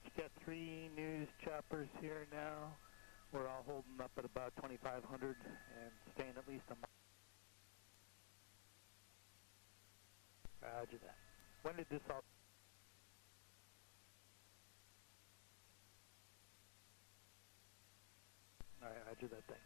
Alright, you got 3 news choppers here now. We're all holding up at about 2,500 and staying at least a mile. Roger that. When did this all... Alright, roger that, thanks.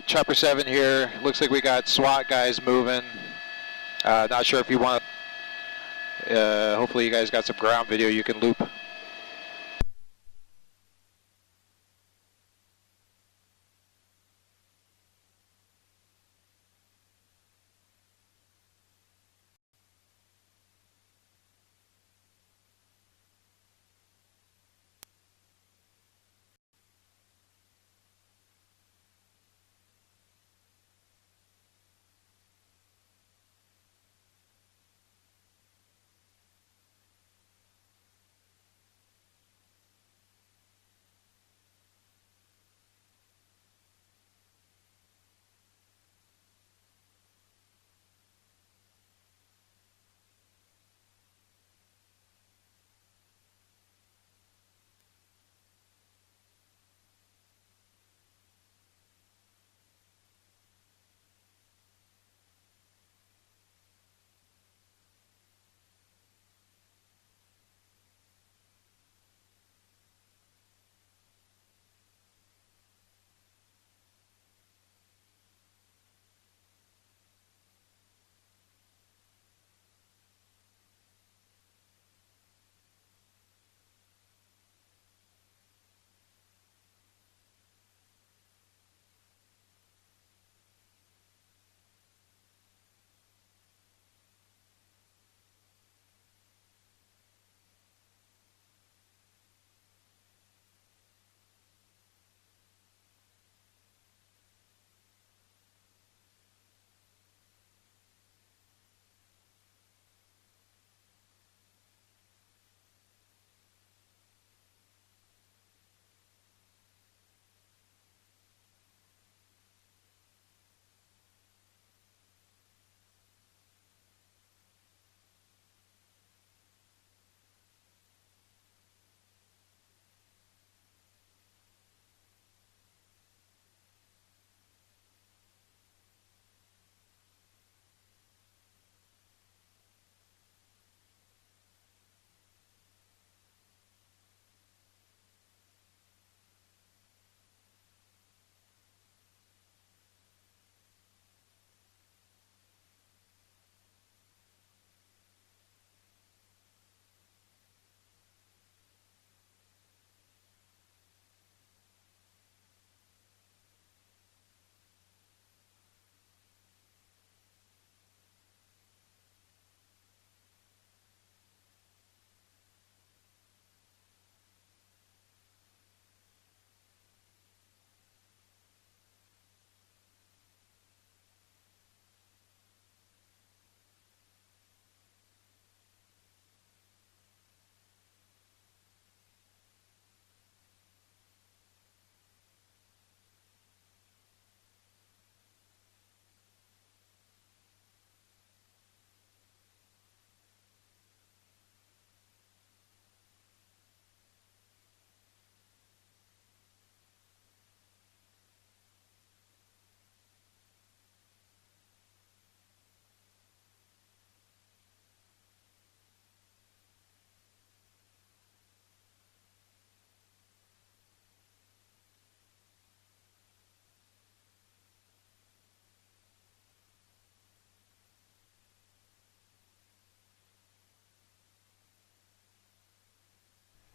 Alright, Chopper 7 here. Looks like we got SWAT guys moving. Not sure if you want... hopefully you guys got some ground video you can loop.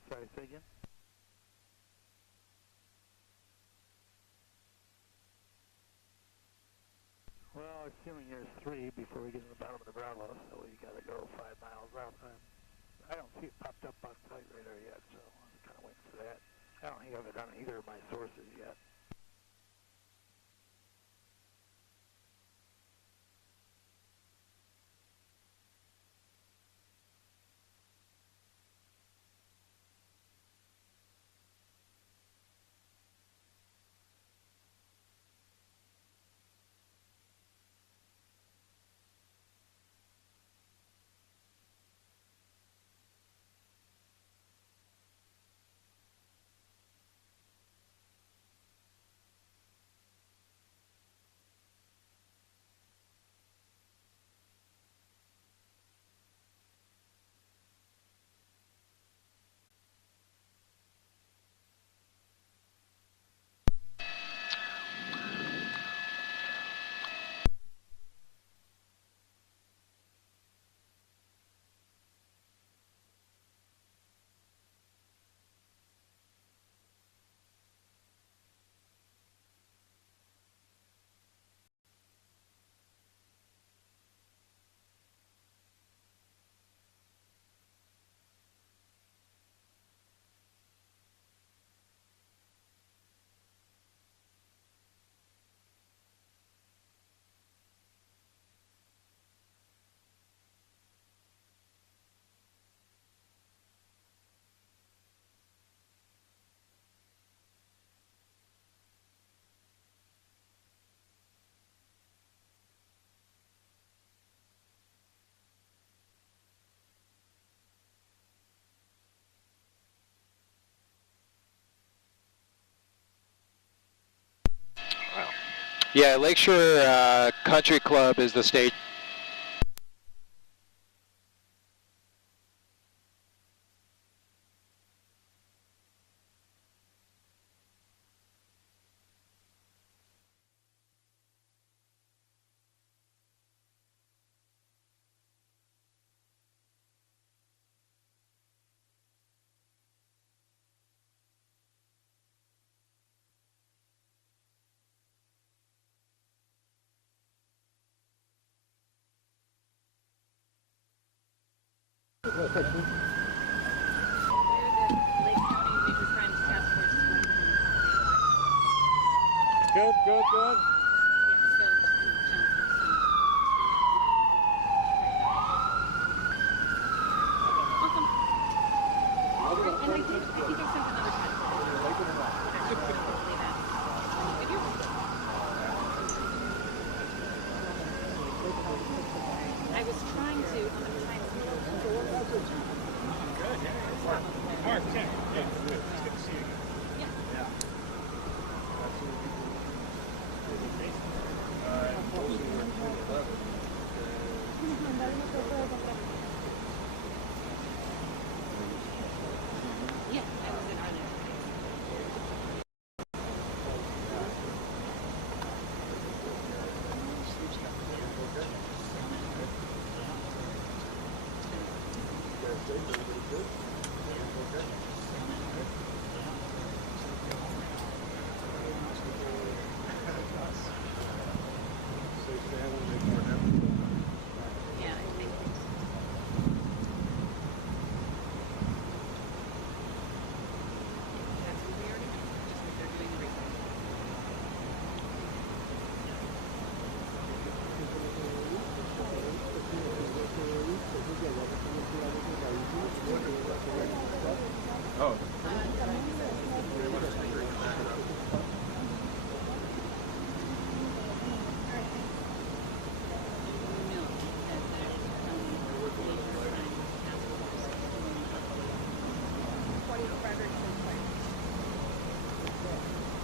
Sorry, say again? Well, assuming there's 3 before we get to the bottom of the Bravo, so we gotta go 5 miles out. I don't see it popped up on flight radar yet, so I'm kind of waiting for that. I don't have it on either of my sources yet. Yeah, Lakeshore Country Club is the stage. Good, good, good. I was trying to. Good, yeah. Mark, yeah, good. It's good to see you again. Yeah. Yeah. Yeah, I was in Arlington. Yeah, I think that's what we already know. Just what they're doing the research. Oh.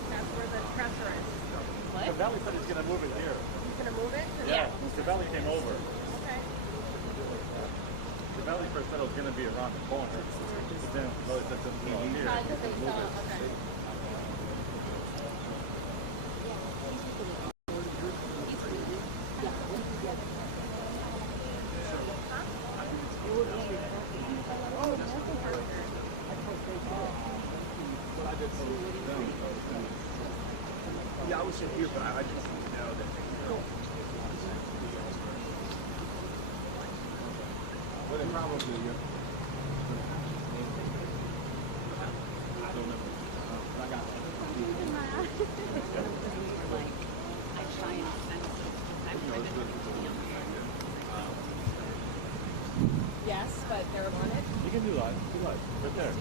That's where the pressure is. The Valley said he's going to move it here. He's gonna move it? Yeah, the Valley came over. Okay. The Valley first said it was going to be around the corner. But then the Valley said it's going to be here. Because they saw, okay. Yeah, I was in here, but I just know that well, they probably I don't know. I got Like, I try and sense it. I've tried to Yes, but they're on it. You can do live. Do live. Right there.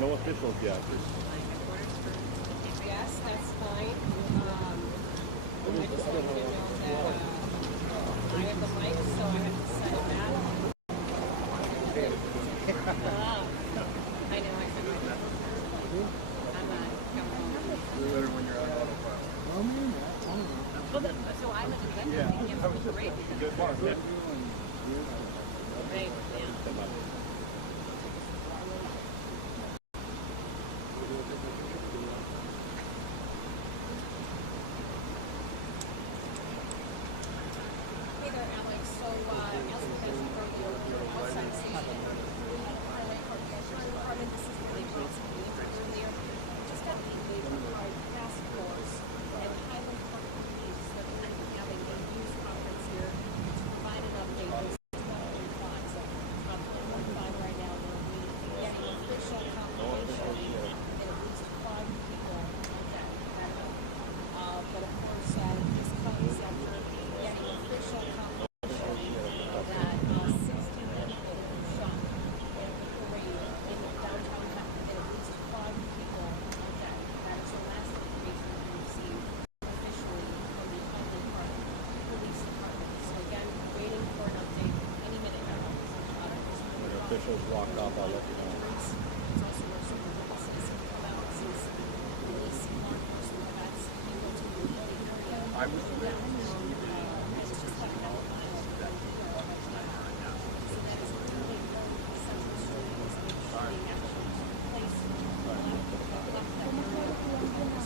No officials yet. Yes, that's fine. I just want you to know that I have the mic, so I have to set it back. I know, I said my I'm not coming home. when you're on Well, so I live in Denver. Yeah. It was great. Good part. Yeah. Right. Yeah. Hey there, Alex. So, as we mentioned earlier, we're outside station. We had Highland Park National Department. This is really possible earlier. Just got the Highland Park Task Force and Highland Park Police that we're going to be having a news conference here to provide an update. This is about 3 o'clock, so it's about 21 officials walk up, I'll let you know. It's also where some of the businesses come out, since police, law enforcement, that's, you go to the area. I was Downtown, it's just like that. So that is really central street is being actually placed left that area.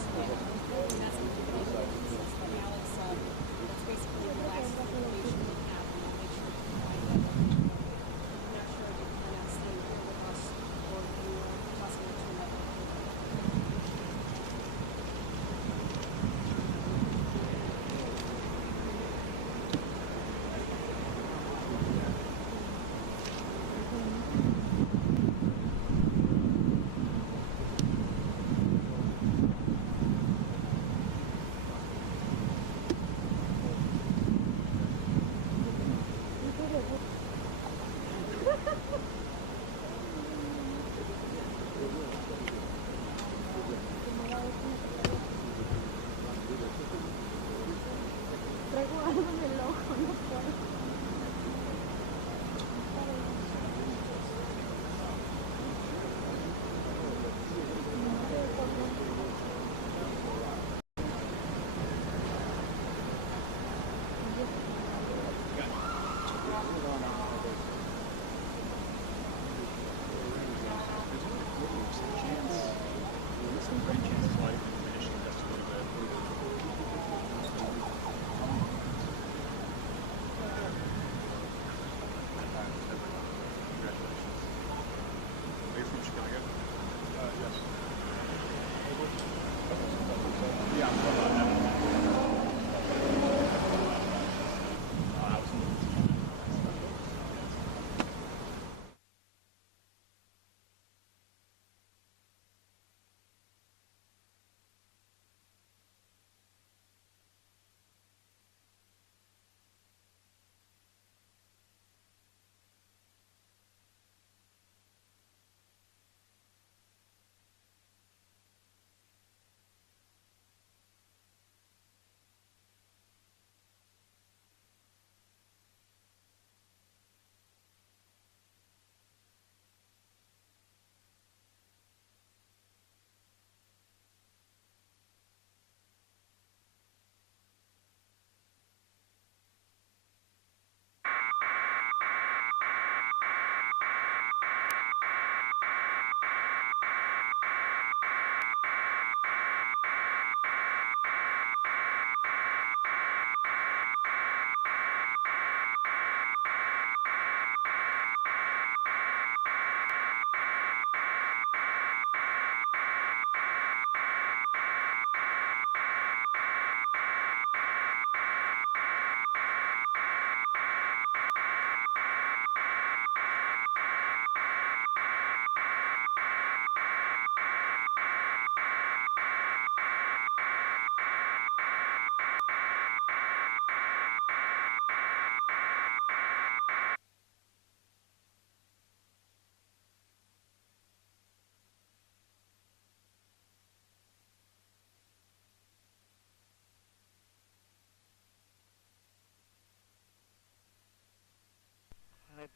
And that's what we're going to do. So Alex, that's basically the last information we have, and I'll make sure to provide that. I'm not sure if you plan on staying here with us or if you are tossing it to another. Traigo algo en el ojo, no puedo.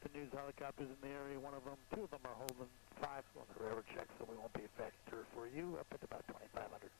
The news helicopters in the area, one of them, two of them are holding 5 on the railroad check, so we won't be a factor for you up at about 2,500.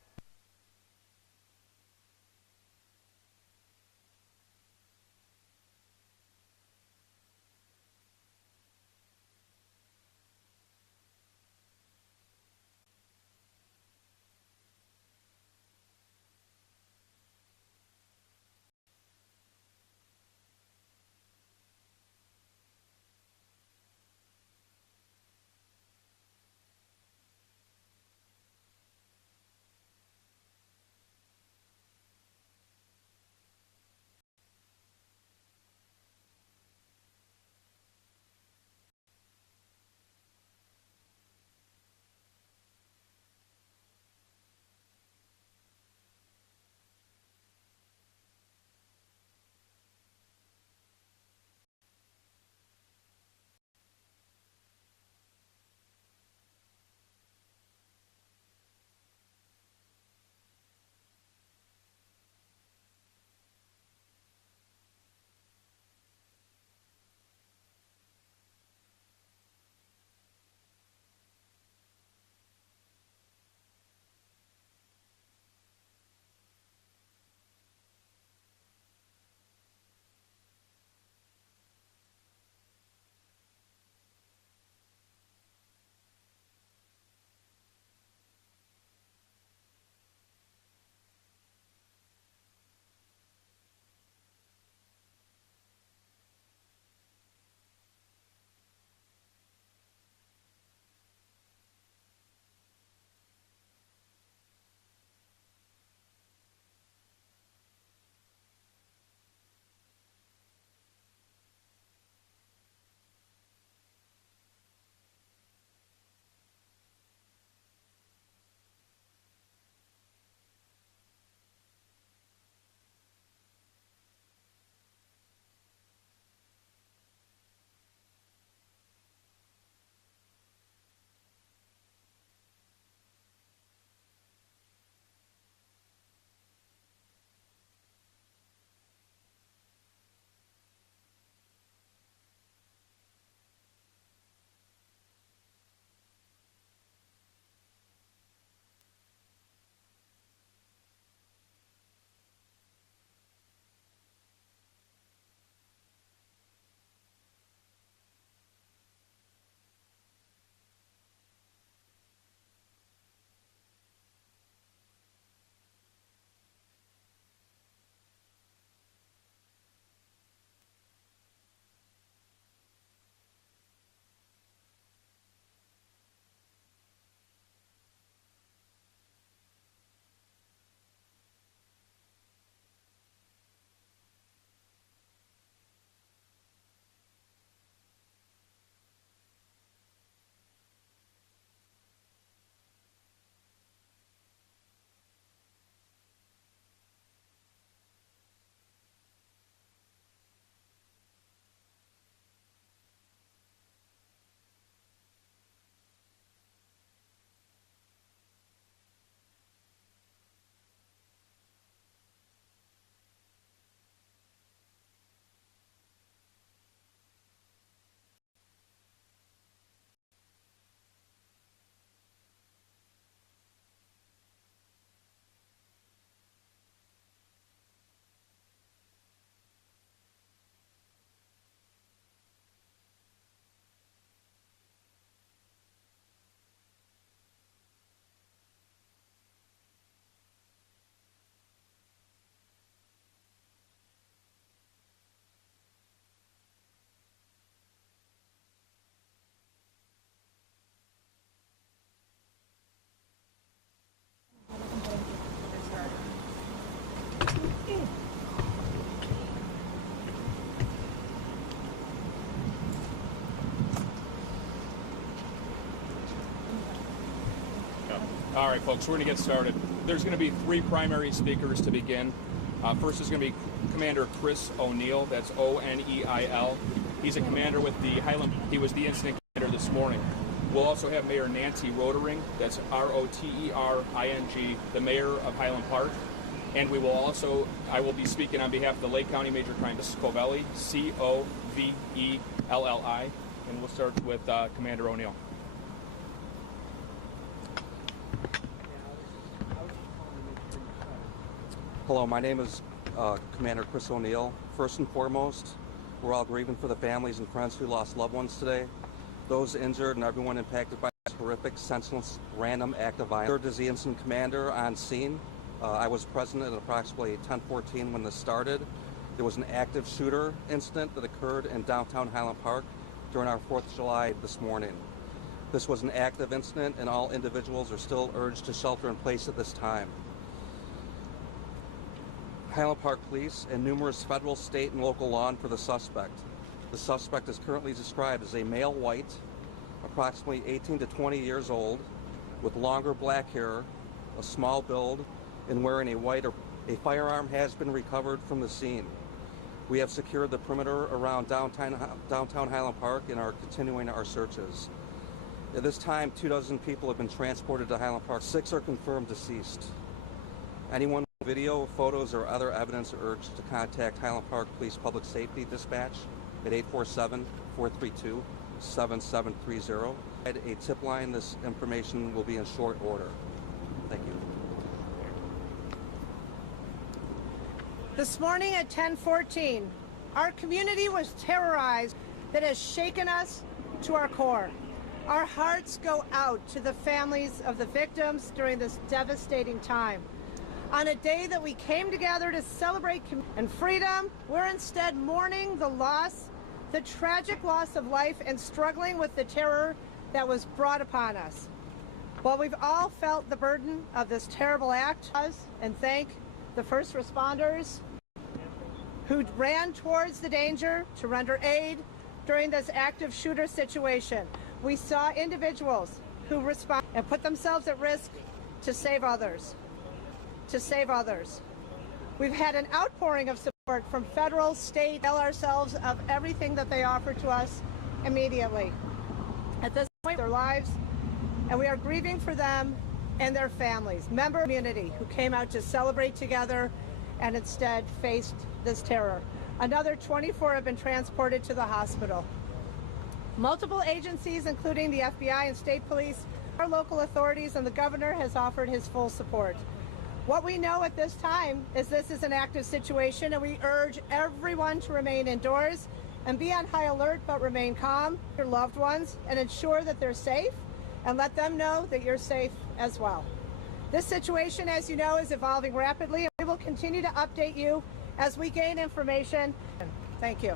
All right, folks, we're going to get started. There's going to be three primary speakers to begin. First is going to be Commander Chris O'Neill. That's O-N-E-I-L. He's a commander with the Highland. He was the incident commander this morning. We'll also have Mayor Nancy Rotering. That's R-O-T-E-R-I-N-G, the mayor of Highland Park. And we will also, I will be speaking on behalf of the Lake County Major Crime Covelli, C-O-V-E-L-L-I. And we'll start with Commander O'Neill. Hello, my name is Commander Chris O'Neill. First and foremost, we're all grieving for the families and friends who lost loved ones today. Those injured and everyone impacted by this horrific, senseless, random act of violence. Served as the incident commander on scene. I was present at approximately 10:14 when this started. There was an active shooter incident that occurred in downtown Highland Park during our 4th of July this morning. This was an active incident and all individuals are still urged to shelter in place at this time. Highland Park Police and numerous federal, state, and local law for the suspect. The suspect is currently described as a male white, approximately 18 to 20 years old, with longer black hair, a small build, and wearing a white or a firearm has been recovered from the scene. We have secured the perimeter around downtown Highland Park and are continuing our searches. At this time, 24 people have been transported to Highland Park. 6 are confirmed deceased. Anyone with video, photos, or other evidence are urged to contact Highland Park Police Public Safety Dispatch at 847-432-7730. At a tip line, this information will be in short order. Thank you. This morning at 10:14, our community was terrorized that has shaken us to our core. Our hearts go out to the families of the victims during this devastating time. On a day that we came together to celebrate and freedom, we're instead mourning the loss, the tragic loss of life, and struggling with the terror that was brought upon us. While we've all felt the burden of this terrible act, and thank the first responders who ran towards the danger to render aid during this active shooter situation. We saw individuals who responded and put themselves at risk to save others. We've had an outpouring of support from federal, state, avail ourselves of everything that they offer to us immediately. At this point, their lives, and we are grieving for them and their families, member of the community who came out to celebrate together and instead faced this terror. Another 24 have been transported to the hospital. Multiple agencies, including the FBI and state police, our local authorities, and the governor has offered his full support. What we know at this time is this is an active situation, and we urge everyone to remain indoors and be on high alert, but remain calm, your loved ones, and ensure that they're safe, and let them know that you're safe as well. This situation, as you know, is evolving rapidly, and we will continue to update you as we gain information. Thank you.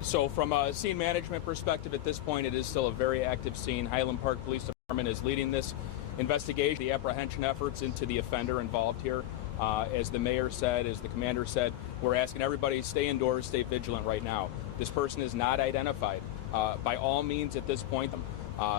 So from a scene management perspective, at this point, it is still a very active scene. Highland Park Police Department is leading this investigation, the apprehension efforts into the offender involved here. As the mayor said, as the commander said, we're asking everybody to stay indoors, stay vigilant right now. This person is not identified by all means at this point.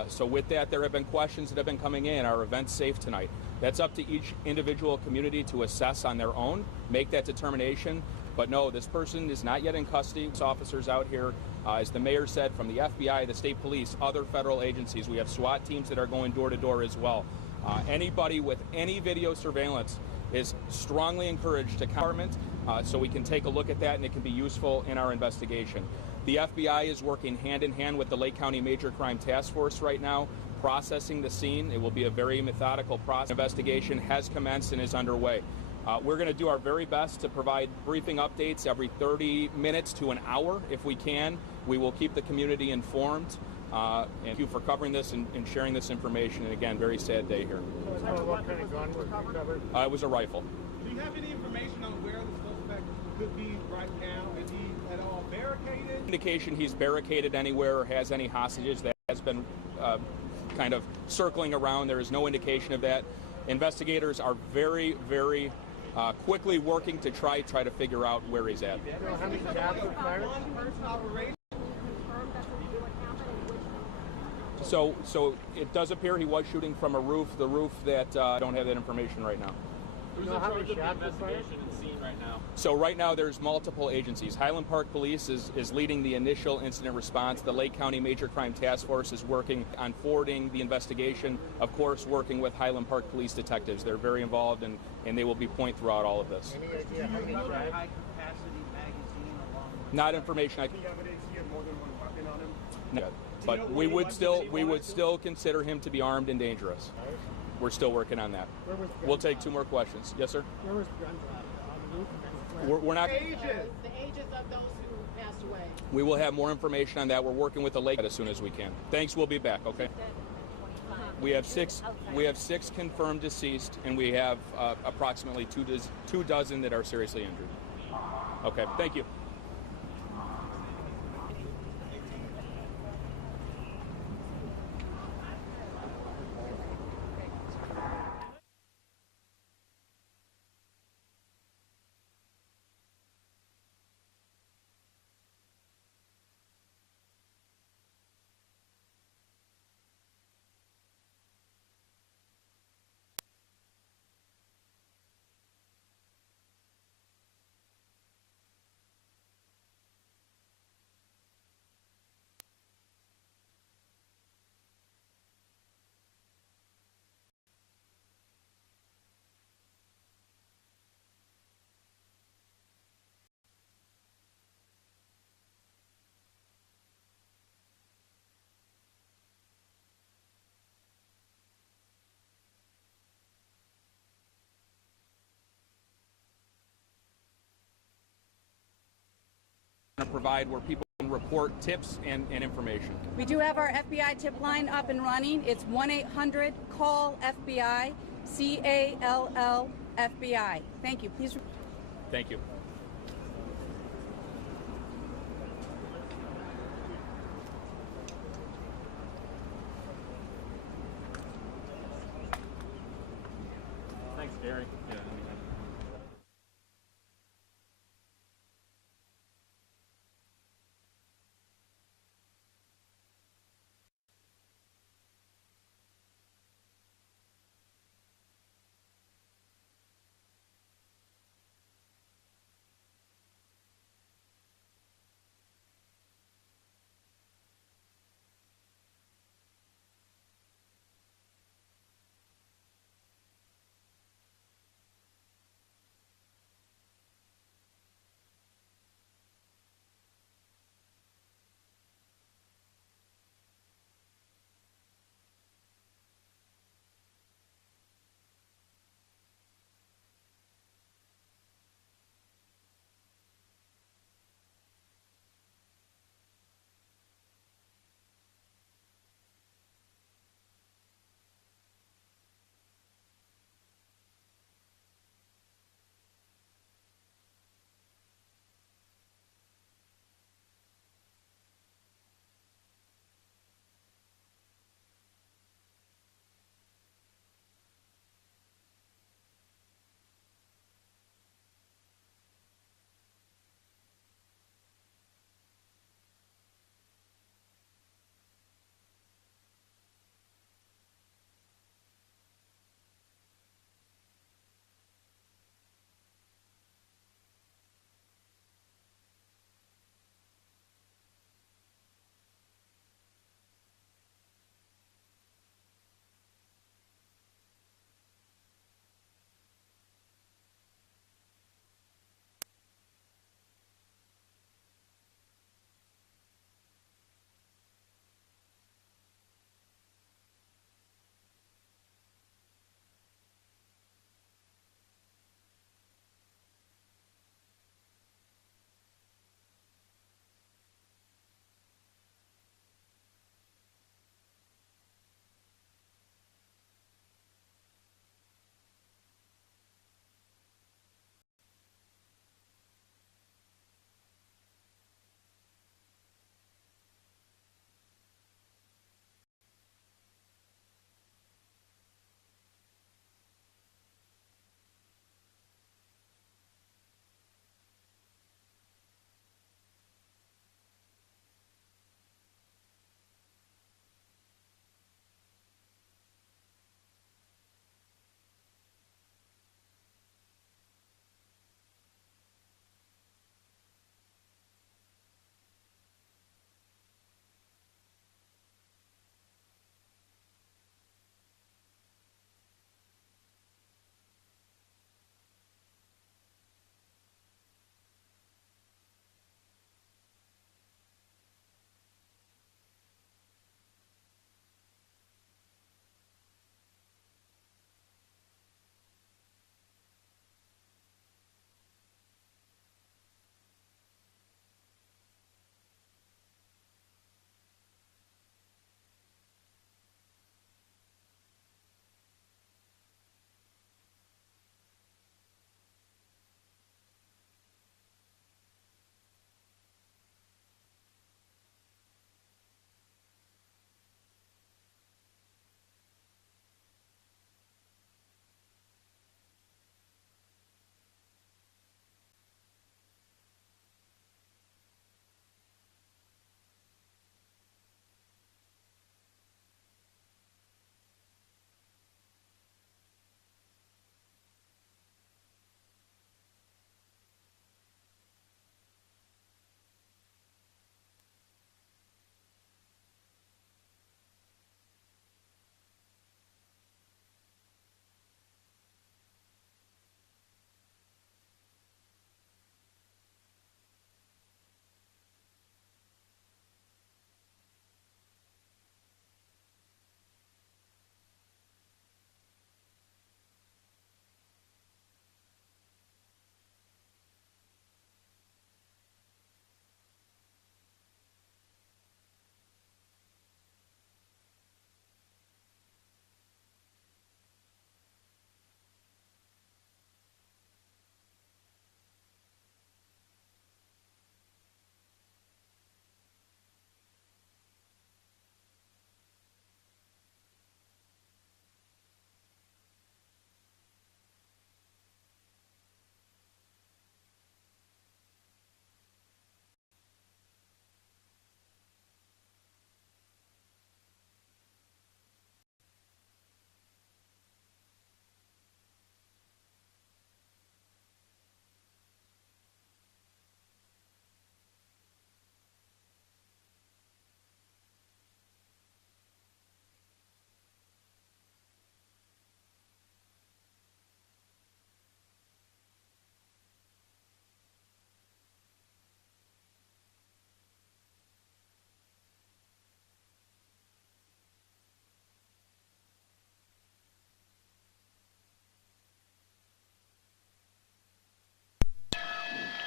So with that, there have been questions that have been coming in. Are events safe tonight? That's up to each individual community to assess on their own, make that determination. But no, this person is not yet in custody. Officers out here, as the mayor said, from the FBI, the state police, other federal agencies. We have SWAT teams that are going door to door as well. Anybody with any video surveillance is strongly encouraged to comment so we can take a look at that and it can be useful in our investigation. The FBI is working hand in hand with the Lake County Major Crime Task Force right now, processing the scene. It will be a very methodical process. Investigation has commenced and is underway. We're going to do our very best to provide briefing updates every 30 minutes to an hour if we can. We will keep the community informed. And thank you for covering this and sharing this information. And again, very sad day here. What kind of gun was recovered? It was a rifle. Do you have any information on where the suspect could be right now? Is he at all barricaded? Indication he's barricaded anywhere or has any hostages. That has been kind of circling around. There is no indication of that. Investigators are very, very quickly working to try to figure out where he's at. How many shots were fired? So it does appear he was shooting from a roof. The roof that I don't have that information right now. Who's in charge of the investigation and scene right now? So right now there's multiple agencies. Highland Park Police is leading the initial incident response. The Lake County Major Crime Task Force is working on forwarding the investigation, of course working with Highland Park Police detectives. They're very involved and they will be point throughout all of this. Any idea how many high capacity magazine along with Not information I Any evidence he had more than one weapon on him? No, but we would still consider him to be armed and dangerous. We're still working on that. We'll take 2 more questions. Yes, sir? Where was the gun on the roof? We're not. The ages of those who passed away. We will have more information on that. We're working with the lake as soon as we can. Thanks. We'll be back. Okay. We have 6. We have 6 confirmed deceased, and we have approximately 2 dozen that are seriously injured. Okay. Thank you. Provide where people can report tips and information. We do have our FBI tip line up and running. It's 1-800-CALL-FBI, CALL-FBI. Thank you. Please. Thank you. Thanks, Gary. Yeah.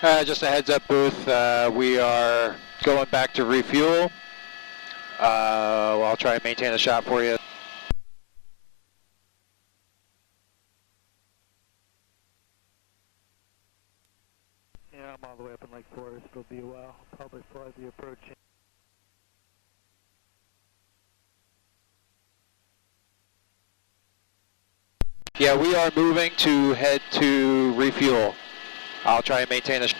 Just a heads up, booth. We are going back to refuel. I'll try and maintain the shot for you. Yeah, I'm all the way up in Lake Forest. It'll be a while. Probably fly the approach. Yeah, we are moving to head to refuel. I'll try and maintain the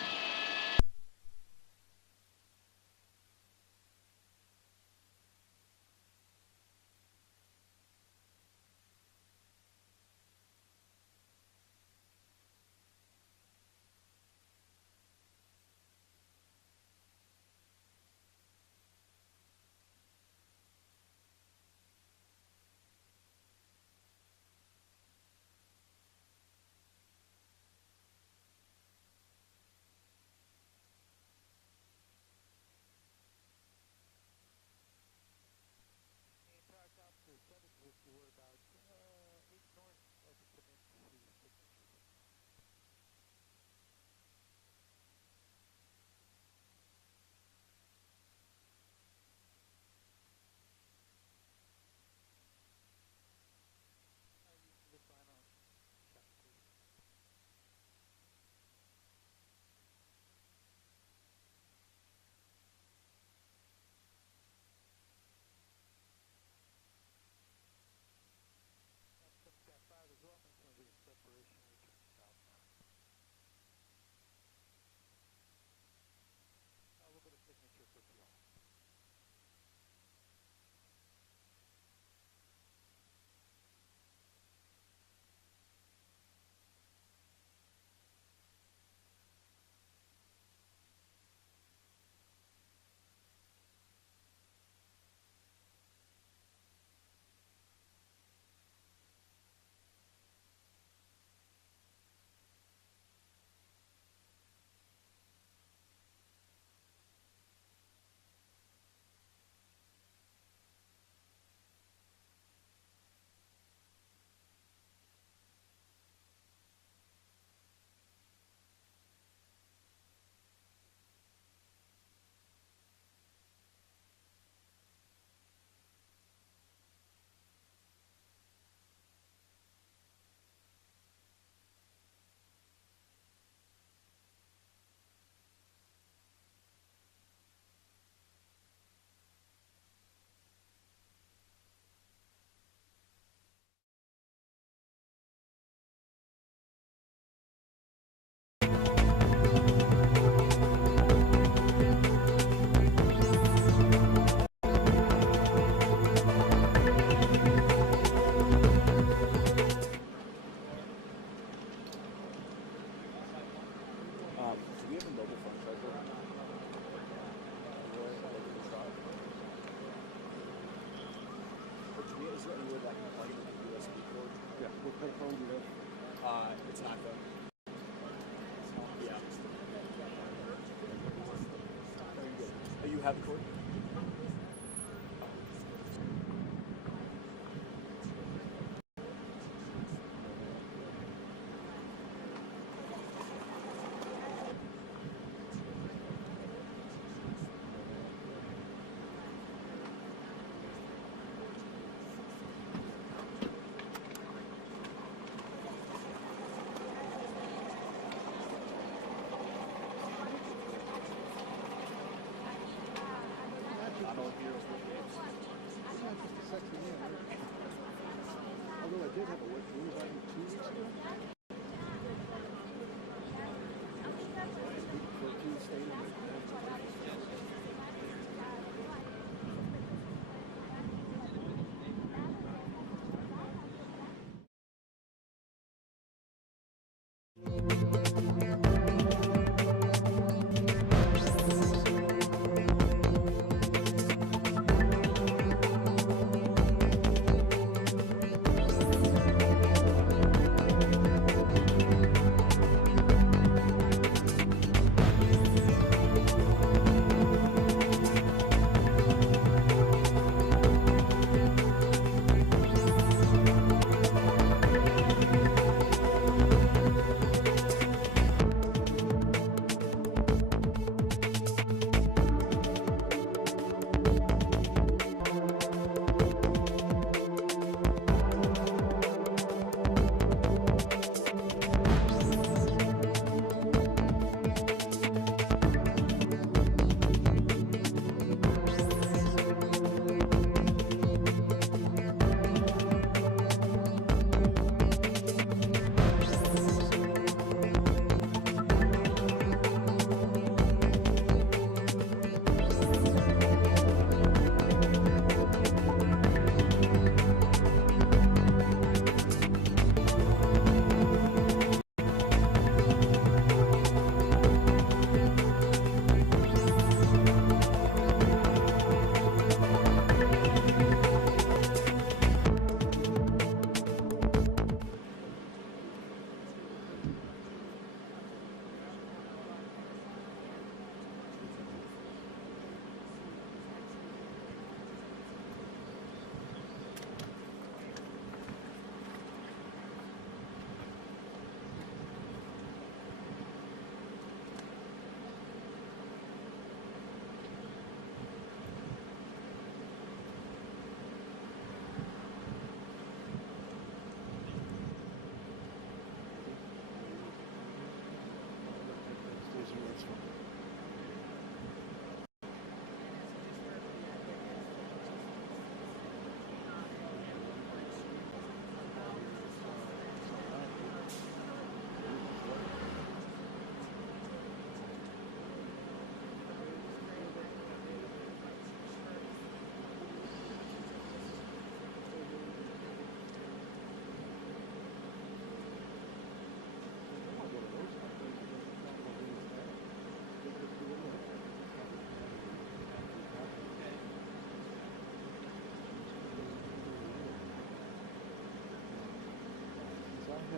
It's not though. Yeah. Oh, you have the cord? Although I did have a wet dream about him 2 weeks ago. Protein stain in it.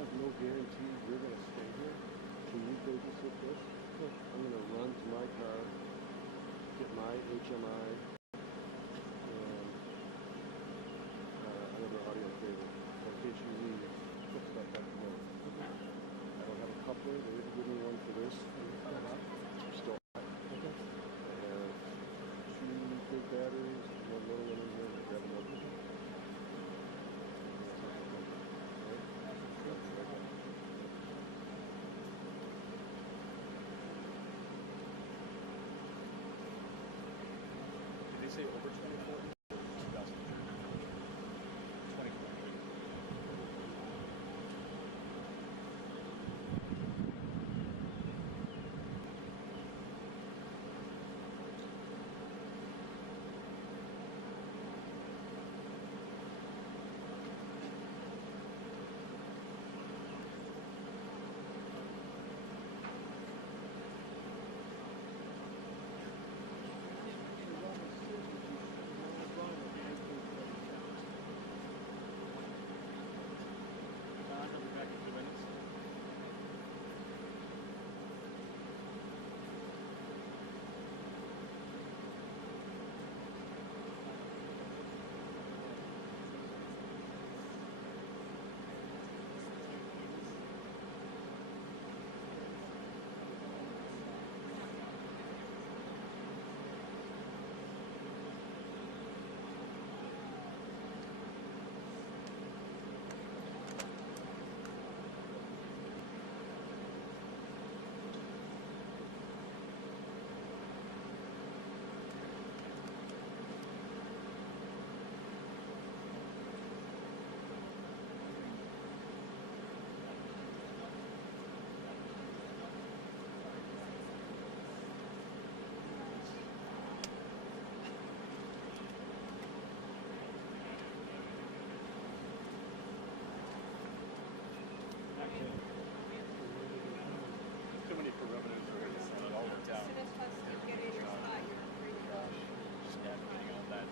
have no guarantee you're going to stay here. Can you babysit this? I'm going to run to my car, get my HMI, and another audio cable. In case you need to put stuff back together. I don't have a coupler. They didn't give me one for this. I'm still high. I have 2 big batteries and one little one in here. Grab another. Did they say over 24? 2000. 24. Too many perimeters for it all worked out. As soon as you get in your spot, you're free to go. Just navigating all that.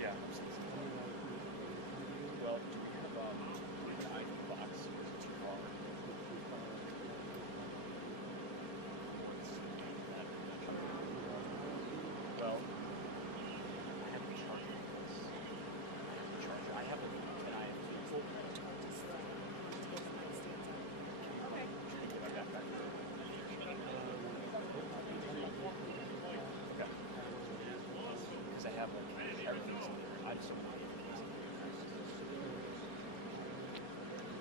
Yeah. Well, do we have an ID box? Is it too hard? Well, I have a charger. I have a, and I have full. Okay. I got that. Okay. Because I have like everything's in there. I just don't know.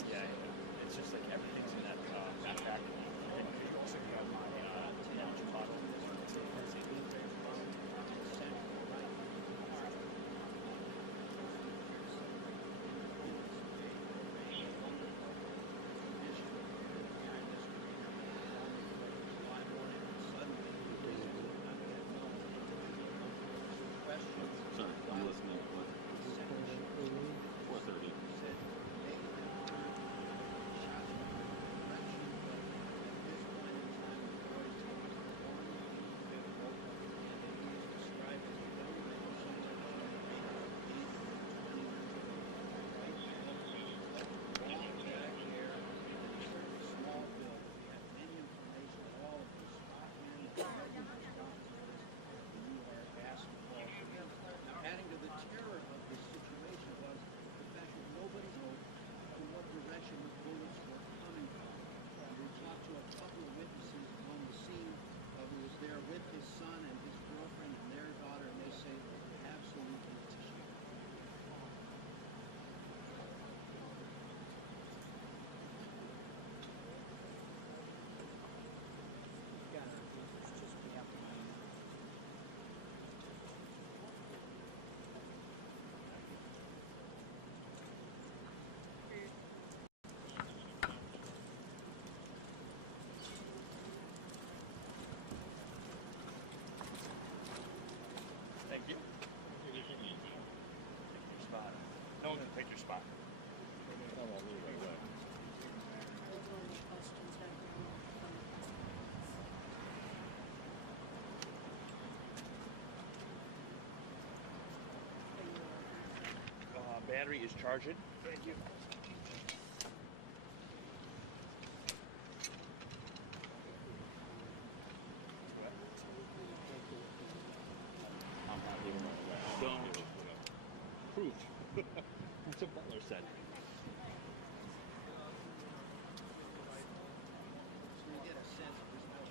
Yeah, it's just like everything's in that backpack. And you also have my launch model. Sorry, I'm listening. What? 4:30. Adding to the terror of this situation was the fact that nobody knew in what direction the bullets were coming from. We talked to a couple of witnesses on the scene who was there with his son and his girlfriend and their daughter, and they say absolutely tissue. Thank you. Take your spot. No one can take your spot. battery is charging. Thank you. I'm not leaving right away. Don't give it proof. That's what Butler said.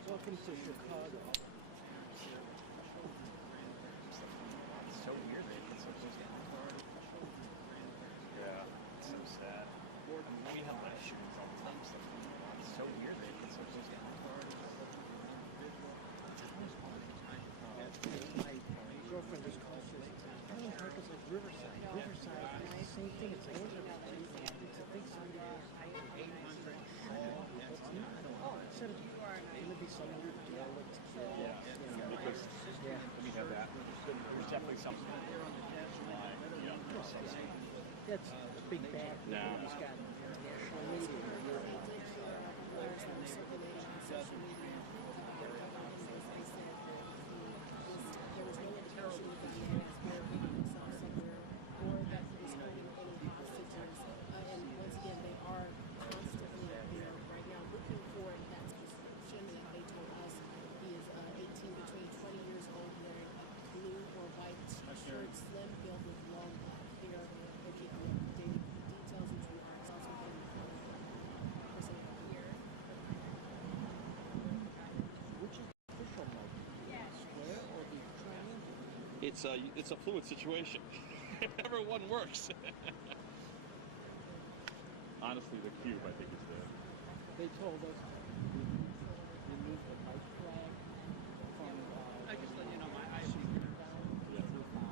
Welcome to Chicago. It's so weird that it's so yeah, it's so sad. I mean, we have mass shootings all the time. It's so weird that it's so My girlfriend just called me. Highland Park is like Riverside. Riverside is the same thing. It's older. It's a big sign. 800. It's not. It said it's going to be some derelict. because we have that. There's definitely something. That's big bad. No. He's got national media. It's a fluid situation. Whatever one works. Honestly, the cube I think is there. They told us we moved the white flag from I just let you know my eyes down to 5.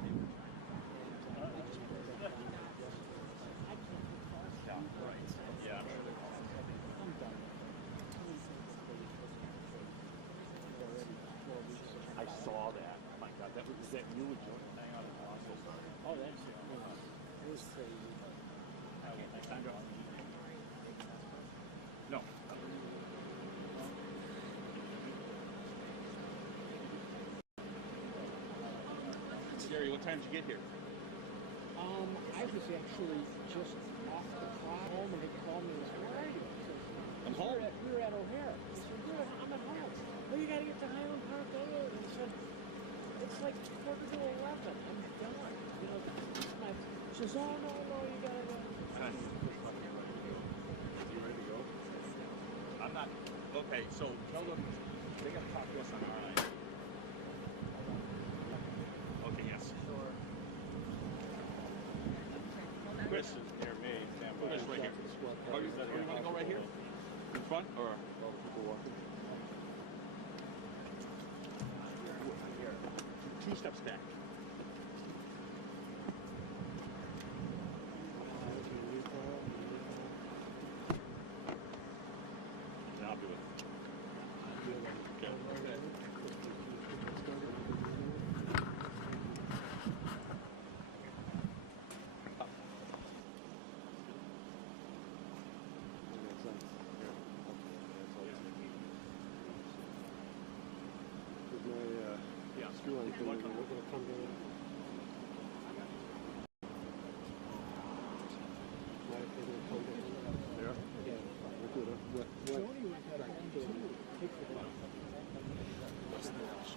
I can't put cars down. Right. Yeah, I'm sure they're calling. I'm done. I saw that. Oh my God, that was that you would hang out in Boston. Oh, that's it was crazy. I signed up. No. Gary, what time did you get here? I was actually just off the clock home, and they called me and said, "Where are you?" I'm home. We were at O'Hare. I said, "I'm at home." Well, you got to get to Highland Park. And he said, "It's like 11:15. I'm done." You know, she says, "Oh no, you got to go." You ready to go? I'm not. Okay, so tell them they got to talk to us on our end. Okay, yes. Chris is near me. Chris, right here. Oh, you want to go right here? In front, or all the people walking? Two steps back. Now I'll do it. Okay.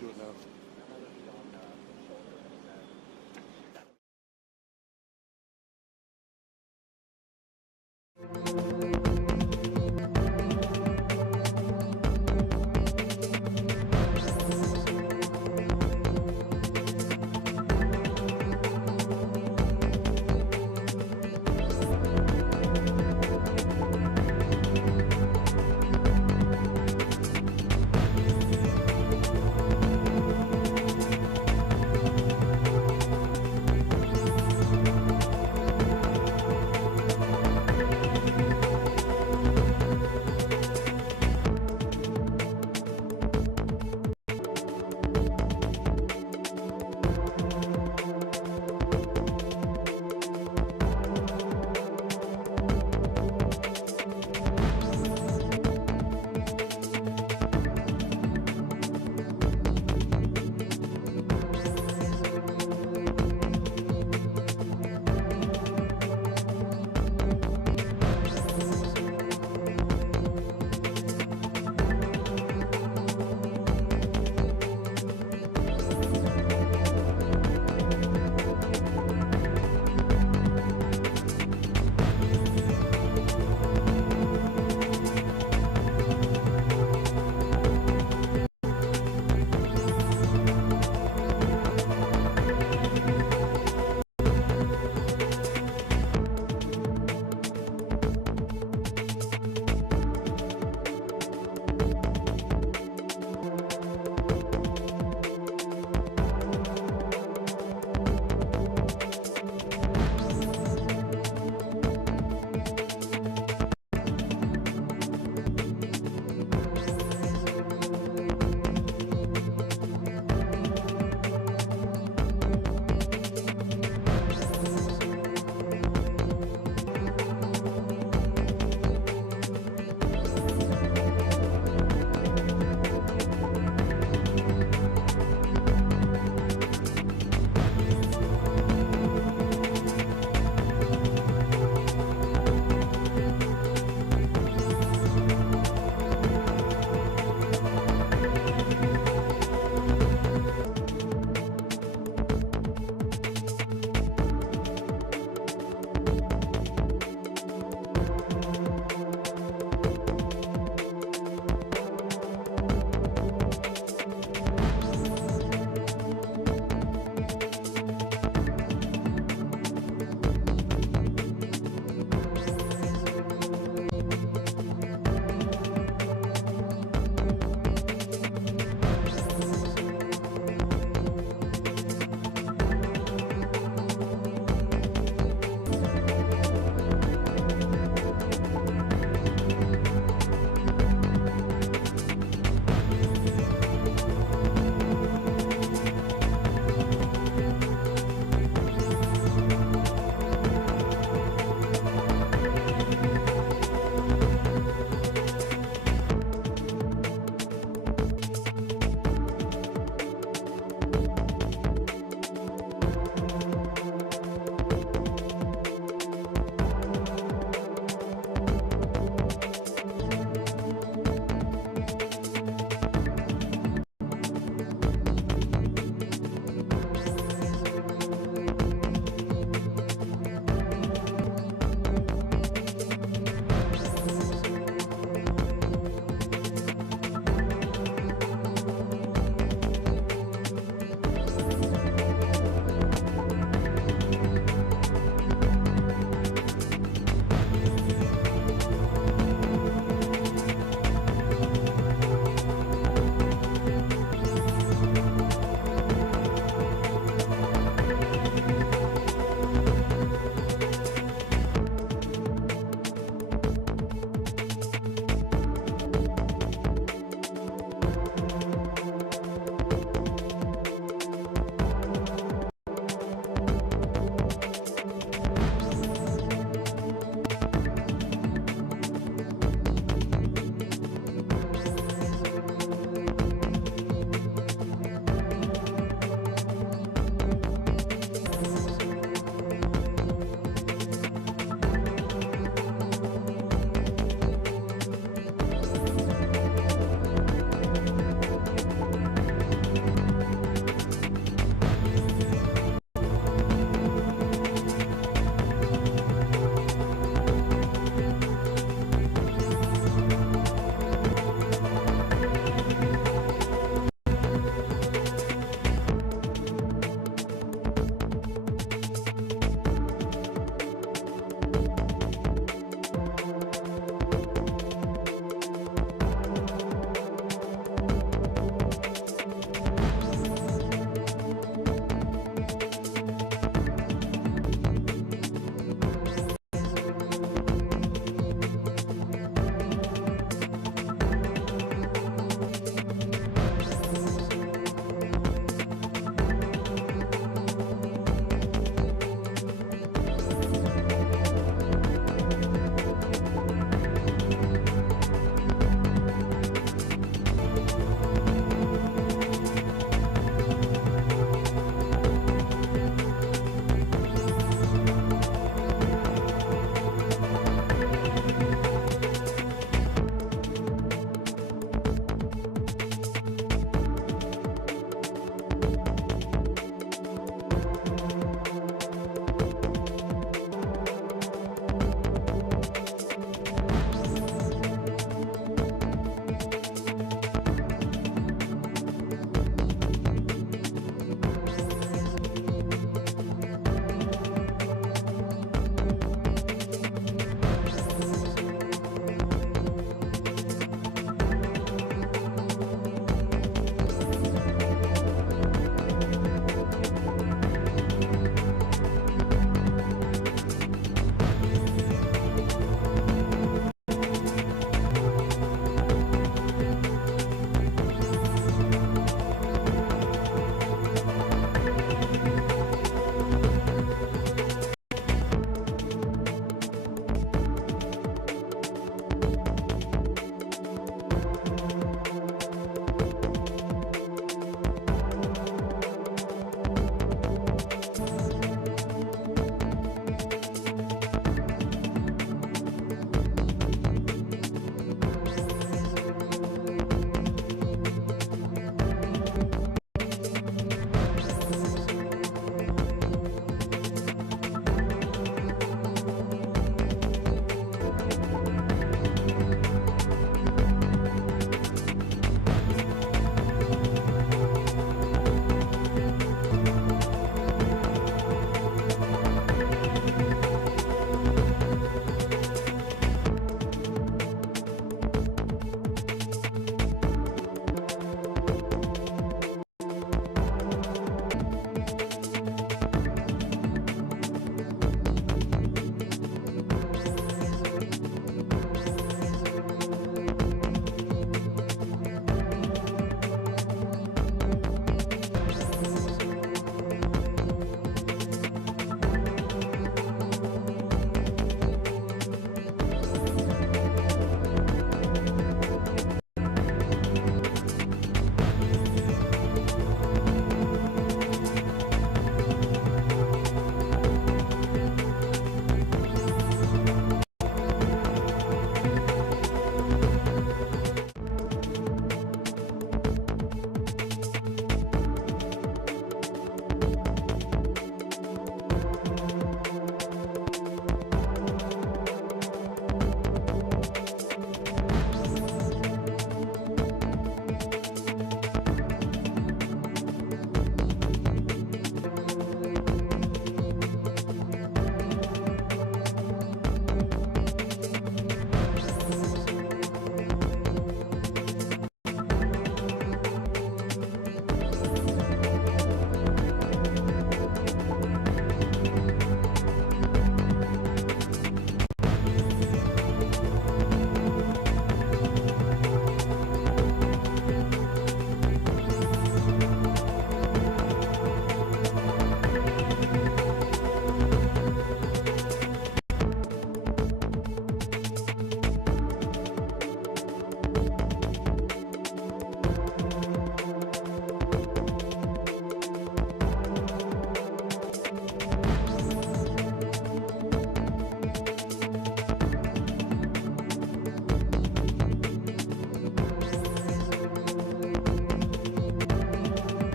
Do it now.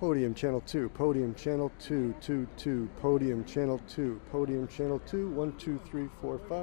Podium channel 2, podium channel 2, 2, 2, podium channel 2, podium channel 2, 1, 2, 3, 4, 5.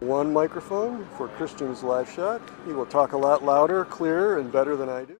One microphone for Christian's live shot. He will talk a lot louder, clearer, and better than I do.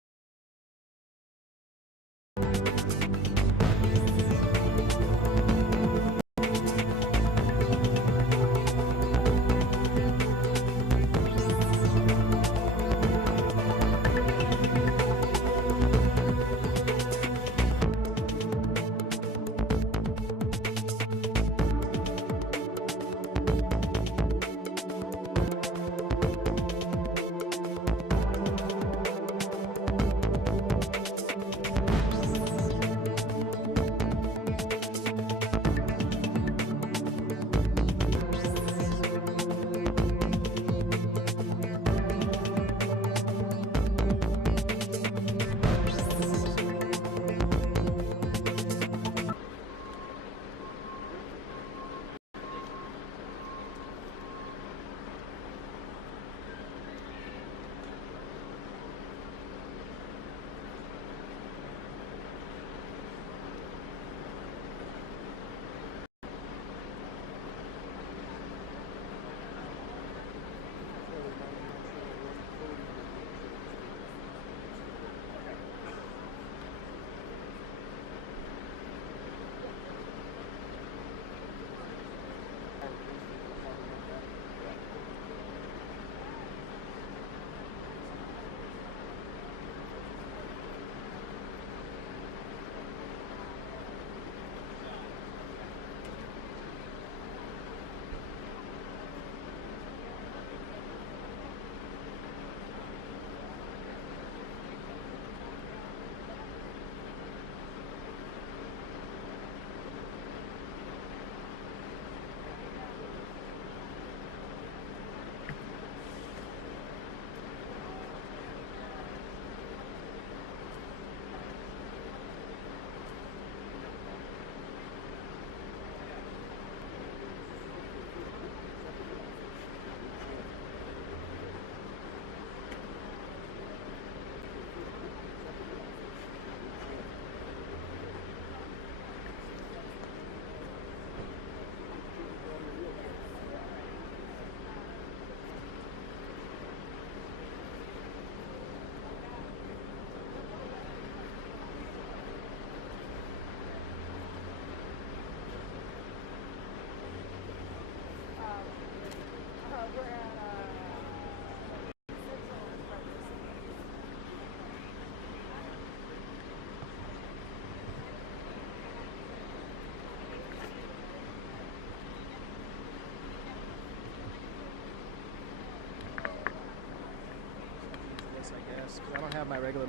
I guess, 'cause I don't have my regular.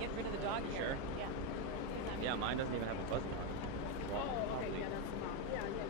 Get rid of the dog here. Sure. Yeah. Yeah, mine doesn't even have a buzzer on it. Oh, okay, yeah, that's the mom. Yeah.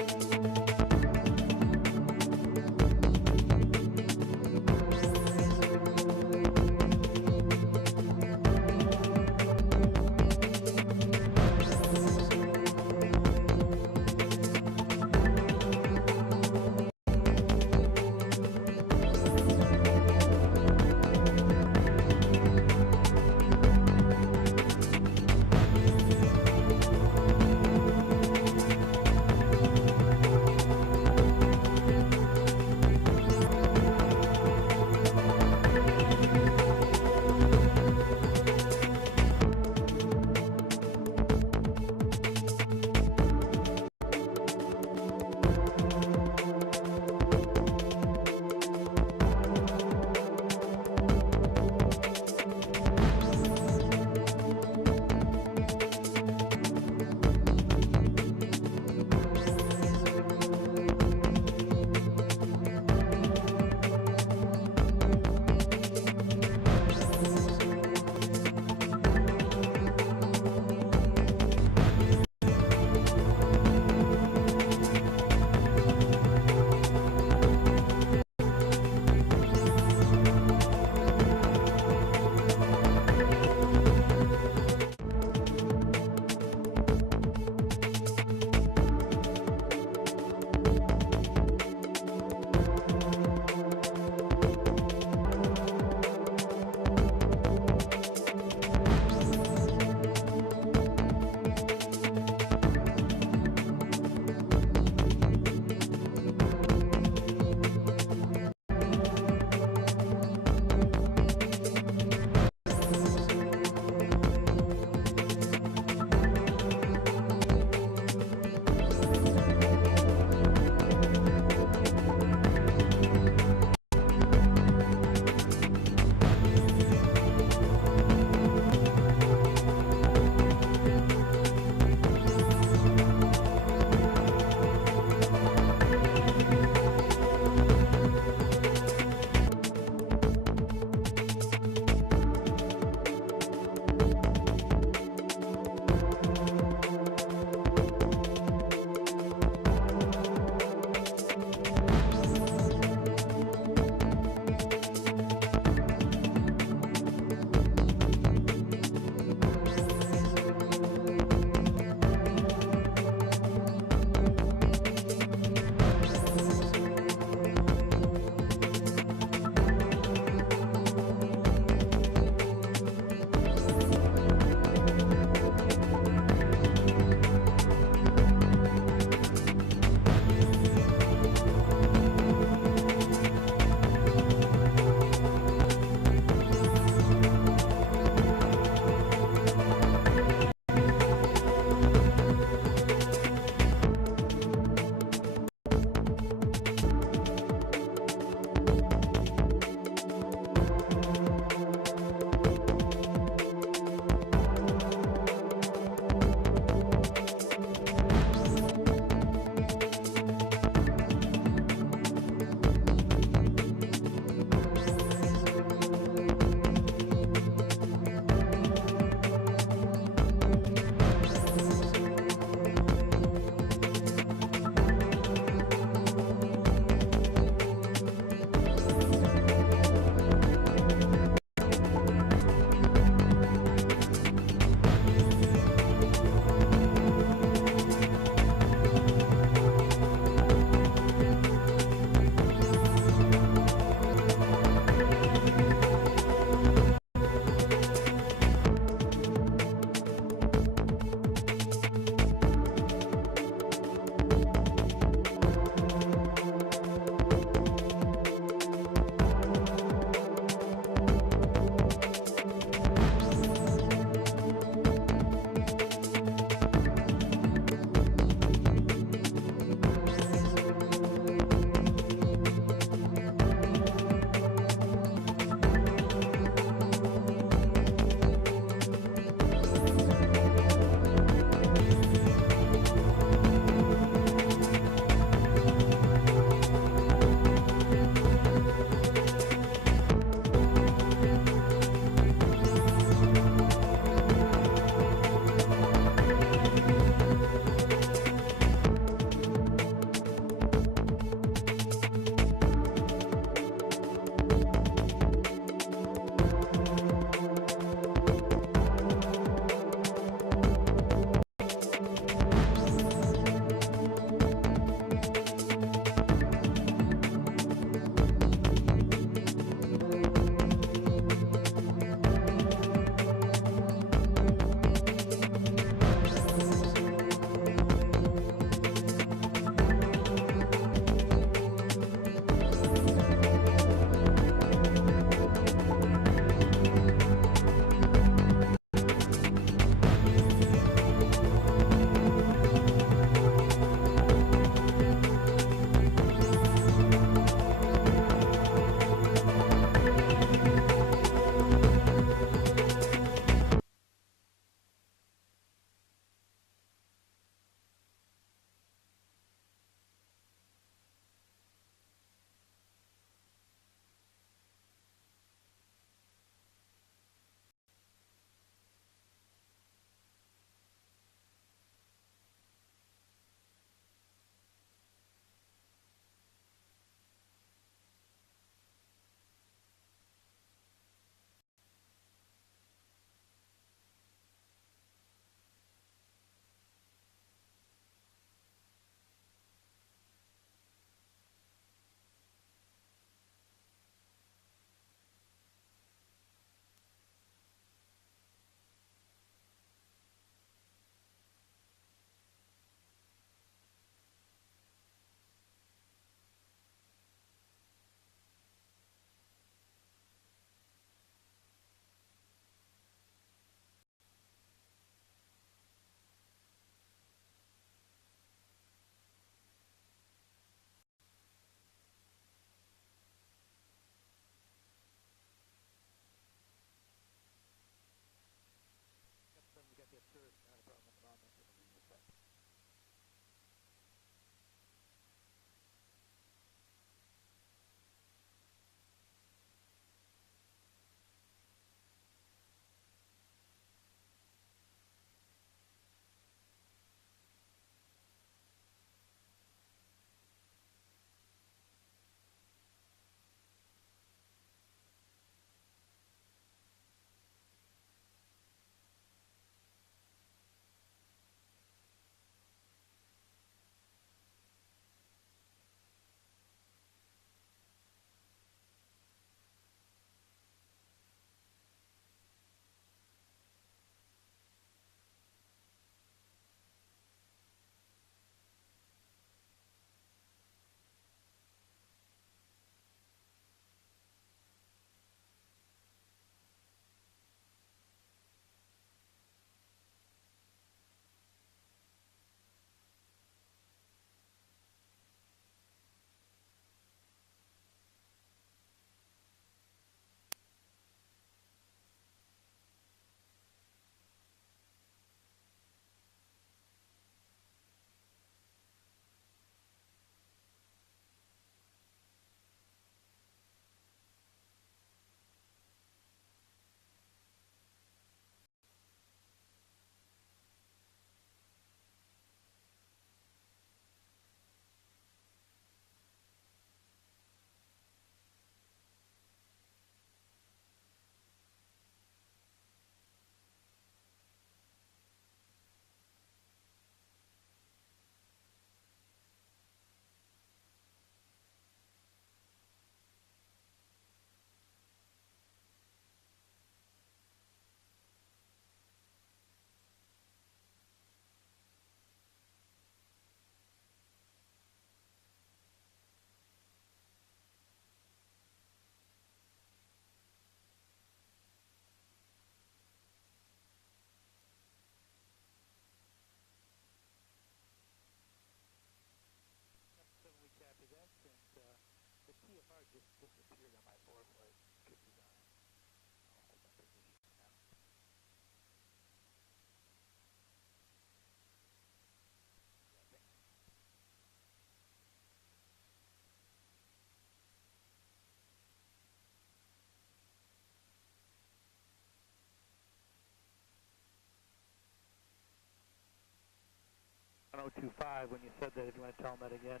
1025 when you said that. If you want to tell them that again.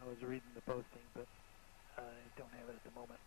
I was reading the posting, but I don't have it at the moment.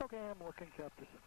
Okay, I'm looking, Chapter 7.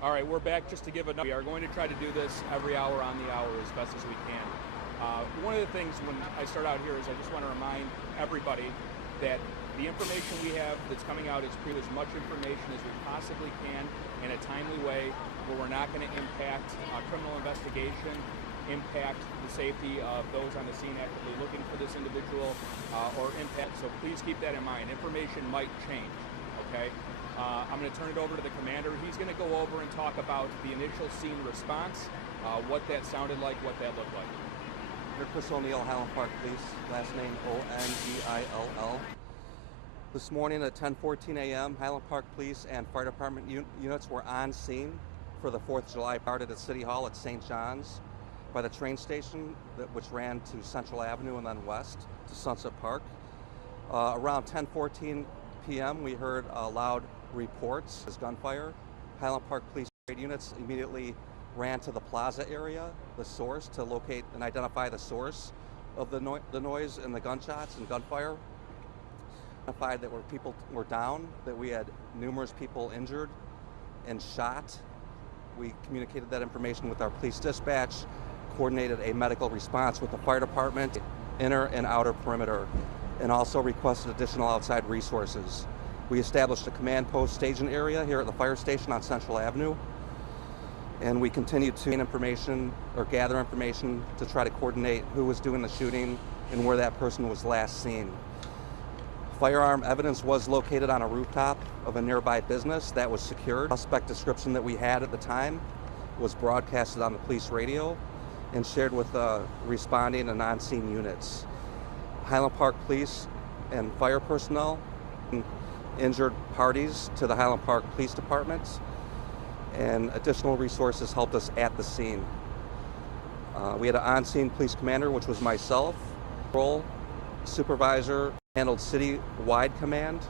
All right, we're back just to give we are going to try to do this every hour on the hour as best as we can. One of the things when I start out here is I just want to remind everybody that the information we have that's coming out is as much information as we possibly can in a timely way where we're not going to impact criminal investigation, impact the safety of those on the scene actively looking for this individual, or impact. So please keep that in mind. Information might change, okay? I'm going to turn it over to the commander. He's going to go over and talk about the initial scene response, what that sounded like, what that looked like. Chris O'Neill, Highland Park Police, last name O'Neill. This morning at 10:14 a.m., Highland Park Police and Fire Department units were on scene for the 4th of July parade at City Hall at St. John's by the train station, which ran to Central Avenue and then west to Sunset Park. Around 10:14 p.m., we heard loud reports as gunfire. Highland Park Police units immediately ran to the plaza area, the source, to locate and identify the source of the noise and the gunshots and gunfire. Identified that people were down, that we had numerous people injured and shot. We communicated that information with our police dispatch, coordinated a medical response with the fire department, inner and outer perimeter, and also requested additional outside resources. We established a command post staging area here at the fire station on Central Avenue, and we continued to gather information to try to coordinate who was doing the shooting and where that person was last seen. Firearm evidence was located on a rooftop of a nearby business that was secured. Suspect description that we had at the time was broadcasted on the police radio and shared with responding and on-scene units. Highland Park Police and fire personnel, injured parties to the Highland Park Police Department, and additional resources helped us at the scene. We had an on-scene police commander, which was myself, role supervisor, handled city-wide command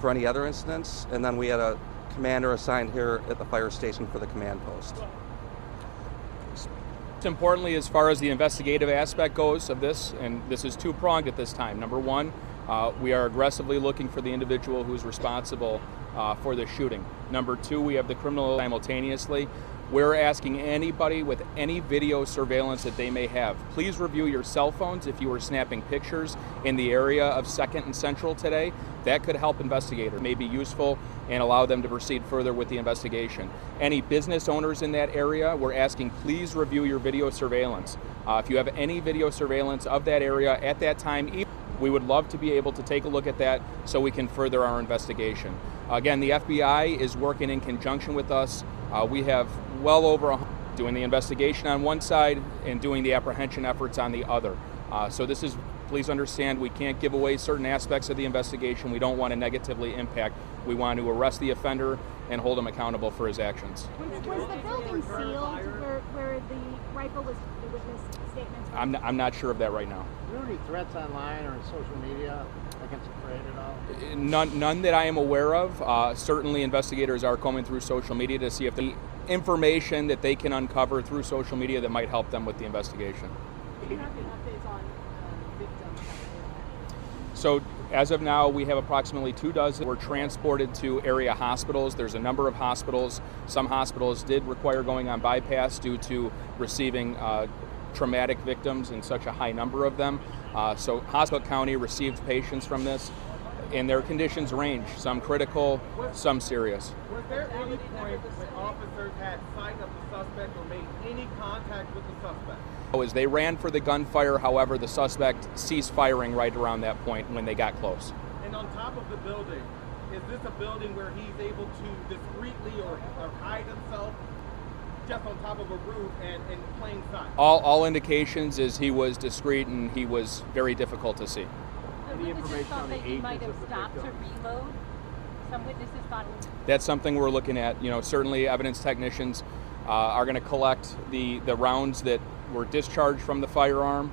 for any other incidents, and then we had a commander assigned here at the fire station for the command post. Importantly, as far as the investigative aspect goes of this, and this is two-pronged at this time. Number one, we are aggressively looking for the individual who is responsible for the shooting. Number two, we have the criminal simultaneously. We're asking anybody with any video surveillance that they may have, please review your cell phones if you were snapping pictures in the area of 2nd and Central today. That could help investigators, may be useful and allow them to proceed further with the investigation. Any business owners in that area, we're asking please review your video surveillance. If you have any video surveillance of that area at that time, we would love to be able to take a look at that so we can further our investigation. Again, the FBI is working in conjunction with us. We have well over doing the investigation on one side and doing the apprehension efforts on the other. So this is, please understand, we can't give away certain aspects of the investigation. We don't want to negatively impact. We want to arrest the offender and hold him accountable for his actions. Was the building sealed where the rifle was, the witness statements? I'm not sure of that right now. Are there any threats online or on social media against the parade at all? None that I am aware of. Certainly investigators are combing through social media to see if the information that they can uncover through social media that might help them with the investigation. Do you have any updates on victims? So as of now, we have approximately 24 were transported to area hospitals. There's a number of hospitals. Some hospitals did require going on bypass due to receiving traumatic victims in such a high number of them. So Hospital County received patients from this, and their conditions range, some critical, some serious. Was there any point when officers had sight of the suspect or made any contact with the suspect? As they ran for the gunfire, however, the suspect ceased firing right around that point when they got close. And on top of the building, is this a building where he's able to discreetly or hide himself just on top of a roof and in plain sight? All indications is he was discreet and he was very difficult to see. Any information on the age of the victim? Might have stopped to reload. Some witnesses thought it was... That's something we're looking at. You know, certainly evidence technicians are going to collect the rounds that were discharged from the firearm.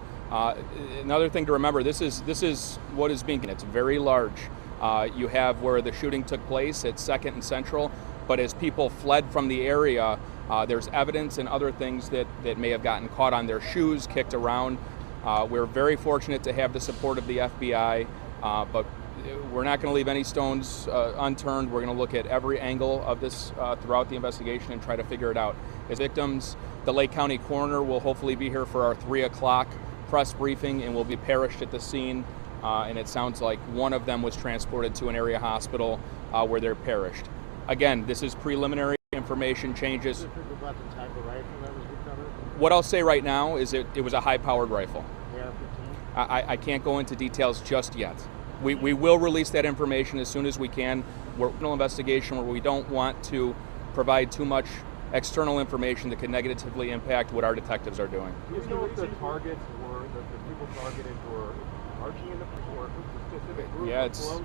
Another thing to remember, this is what is being, it's very large. You have where the shooting took place at 2nd and Central, but as people fled from the area, there's evidence and other things that may have gotten caught on their shoes, kicked around. We're very fortunate to have the support of the FBI, but we're not going to leave any stones unturned. We're going to look at every angle of this throughout the investigation and try to figure it out. As victims, the Lake County coroner will hopefully be here for our 3 o'clock press briefing, and will be perished at the scene. And it sounds like one of them was transported to an area hospital where they're perished. Again, this is preliminary information changes. About the type of rifle that was recovered? What I'll say right now is it was a high-powered rifle. AR-15? I can't go into details just yet. We will release that information as soon as we can. We're in an investigation where we don't want to provide too much external information that could negatively impact what our detectives are doing. Do you know if the targets were, the people targeted were marching in the or a specific group? Yeah, it's a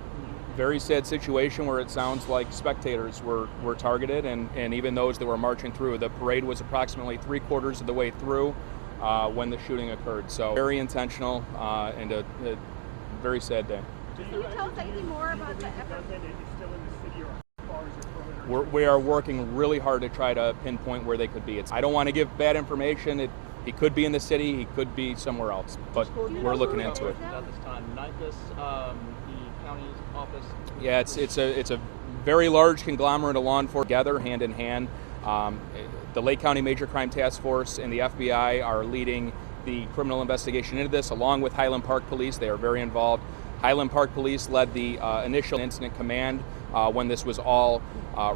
very sad situation where it sounds like spectators were targeted, and even those that were marching through. The parade was approximately 3/4 of the way through when the shooting occurred. So very intentional and a very sad day. Can you tell us anything more about the effort? We are working really hard to try to pinpoint where they could be. I don't want to give bad information. He could be in the city, he could be somewhere else, but we're looking into it. At this time, NIPAS, the county's office. Yeah, it's a very large conglomerate of law enforcement together, hand in hand. The Lake County Major Crime Task Force and the FBI are leading the criminal investigation into this, along with Highland Park Police. They are very involved. Highland Park Police led the initial incident command when this was all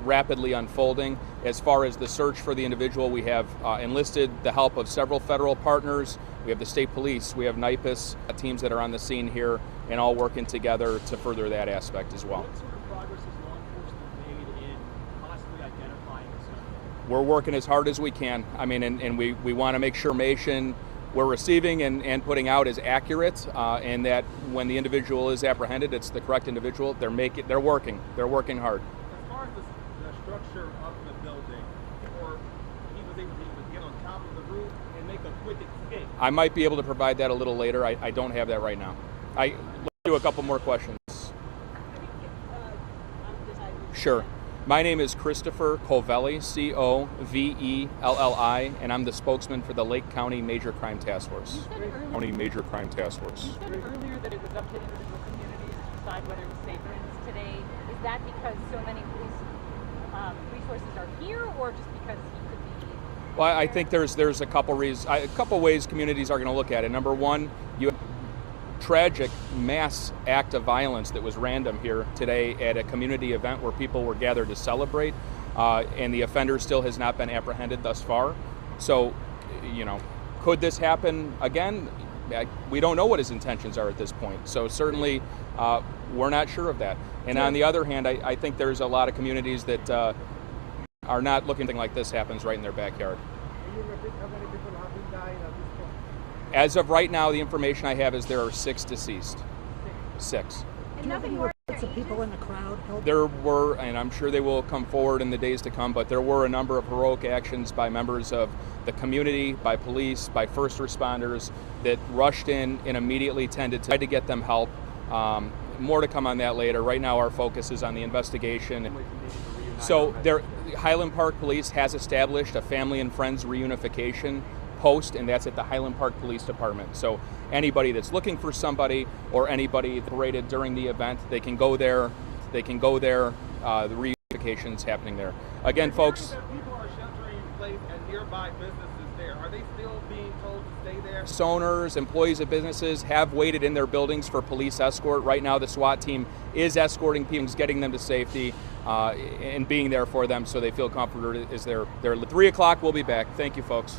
rapidly unfolding. As far as the search for the individual, we have enlisted the help of several federal partners. We have the state police, we have NIPAS teams that are on the scene here, and all working together to further that aspect as well. What sort of progress has law enforcement made in possibly identifying the suspect? We're working as hard as we can. I mean, and we want to make sure information we're receiving and putting out is accurate, and that when the individual is apprehended, it's the correct individual. They're working hard. As far as the structure of the building, or he was able to get on top of the roof and make a quick escape. I might be able to provide that a little later. I don't have that right now. Let's do a couple more questions. Sure. My name is Christopher Covelli, Covelli, and I'm the spokesman for the Lake County Major Crime Task Force. County Major Crime Task Force. You said earlier that it was up to individual communities to decide whether it was safe for instance today. Is that because so many police resources are here, or just because he could be? Well, I think there's a couple reasons, a couple ways communities are going to look at it. Number one, you have a tragic mass act of violence that was random here today at a community event where people were gathered to celebrate, and the offender still has not been apprehended thus far. So, could this happen again? We don't know what his intentions are at this point. So certainly, we're not sure of that. And on the other hand, I think there's a lot of communities that are not looking like this happens right in their backyard. As of right now, the information I have is there are 6 deceased. 6. And nothing more. Some people in the crowd helped? There were, and I'm sure they will come forward in the days to come, but there were a number of heroic actions by members of the community, by police, by first responders that rushed in and immediately tended to try to get them help. More to come on that later. Right now our focus is on the investigation. So Highland Park Police has established a family and friends reunification post, and that's at the Highland Park Police Department. So anybody that's looking for somebody or anybody paraded during the event, they can go there. The reunification is happening there. Again, folks. People are sheltering in place at nearby businesses there. Are they still being told to stay there? Owners, employees of businesses have waited in their buildings for police escort. Right now, the SWAT team is escorting people, getting them to safety, and being there for them so they feel comforted as they're 3 o'clock. We'll be back. Thank you, folks.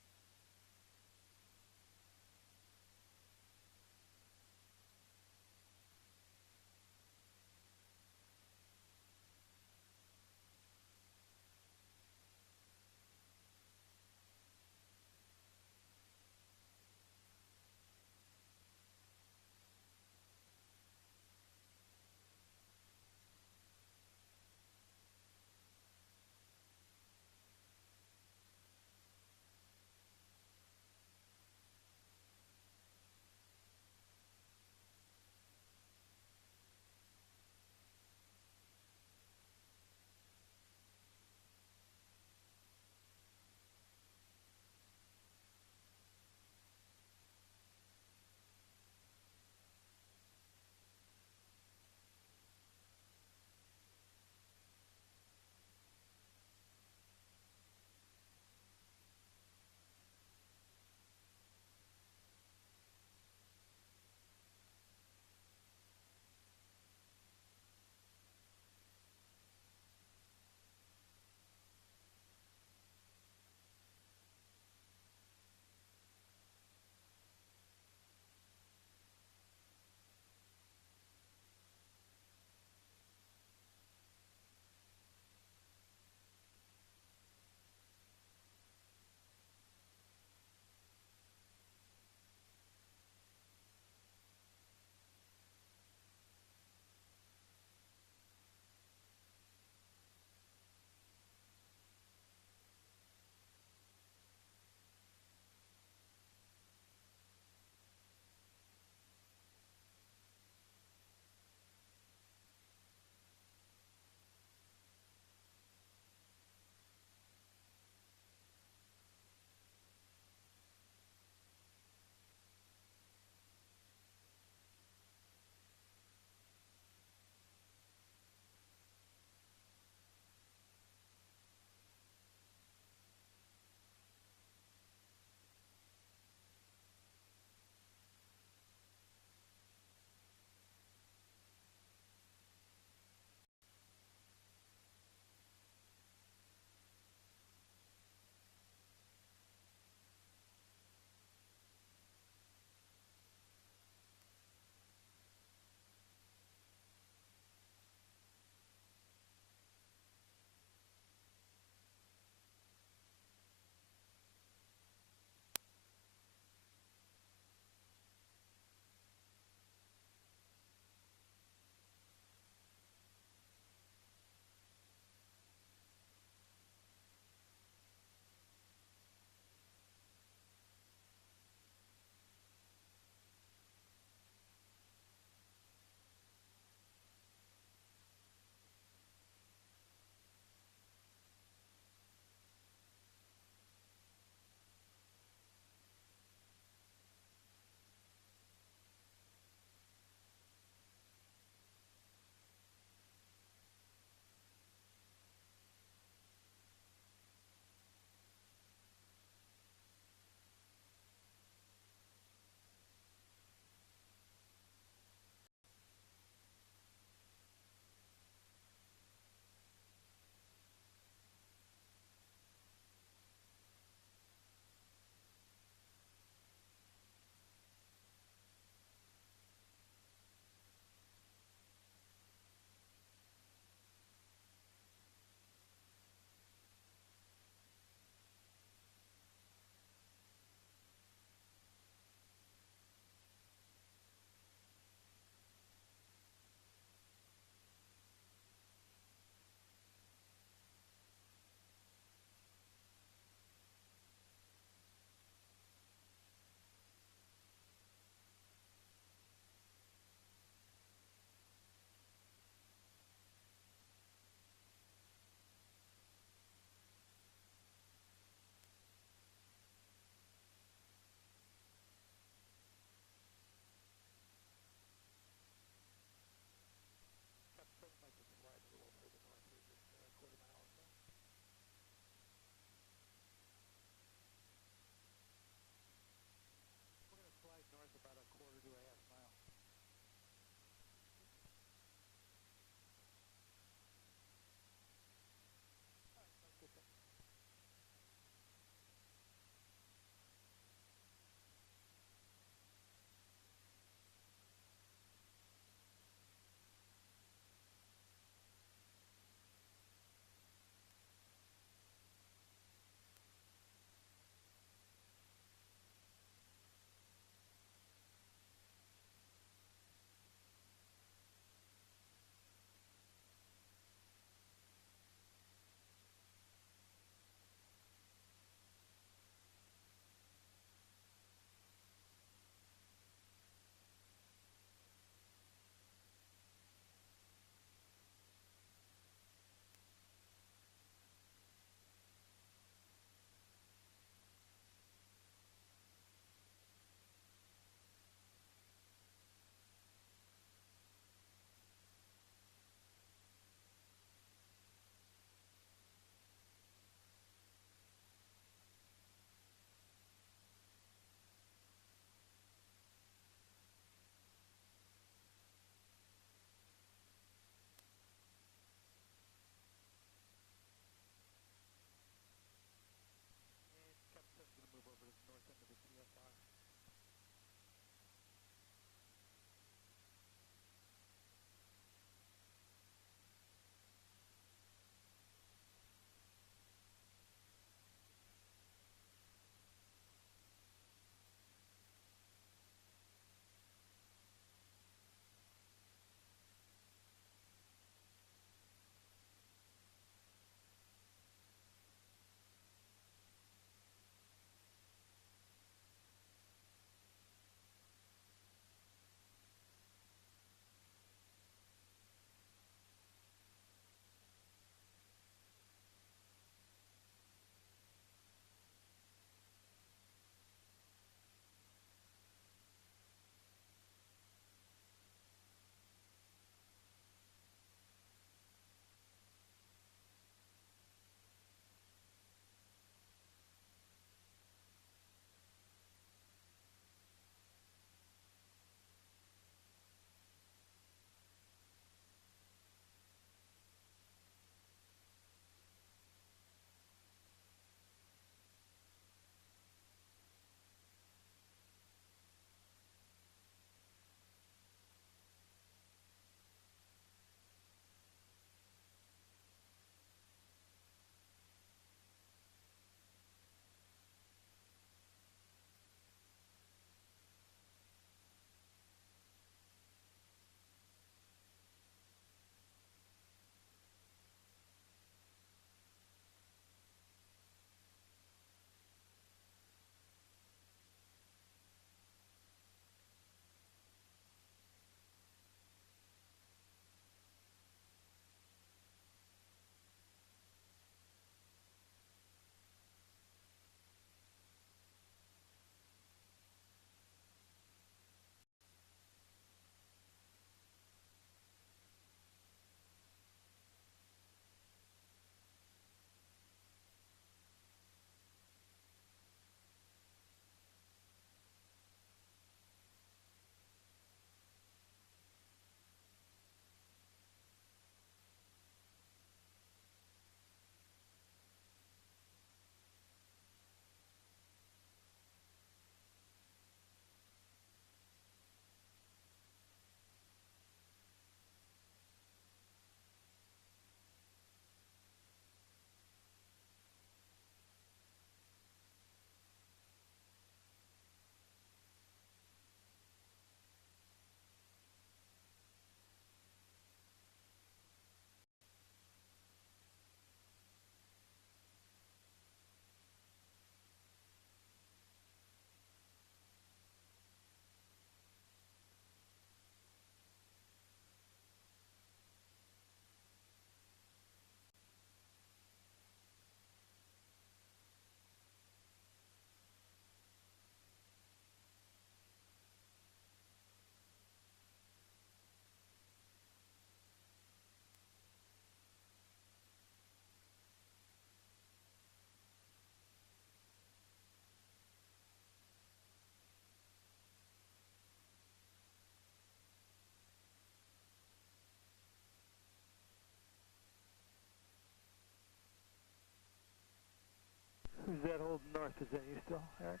north. Is that you still, Eric?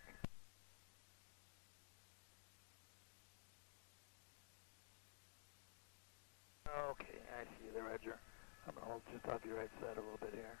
Okay, I see you there, Roger. I'm going to hold just off your right side a little bit here.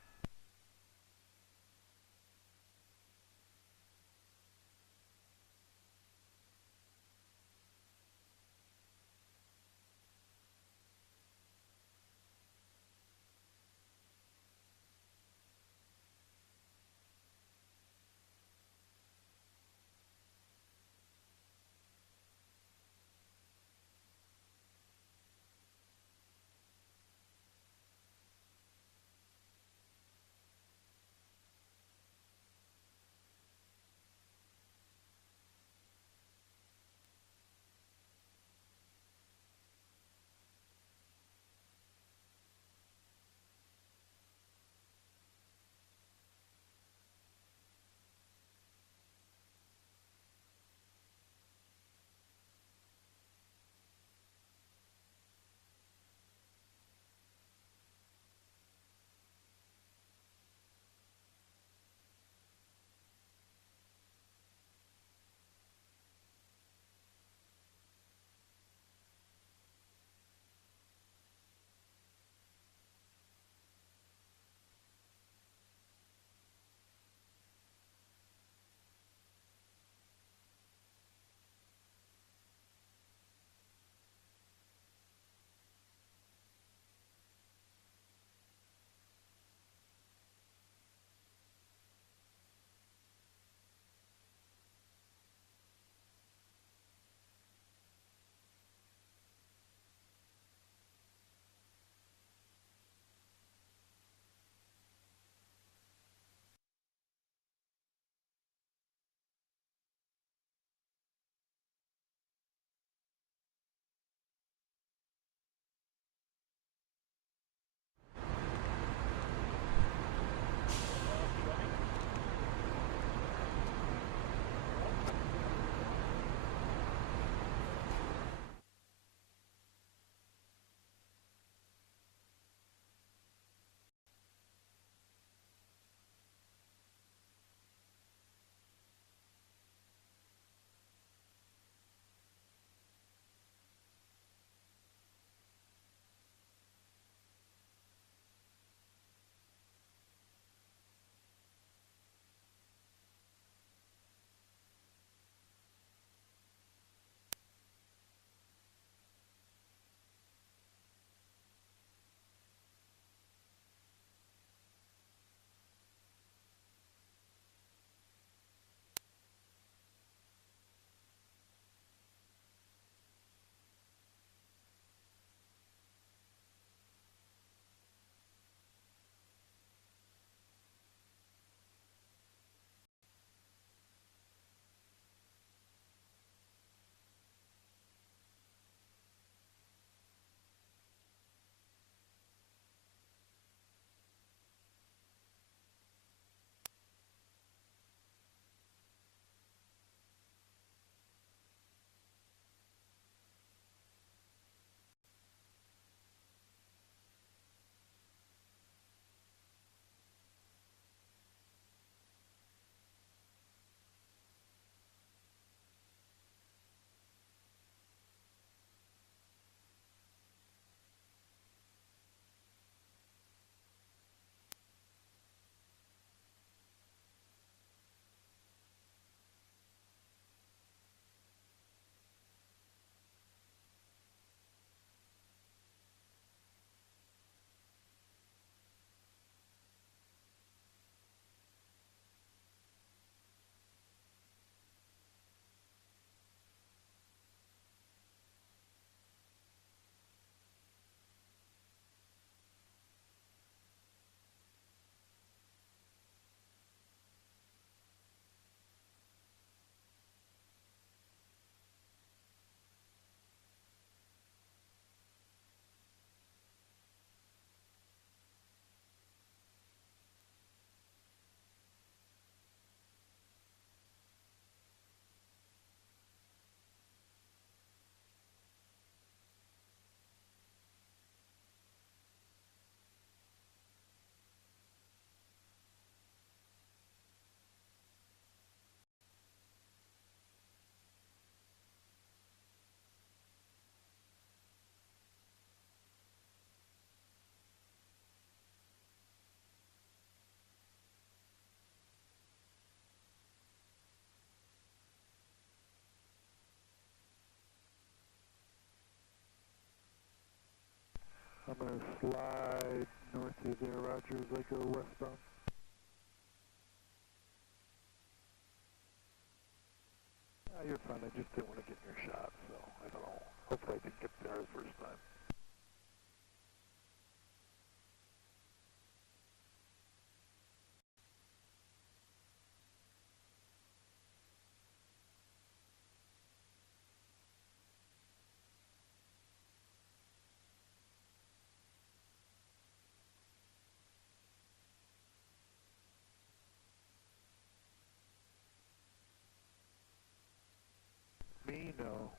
slide north through there, Roger, as I go westbound. You're fine, I just didn't want to get in your shot, so I don't know. Hopefully I didn't get there the first time. Me, no.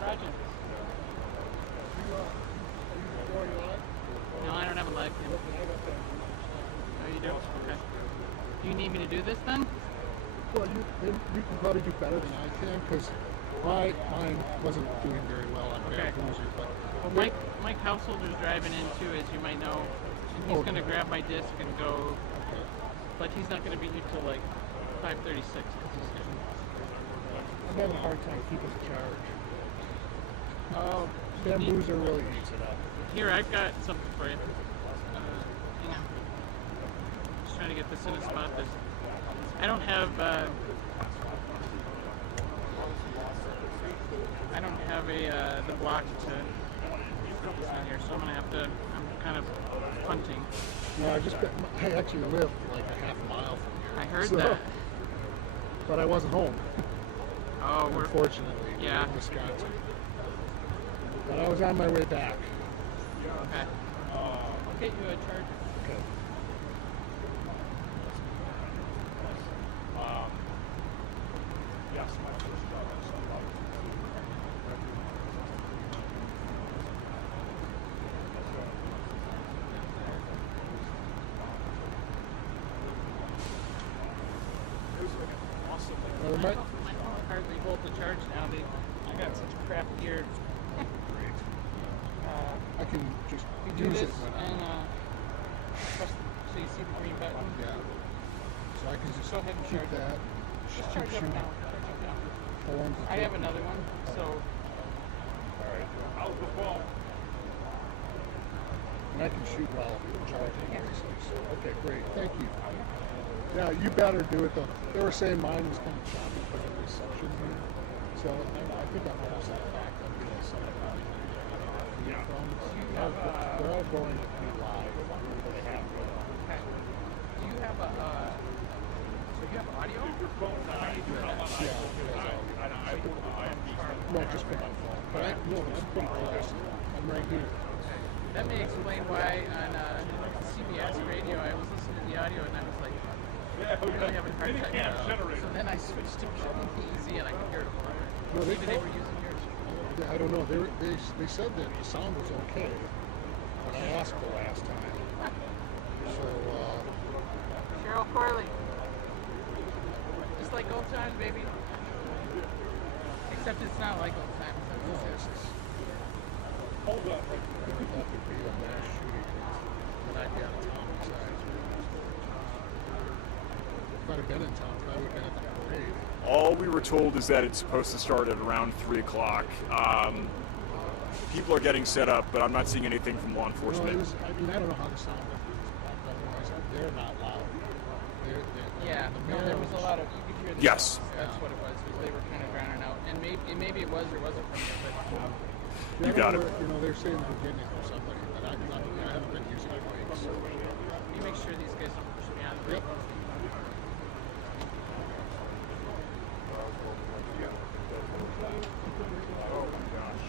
mic. No, I don't have a live cam. Oh, you do? Okay. Do you need me to do this then? Well, you can probably do better than I can, because mine wasn't doing very well on Okay. Bamboozler, but Well, Mike Householder's driving in too, as you might know. And he's going to grab my disc and go, but he's not going to be here till like 5:36 because he's getting. I'm having a hard time keeping the charge. Oh, Bamboozler really eats it up. Here, I've got something for you. Hang on. Just trying to get this in a spot that I don't have. I don't have the block to put this on here, so I'm gonna have to. I'm kind of punting. No, I actually live like a half a mile from here. I heard that. But I wasn't home. Oh, unfortunately, yeah. in Wisconsin. But I was on my way back. Okay. I'll get you a charger. Okay. Yes, my first job. My phone hardly holds the charge now. I got such crap gear. I can just You do use this it when I'm. and press, so you see the green button. Yeah. So I can just Go ahead and keep charge it. that. Just keep charge up shooting. now. Charge up now. How long does it I take? have another one, so. Alright, how's the phone? And I can shoot while charging. So, okay, great. Thank you. Yeah, you better do it though. They were saying mine was kind of choppy because of the reception here. So I think I'm almost at back up to the side. They're all going to be live. They have to. Okay. Do you have a, so you have audio? Your phone, how do you do that? No, just put my phone. But I'm pretty close. I'm right here. That may explain why on CBS radio I was listening to the audio and I was like, I'm really having a hard time. So then I switched to easy and I could hear it more. No, Maybe they were using yours. Yeah, I don't know. They said that the sound was okay when I asked the last time. So, Cheryl Corley. Just like old times, baby. Except it's not like old times. no, this is. Hold up. I thought there'd be a mass shooting when I'd be out of town besides. If I'd have been in town, I would have been at the parade. All we were told is that it's supposed to start at around 3 o'clock. People are getting set up, but I'm not seeing anything from law enforcement. No, I don't know how the sound was. They're not loud. Yeah, there was a lot of, you could hear the Yes. sounds. That's what it was. They were kind of drowning out. And maybe it was or wasn't from you, but... You got it. They're saying they're getting it for somebody, but I haven't been using it lately, so... You make sure these guys don't push me out of the way. Oh my gosh.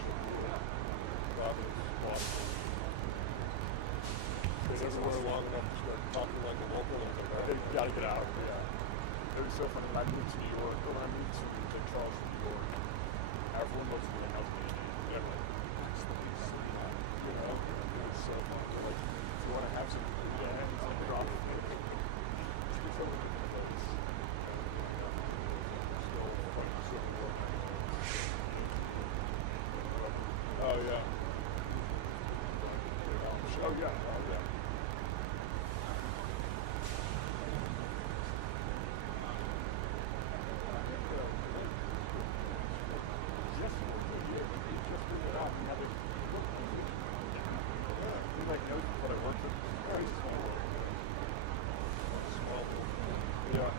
Is everywhere long enough to start talking like a local and come back? They gotta get out, yeah. It was so funny when I moved to New York, or when I moved to Charleston, New York, everyone looks at me like I was being they're like, you know, it was so fun. They're like, do you want to have some food? Yeah, and it's like drop it. It's over the place. Still funny Civil War. Oh yeah. Oh yeah, oh yeah. Yeah.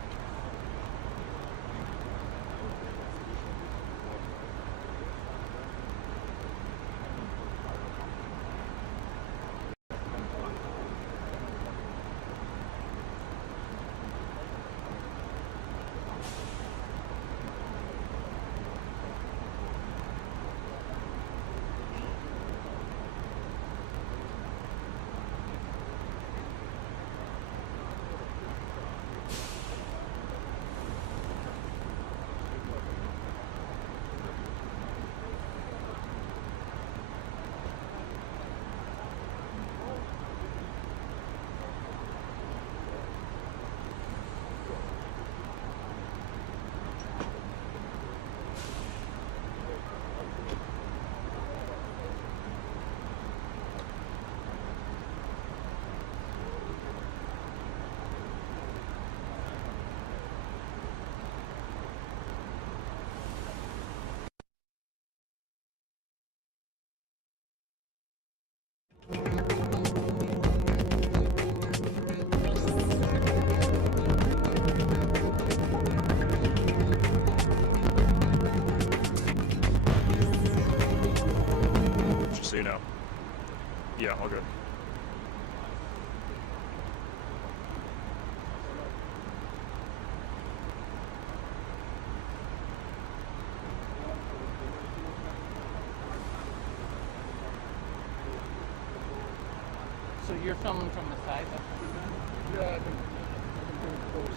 Yeah, all good. So you're filming from the side, though? Yeah, I've been doing close.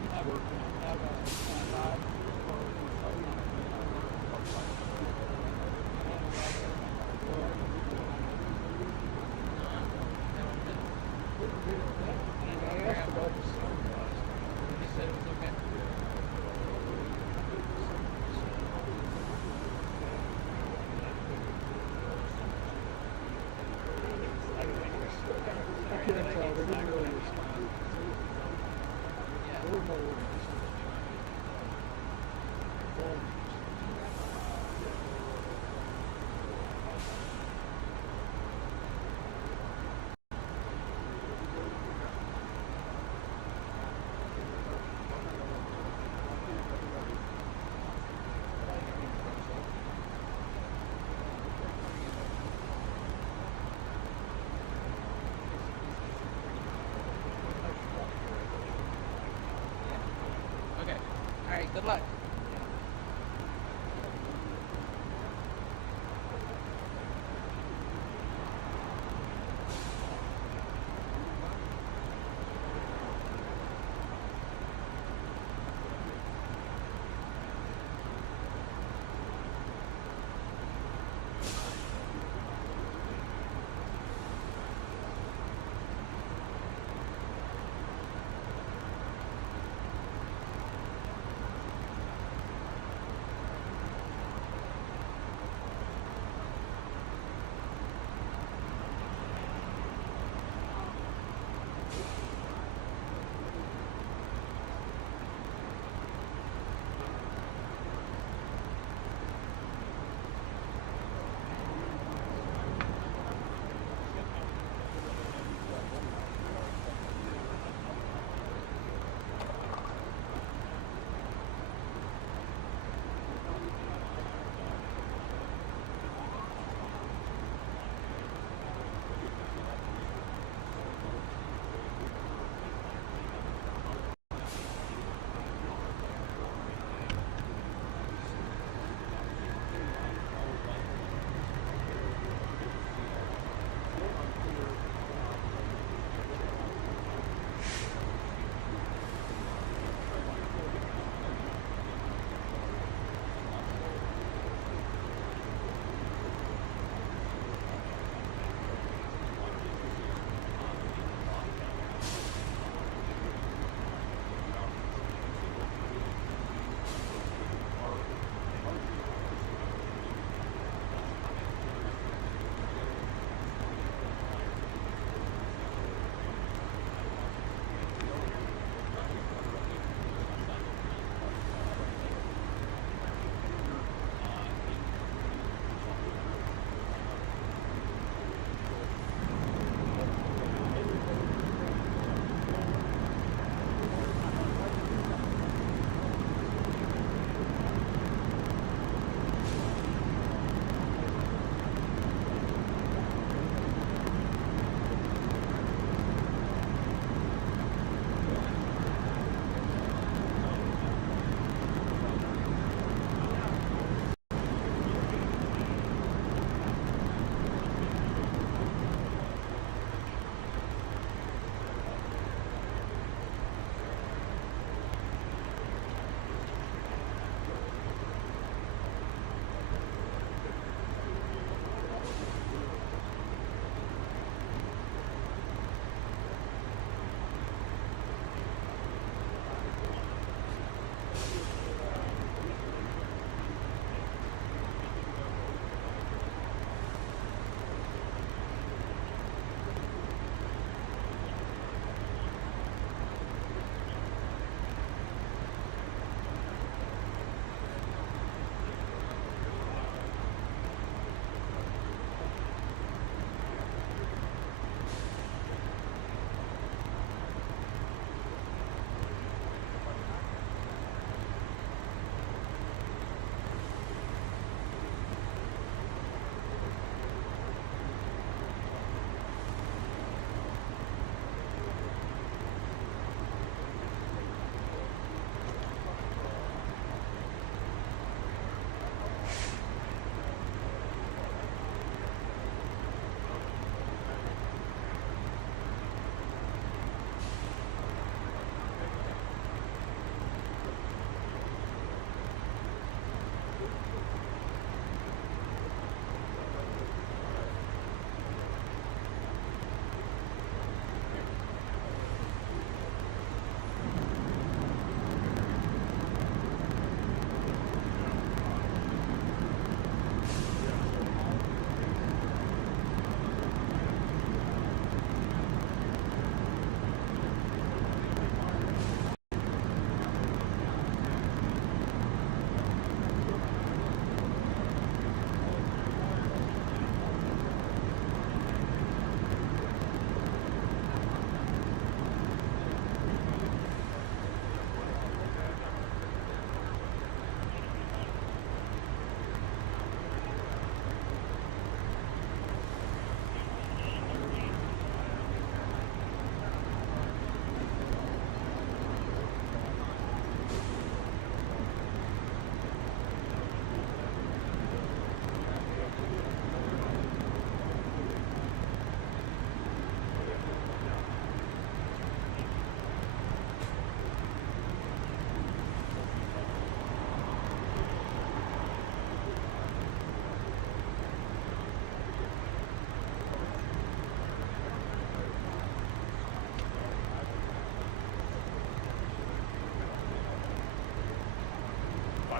He's working on that. I asked about the sun. He said it was okay. I can't tell. They didn't really respond. They were more organized. Okay. All right. Good luck.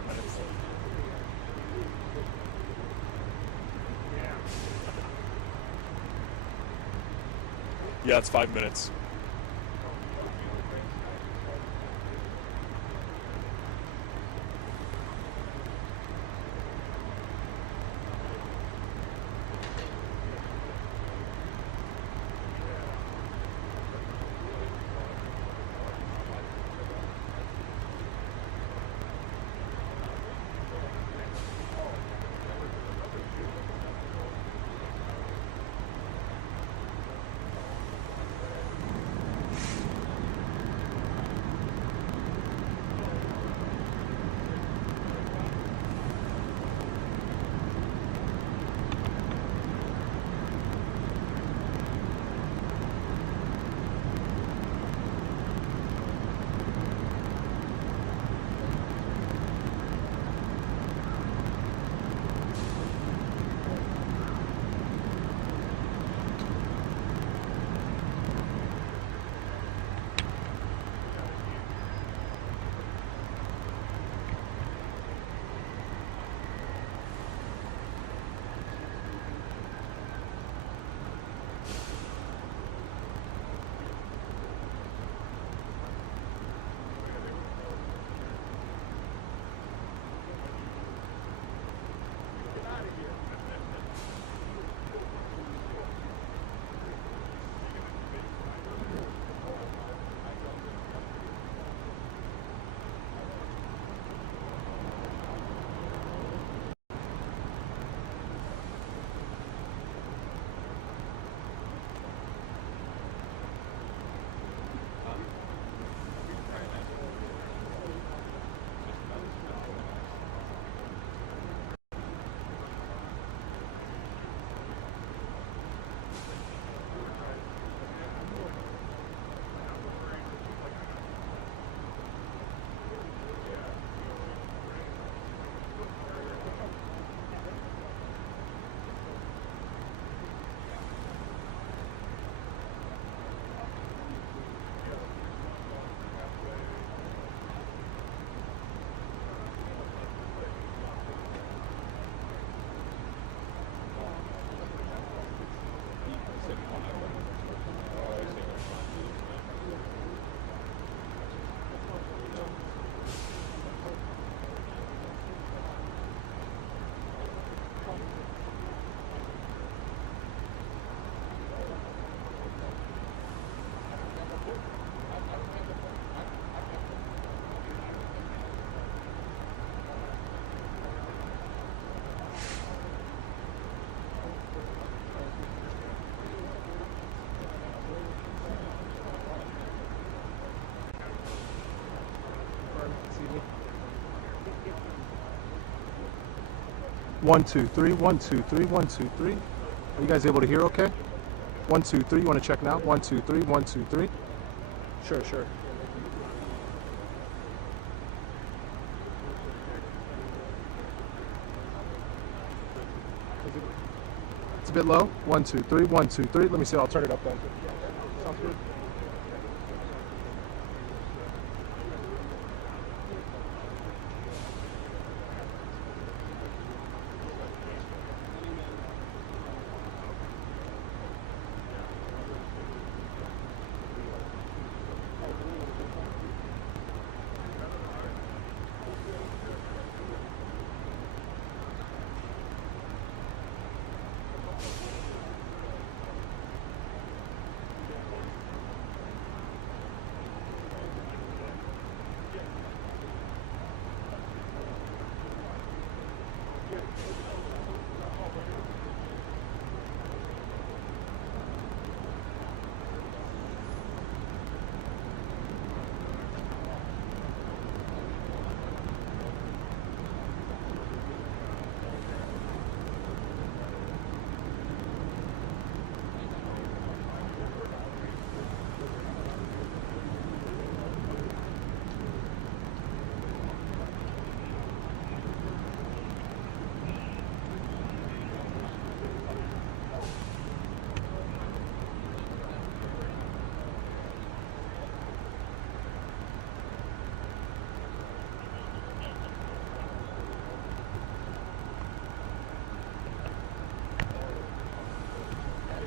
5 minutes. Yeah, it's 5 minutes. One, two, three, 1, 2, 3, 1, 2, 3. Are you guys able to hear okay? 1, 2, 3. You want to check now? 1, 2, 3, 1, 2, 3. Sure, sure. It's a bit low. 1, 2, 3, 1, 2, 3. Let me see. I'll turn it up then. Sounds good.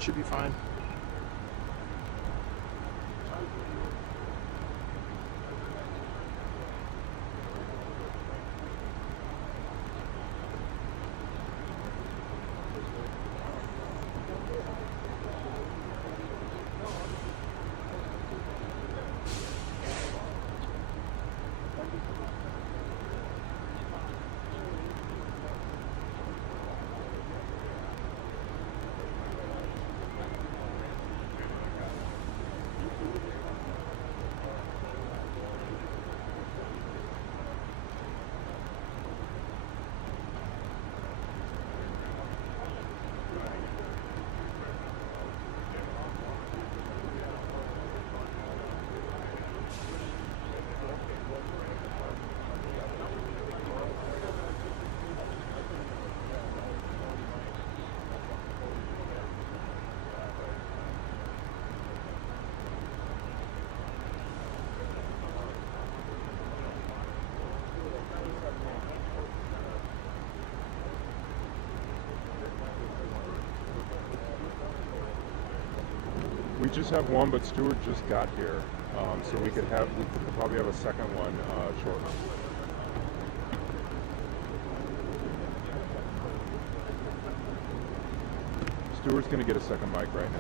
should be fine. We just have one, but Stuart just got here, so we could probably have a second one shortly. Stuart's going to get a second mic right now.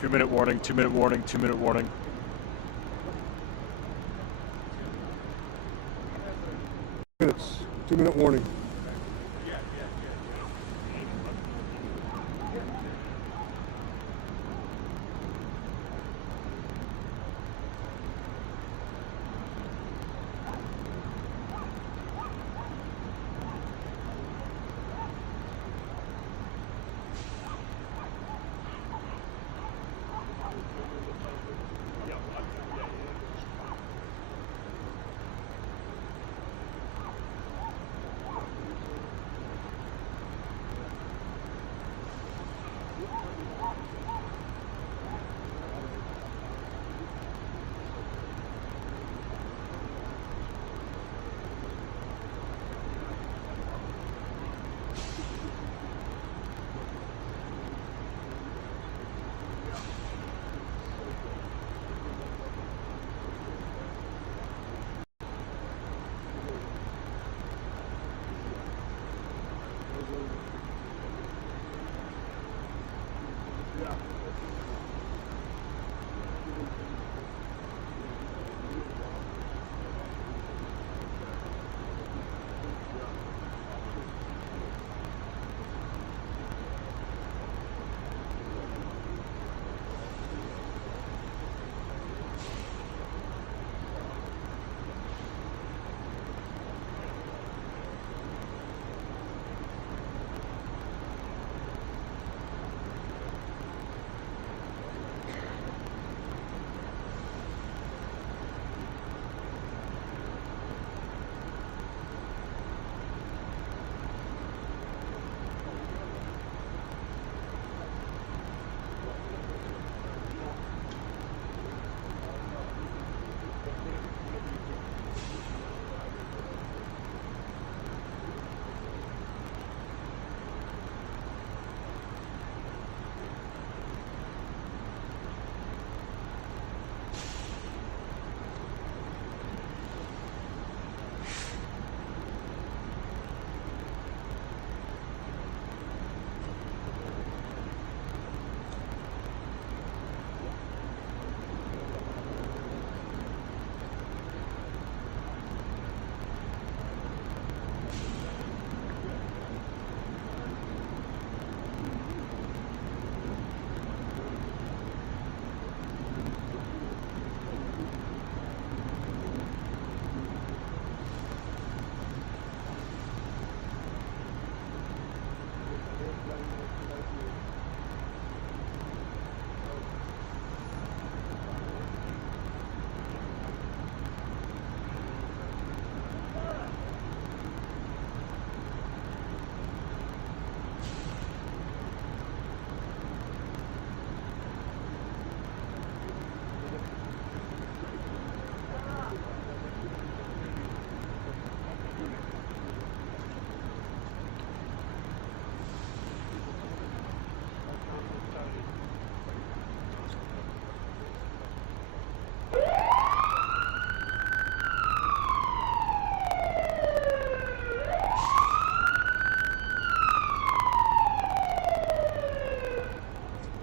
2-minute warning, 2-minute warning, 2-minute warning. Minutes. 2-minute warning.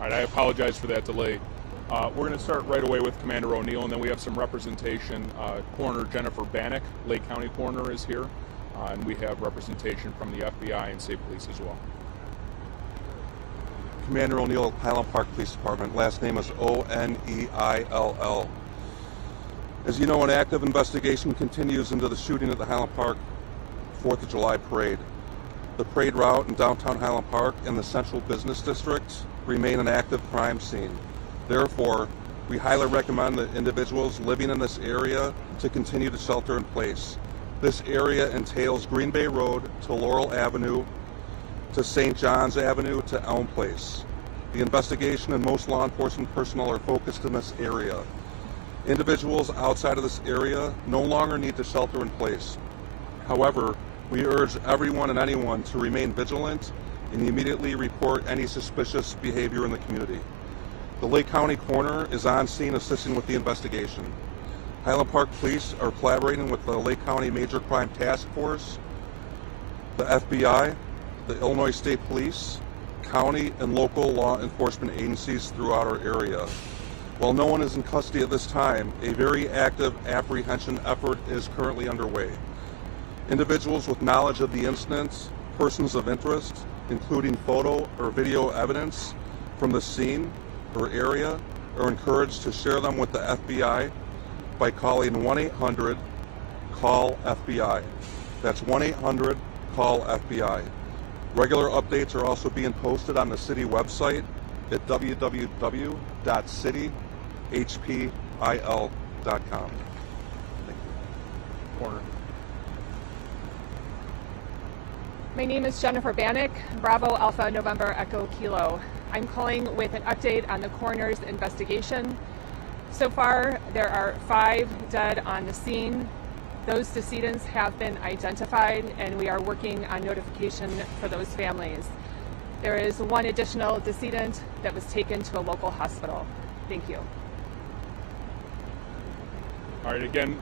I apologize for that delay. We're going to start right away with Commander O'Neill, and then we have some representation. Coroner Jennifer Bannock, Lake County Coroner, is here, and we have representation from the FBI and State Police as well. Commander O'Neill, Highland Park Police Department. Last name is O'Neill. As you know, an active investigation continues into the shooting at the Highland Park 4th of July parade. The parade route in downtown Highland Park and the central business district remain an active crime scene. Therefore, we highly recommend that individuals living in this area to continue to shelter in place. This area entails Green Bay Road to Laurel Avenue to St. John's Avenue to Elm Place. The investigation and most law enforcement personnel are focused in this area. Individuals outside of this area no longer need to shelter in place. However, we urge everyone and anyone to remain vigilant and immediately report any suspicious behavior in the community. The Lake County Coroner is on scene assisting with the investigation. Highland Park Police are collaborating with the Lake County Major Crime Task Force, the FBI, the Illinois State Police, county and local law enforcement agencies throughout our area. While no one is in custody at this time, a very active apprehension effort is currently underway. Individuals with knowledge of the incidents, persons of interest, including photo or video evidence from the scene or area, are encouraged to share them with the FBI by calling 1-800-CALL-FBI. That's 1-800-CALL-FBI. Regular updates are also being posted on the city website at www.cityhpil.com. Corner. My name is Jennifer Bannock, Bravo Alpha November Echo Kilo. I'm calling with an update on the coroner's investigation. So far, there are 5 dead on the scene. Those decedents have been identified, and we are working on notification for those families. There is 1 additional decedent that was taken to a local hospital. Thank you. All right, again,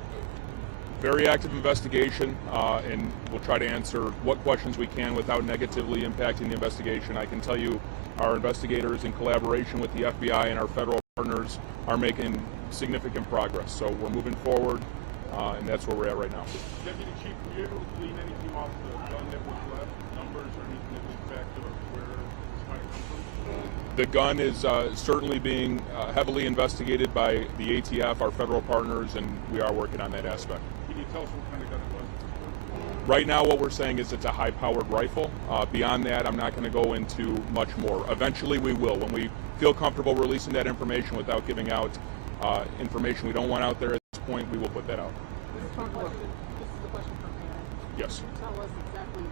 very active investigation, and we'll try to answer what questions we can without negatively impacting the investigation. I can tell you our investigators, in collaboration with the FBI and our federal partners, are making significant progress. So we're moving forward, and that's where we're at right now. Deputy Chief, were you able to glean anything off the gun that was left, numbers or anything that leads back to where this might have come from? The gun is certainly being heavily investigated by the ATF, our federal partners, and we are working on that aspect. Can you tell us what kind of gun it was? Right now what we're saying is it's a high-powered rifle. Beyond that, I'm not going to go into much more. Eventually we will. When we feel comfortable releasing that information without giving out information we don't want out there at this point, we will put that out. This is a question for Mayor. Yes. Can you tell us exactly, you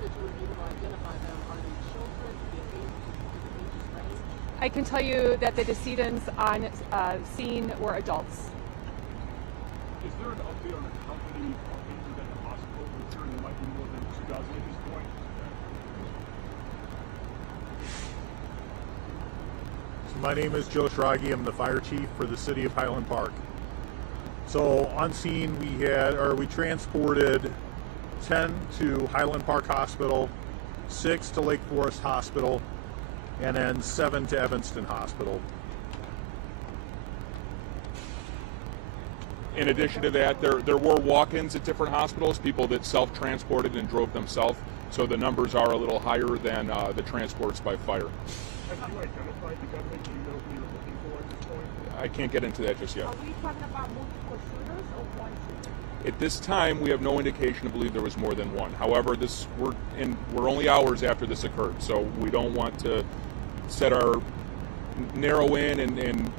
said you were able to identify them. Are they children? Did the ages range? I can tell you that the decedents on scene were adults. Is there an update on the company injured at the hospital? We're hearing there might be more than 2,000 at this point. My name is Joe Schrage. I'm the fire chief for the city of Highland Park. So on scene we transported 10 to Highland Park Hospital, 6 to Lake Forest Hospital, and then 7 to Evanston Hospital. In addition to that, there were walk-ins at different hospitals, people that self-transported and drove themselves, so the numbers are a little higher than the transports by fire. Have you identified the gunman? Do you know who you're looking for at this point? I can't get into that just yet. Are we talking about multiple shooters or one shooter? At this time, we have no indication to believe there was more than one. However, we're only hours after this occurred, so we don't want to narrow in, and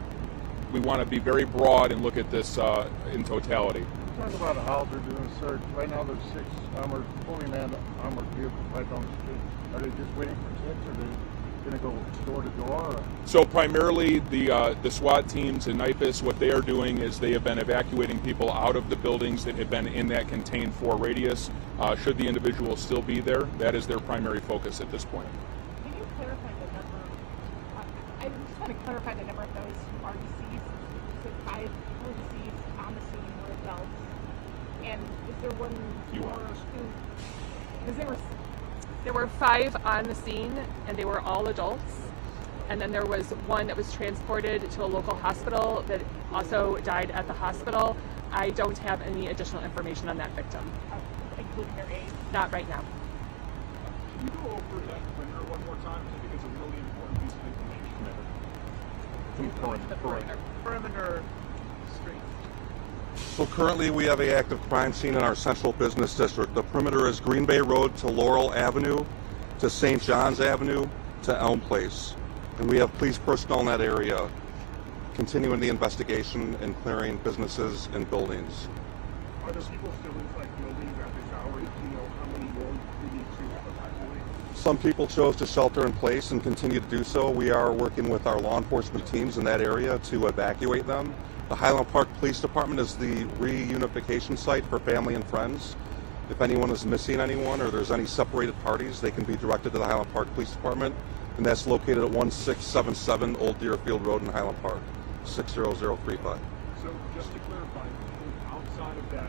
we want to be very broad and look at this in totality. Talk about how they're doing a search. Right now there's 6 fully manned armored vehicles right down the street. Are they just waiting for tips, or are they going to go door to door? So primarily the SWAT teams in NIPUS, what they are doing is they have been evacuating people out of the buildings that have been in that contained 4 radius. Should the individual still be there, that is their primary focus at this point. Can you clarify the number? I just want to clarify the number of those who are deceased. So 5 were deceased on the scene were adults. And is there one more who? Because there were 5 on the scene, and they were all adults. And then there was 1 that was transported to a local hospital that also died at the hospital. I don't have any additional information on that victim. Including their age? Not right now. Can you go over that perimeter one more time? I think it's a really important piece of information. Perimeter street. So currently we have an active crime scene in our central business district. The perimeter is Green Bay Road to Laurel Avenue, to St. John's Avenue, to Elm Place. And we have police personnel in that area continuing the investigation and clearing businesses and buildings. Are there people still inside buildings at this hour? Do you know how many more we need to evacuate? Some people chose to shelter in place and continue to do so. We are working with our law enforcement teams in that area to evacuate them. The Highland Park Police Department is the reunification site for family and friends. If anyone is missing anyone or there's any separated parties, they can be directed to the Highland Park Police Department, and that's located at 1677 Old Deerfield Road in Highland Park, 60035. So just to clarify, outside of that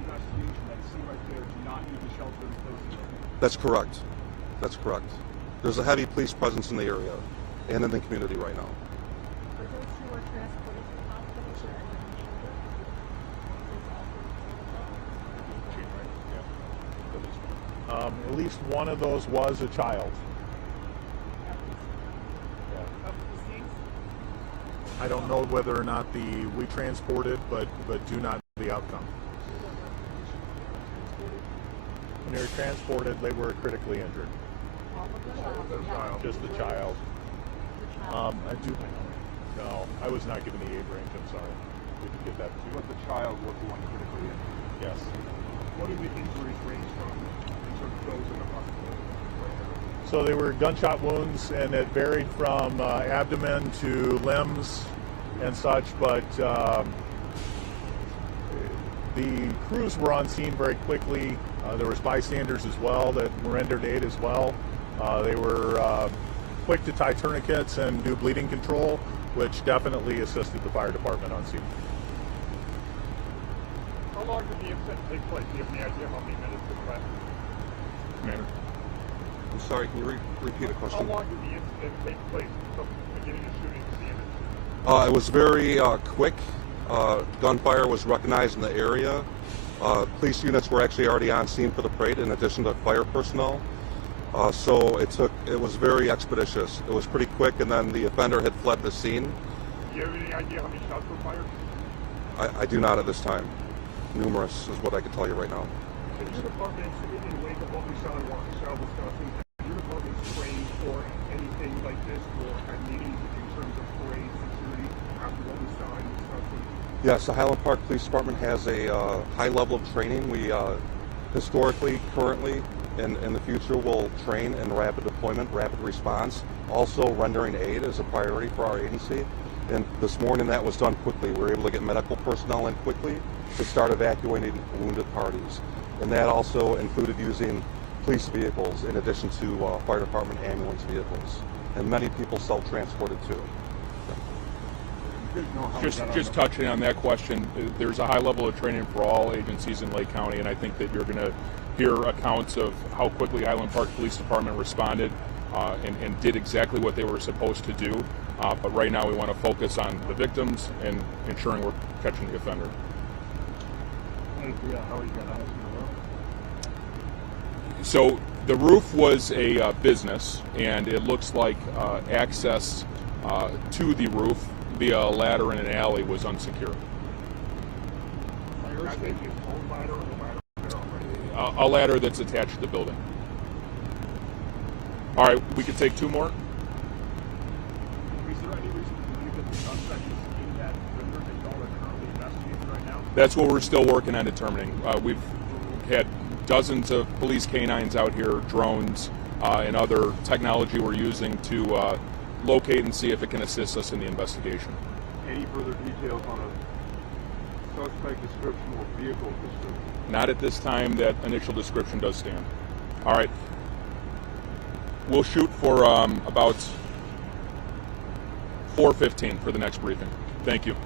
investigation that you see right there, do not need to shelter in place? That's correct. That's correct. There's a heavy police presence in the area and in the community right now. For those who are transported to the hospital, is there anyone injured? At least one of those was a child. I don't know whether or not we transported, but do not know the outcome. When they were transported, they were critically injured. Just the child. I do. No, I was not given the age range. I'm sorry. We could get that to you. But the child was the one critically injured. Yes. What do the injuries range from in terms of those in the hospital? So they were gunshot wounds, and it varied from abdomen to limbs and such, but the crews were on scene very quickly. There was bystanders as well that rendered aid as well. They were quick to tie tourniquets and do bleeding control, which definitely assisted the fire department on scene. How long did the incident take place? Do you have any idea how many minutes it lasted? Commander? I'm sorry, can you repeat a question? How long did the incident take place from the beginning of shooting to the end? It was very quick. Gunfire was recognized in the area. Police units were actually already on scene for the parade in addition to fire personnel. So it was very expeditious. It was pretty quick, and then the offender had fled the scene. Do you have any idea how many shots were fired? I do not at this time. Numerous is what I can tell you right now. Is your department, in the wake of what we saw in Waukesha, Wisconsin, is your department trained for anything like this, or at meetings in terms of parade security after what we saw in Wisconsin? Yes, the Highland Park Police Department has a high level of training. We historically, currently, and in the future will train in rapid deployment, rapid response. Also, rendering aid is a priority for our agency. And this morning that was done quickly. We were able to get medical personnel in quickly to start evacuating wounded parties. And that also included using police vehicles in addition to fire department ambulance vehicles. And many people self-transported too. Just touching on that question, there's a high level of training for all agencies in Lake County, and I think that you're going to hear accounts of how quickly Highland Park Police Department responded and did exactly what they were supposed to do. But right now we want to focus on the victims and ensuring we're catching the offender. So the roof was a business, and it looks like access to the roof via a ladder in an alley was unsecure. A ladder that's attached to the building. All right, we could take two more. Is there any reason to believe that the suspect is in that perimeter that y'all are currently investigating right now? That's what we're still working on determining. We've had dozens of police canines out here, drones, and other technology we're using to locate and see if it can assist us in the investigation. Any further details on a suspect description or vehicle description? Not at this time. That initial description does stand. All right. We'll shoot for about 4:15 for the next briefing. Thank you.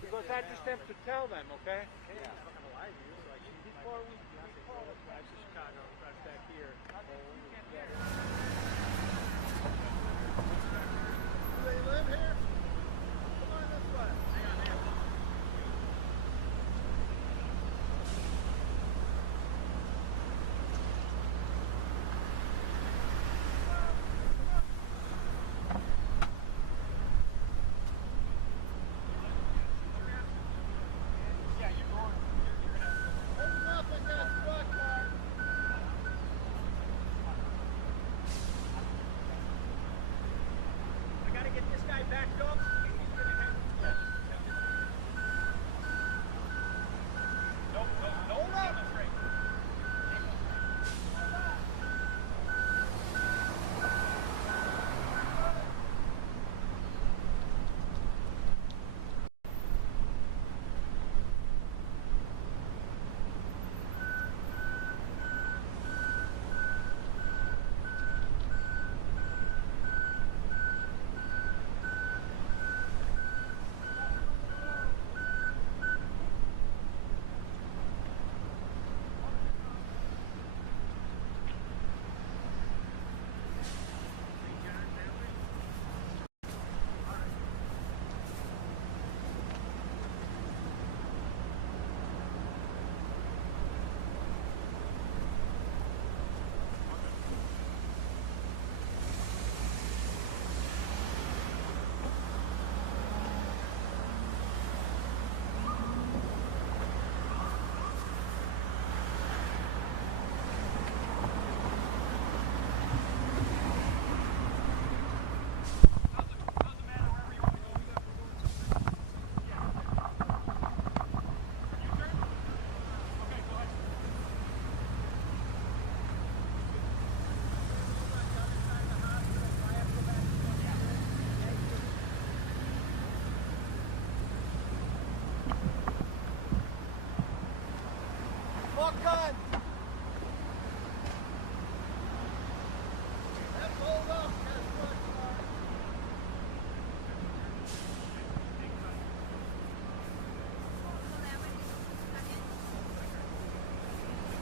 Because I just have to tell them, okay? Yeah. Before we call it back to Chicago, right back here. Do they live here? Come on this way. Hang on. Backed up.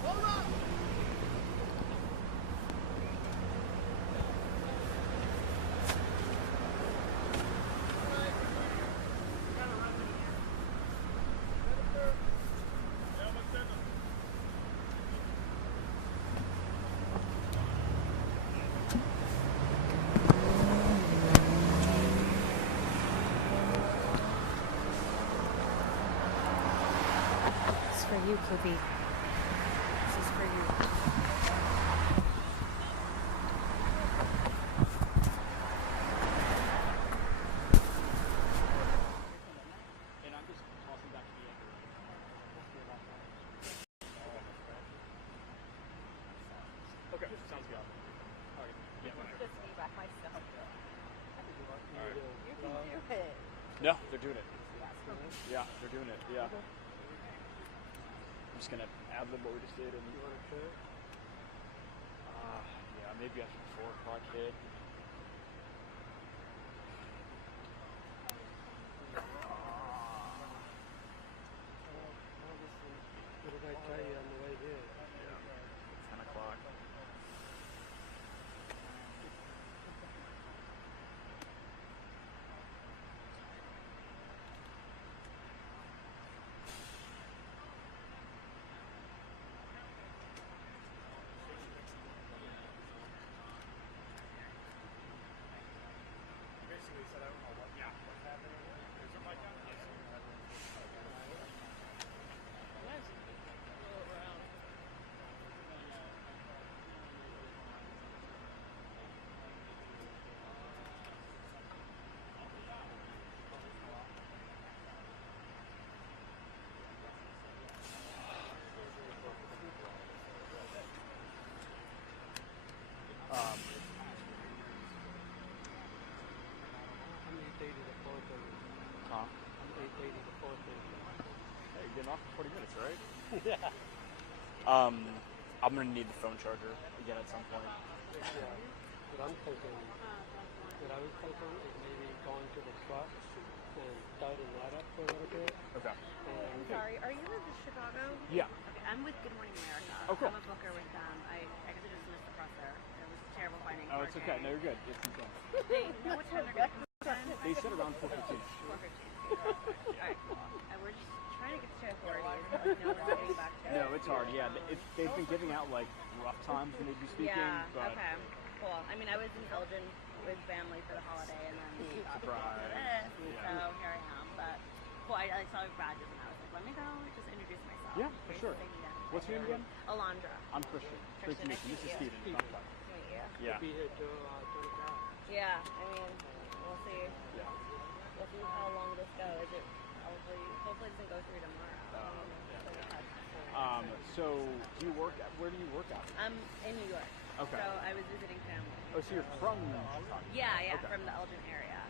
Hold up. For you, Clippy. This is for you. And I'm just tossing back to the end. Okay, sounds good. All right. Yeah. Just be by myself. All right. You can do it. No, they're doing it. Yeah, they're doing it. Yeah. I'm just gonna add them what we just did, and you want to share? Yeah, maybe after the 4 o'clock hit. What did I tell you on the way here? Yeah, 10 o'clock. Off for 40 minutes, right? Yeah. I'm gonna need the phone charger again at some point. What I'm thinking, is maybe going to the truck and tighten that up for a little bit. Okay. I'm sorry, are you with Chicago? Yeah. Okay, I'm with Good Morning America. Oh, cool. I'm a booker with them. I guess I just missed the press there. It was terrible finding. Oh, it's okay. No, you're good. It's insane. They know what time they're going to come. They said around 4:15. 4:15. Alright, cool. And we're just trying to get to authorities. Like, no one's getting back to No, it's hard. Yeah, they've been giving out like rough times when they'd be speaking. Yeah, but okay. Cool. I mean, I was in Belgium with family for the holiday, and then we got to this, so here I am. But cool, I saw badges, and I was like, let me go, just introduce myself. Yeah, for sure. What's your name again? Alondra. I'm Christian. Great to meet you. This is Steven. Nice to meet you. Yeah. Yeah, I mean, we'll see. Yeah. We'll see how long this goes. It hopefully it doesn't go through tomorrow. So do you work? Where do you work at? I'm in New York. Okay. So I was visiting family. Oh, so you're from Chicago? Yeah, Okay. from the Elgin area.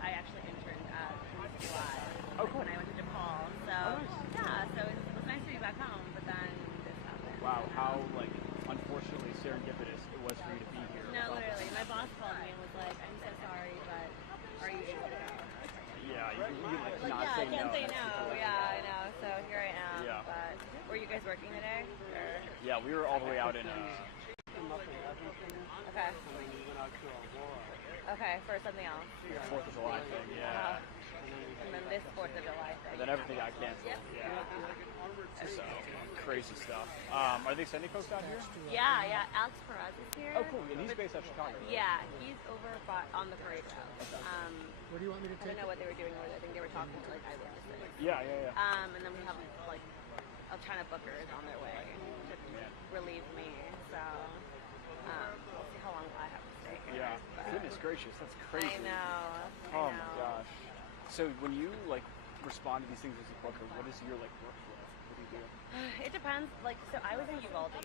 I actually interned at July cool. when I went to DePaul. So yeah, so it was nice to be back home, but then this happened. Wow, how like unfortunately serendipitous it was for you to be here. No, literally, my boss called me and was like, "I'm so sorry, but are you sure to go?" Yeah, you like not yeah, say I can't no. say no. Yeah, I know. So here I am. Yeah. But were you guys working today? Or? Yeah, we were all the way out in. Okay. Okay, for something else. 4th of July thing, yeah. And then this 4th of July thing. And then everything got canceled. Yeah. So crazy stuff. Are they sending folks out here? Yeah. Alex Perez is here. Oh, cool. And he's based out of Chicago. Right? Yeah, he's over on the parade route. Where do you want me to I take don't know what they were doing over there. I think they were talking to like eyewitnesses. Yeah. And then we have like a ton of bookers on their way to relieve me. So we'll see how long I have to stay here. Yeah. Goodness gracious, that's crazy. I know. Oh my gosh. So when you like respond to these things as a booker, what is your like workflow? What do you do? It depends. Like, so I was in Uvalde for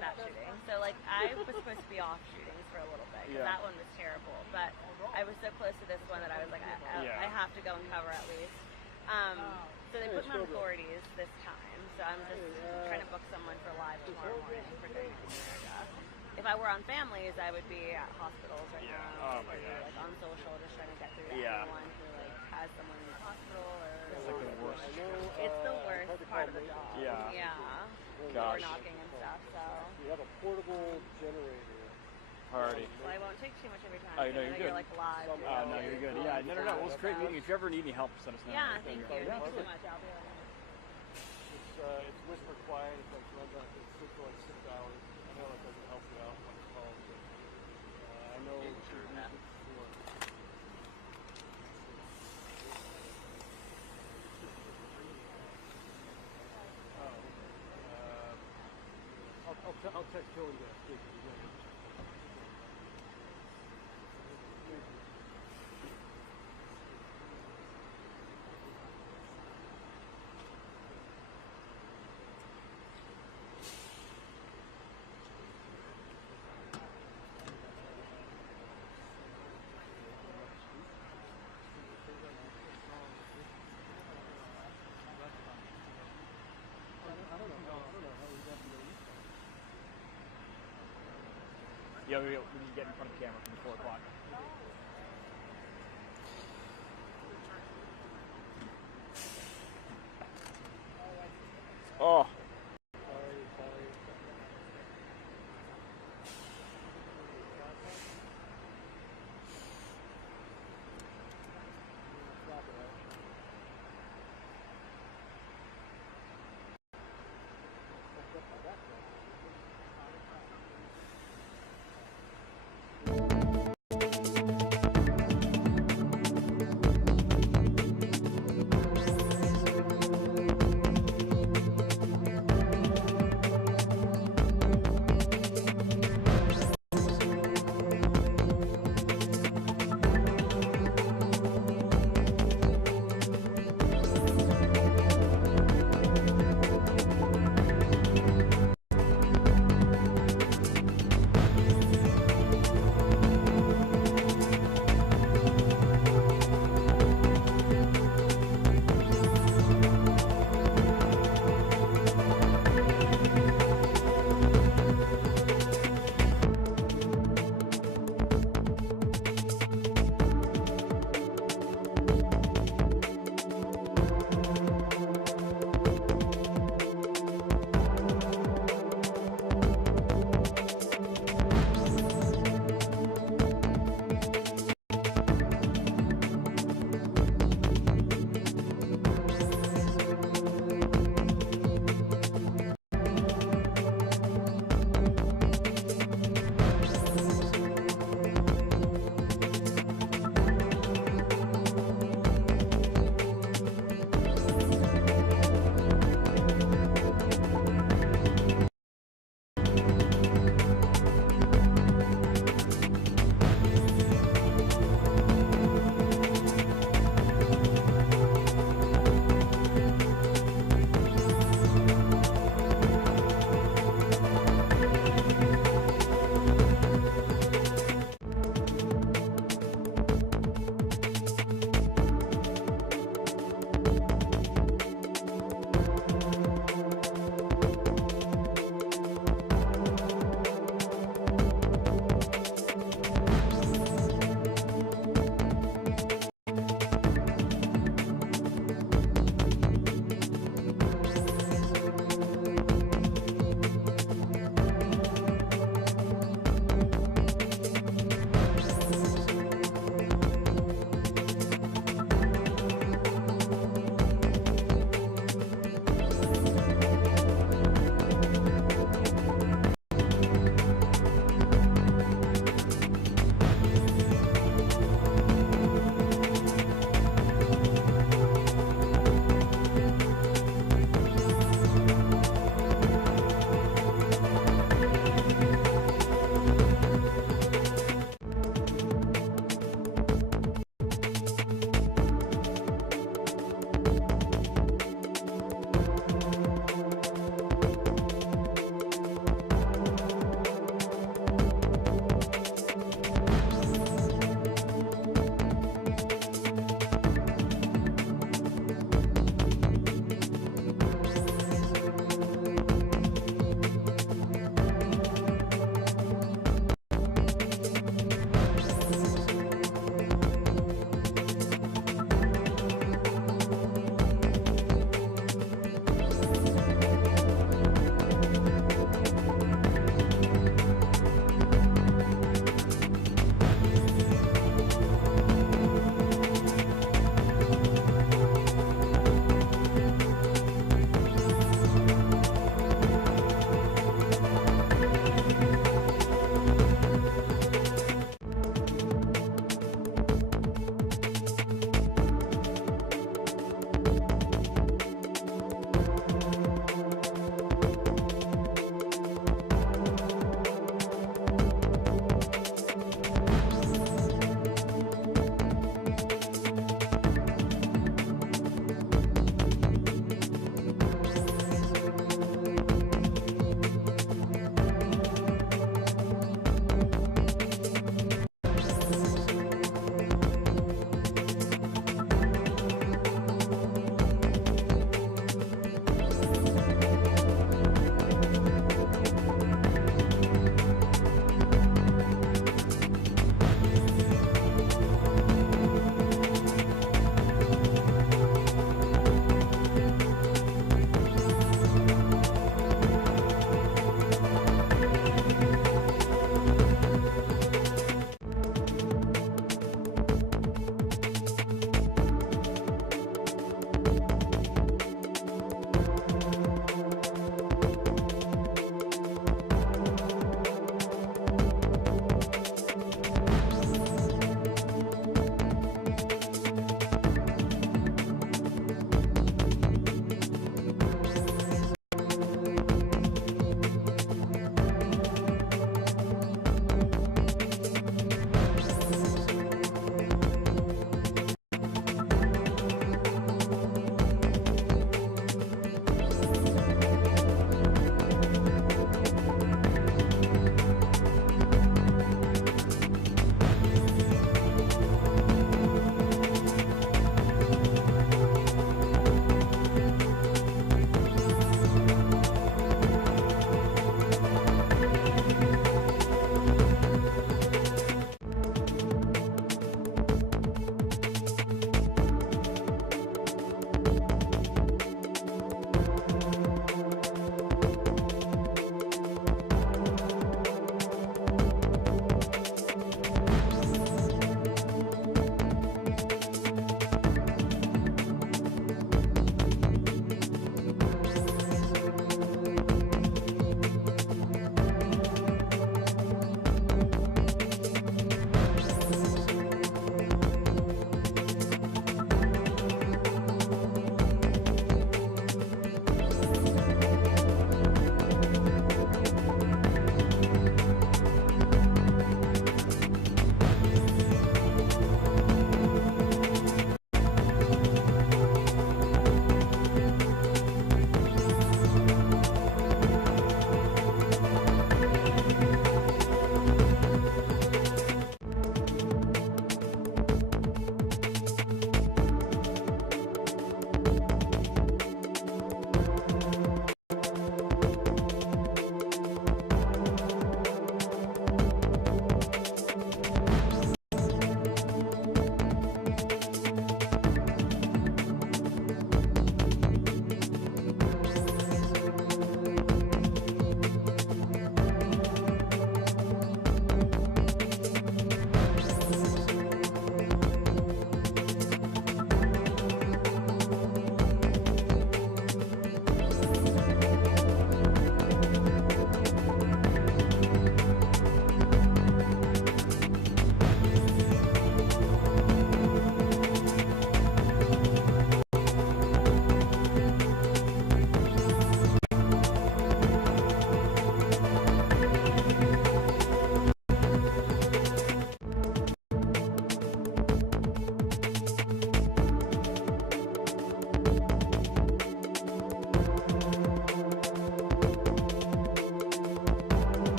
that shooting. So like I was supposed to be off shootings for a little bit because that one was terrible. But I was so close to this one that I was like, I have to go and cover at least. So they put me on authorities this time. So I'm just trying to book someone for live tomorrow morning for Good Morning America. If I were on families, I would be at hospitals right now. Oh my gosh. Like on social, just trying to get through to anyone who like has someone in the hospital or. It's like the worst. It's the worst part of the job. Yeah. Door knocking and stuff. So. We have a portable generator. Alrighty. So I won't take too much of your time. Oh, no, you're good. You're like live. No, you're good. Yeah, no. Well, it's great meeting you. If you ever need any help, let us know. Yeah, thank you. Yeah, Thank you so much. I'll be around. It's whisper quiet. It's like runs on. It's good for like 6 hours. I know it doesn't help you out when it's called. But, I know. I'll text Joey that. Yeah, we need to get in front of the camera from 4 o'clock. Oh.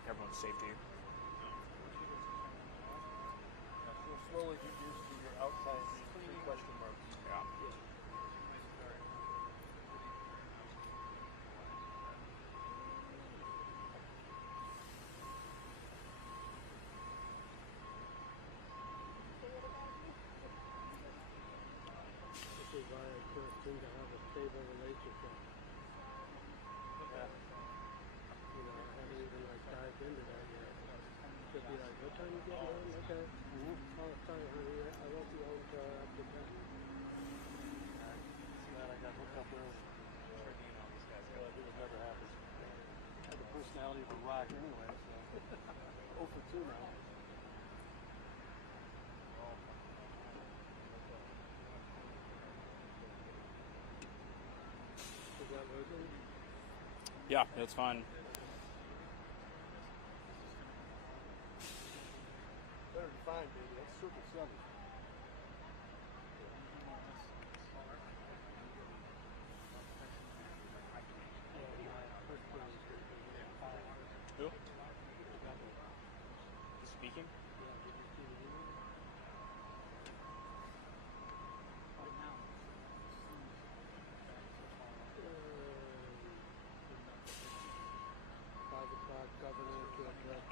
like everyone's safety. You'll slowly get used to your outside three question marks. Yeah. This is why I can't seem to have a stable relationship. Yeah. You know, I haven't even like dived into that yet. She'll be like, what time you get home? Okay. Oh, sorry, honey, I won't be home till after 10. Glad I got hooked up early. Well, it never happens. I have the personality of a rock anyway, so 0 for 2 now. Is that working? Yeah, that's fine. Better be fine, baby. That's Circle 7. Who? Speaking?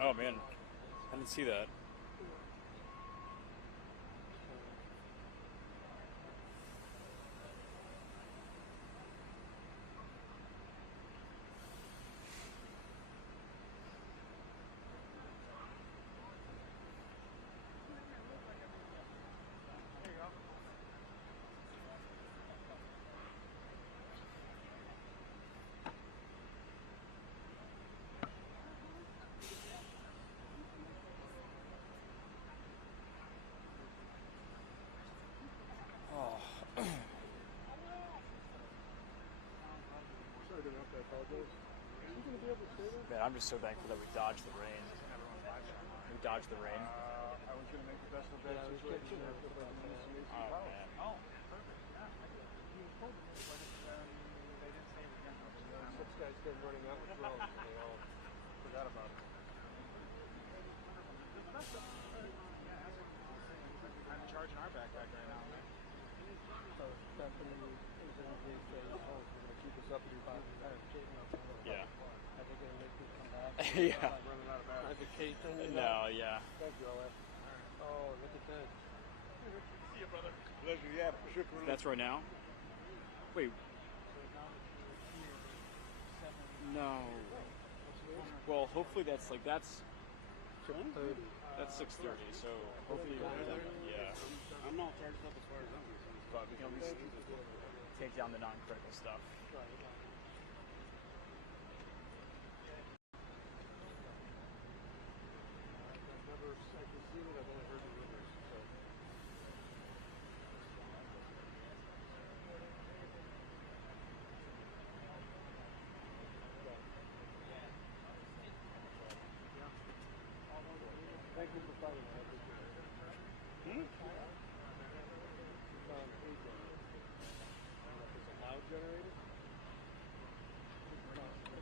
Oh man, I didn't see that. Man, I'm just so thankful that we dodged the rain. We dodged the rain. I was going to make the best of that situation. Oh, man. Oh, perfect. Yeah. You told me, but they didn't say it again. Six guys started running out with drones, and they all forgot about it. I'm charging our backpack right now, man. So Stephanie is going to say, oh, we're going to keep us up to your body. Yeah. Are they going to make me come back? Yeah. I'm not running out of battery. Like a K-thing? No, yeah. Thank you, Ola. Oh, look at that. See you, brother. Pleasure, yeah. Shukran. That's right now? Wait. No. Well, hopefully that's 6:30. That's 6:30, so hopefully yeah. I'm not charged up as far as I'm concerned. But we can at least take down the non-critical stuff. I can see it, I've only heard the rumors, so. Thank you for fighting. I appreciate it. Is it loud generated?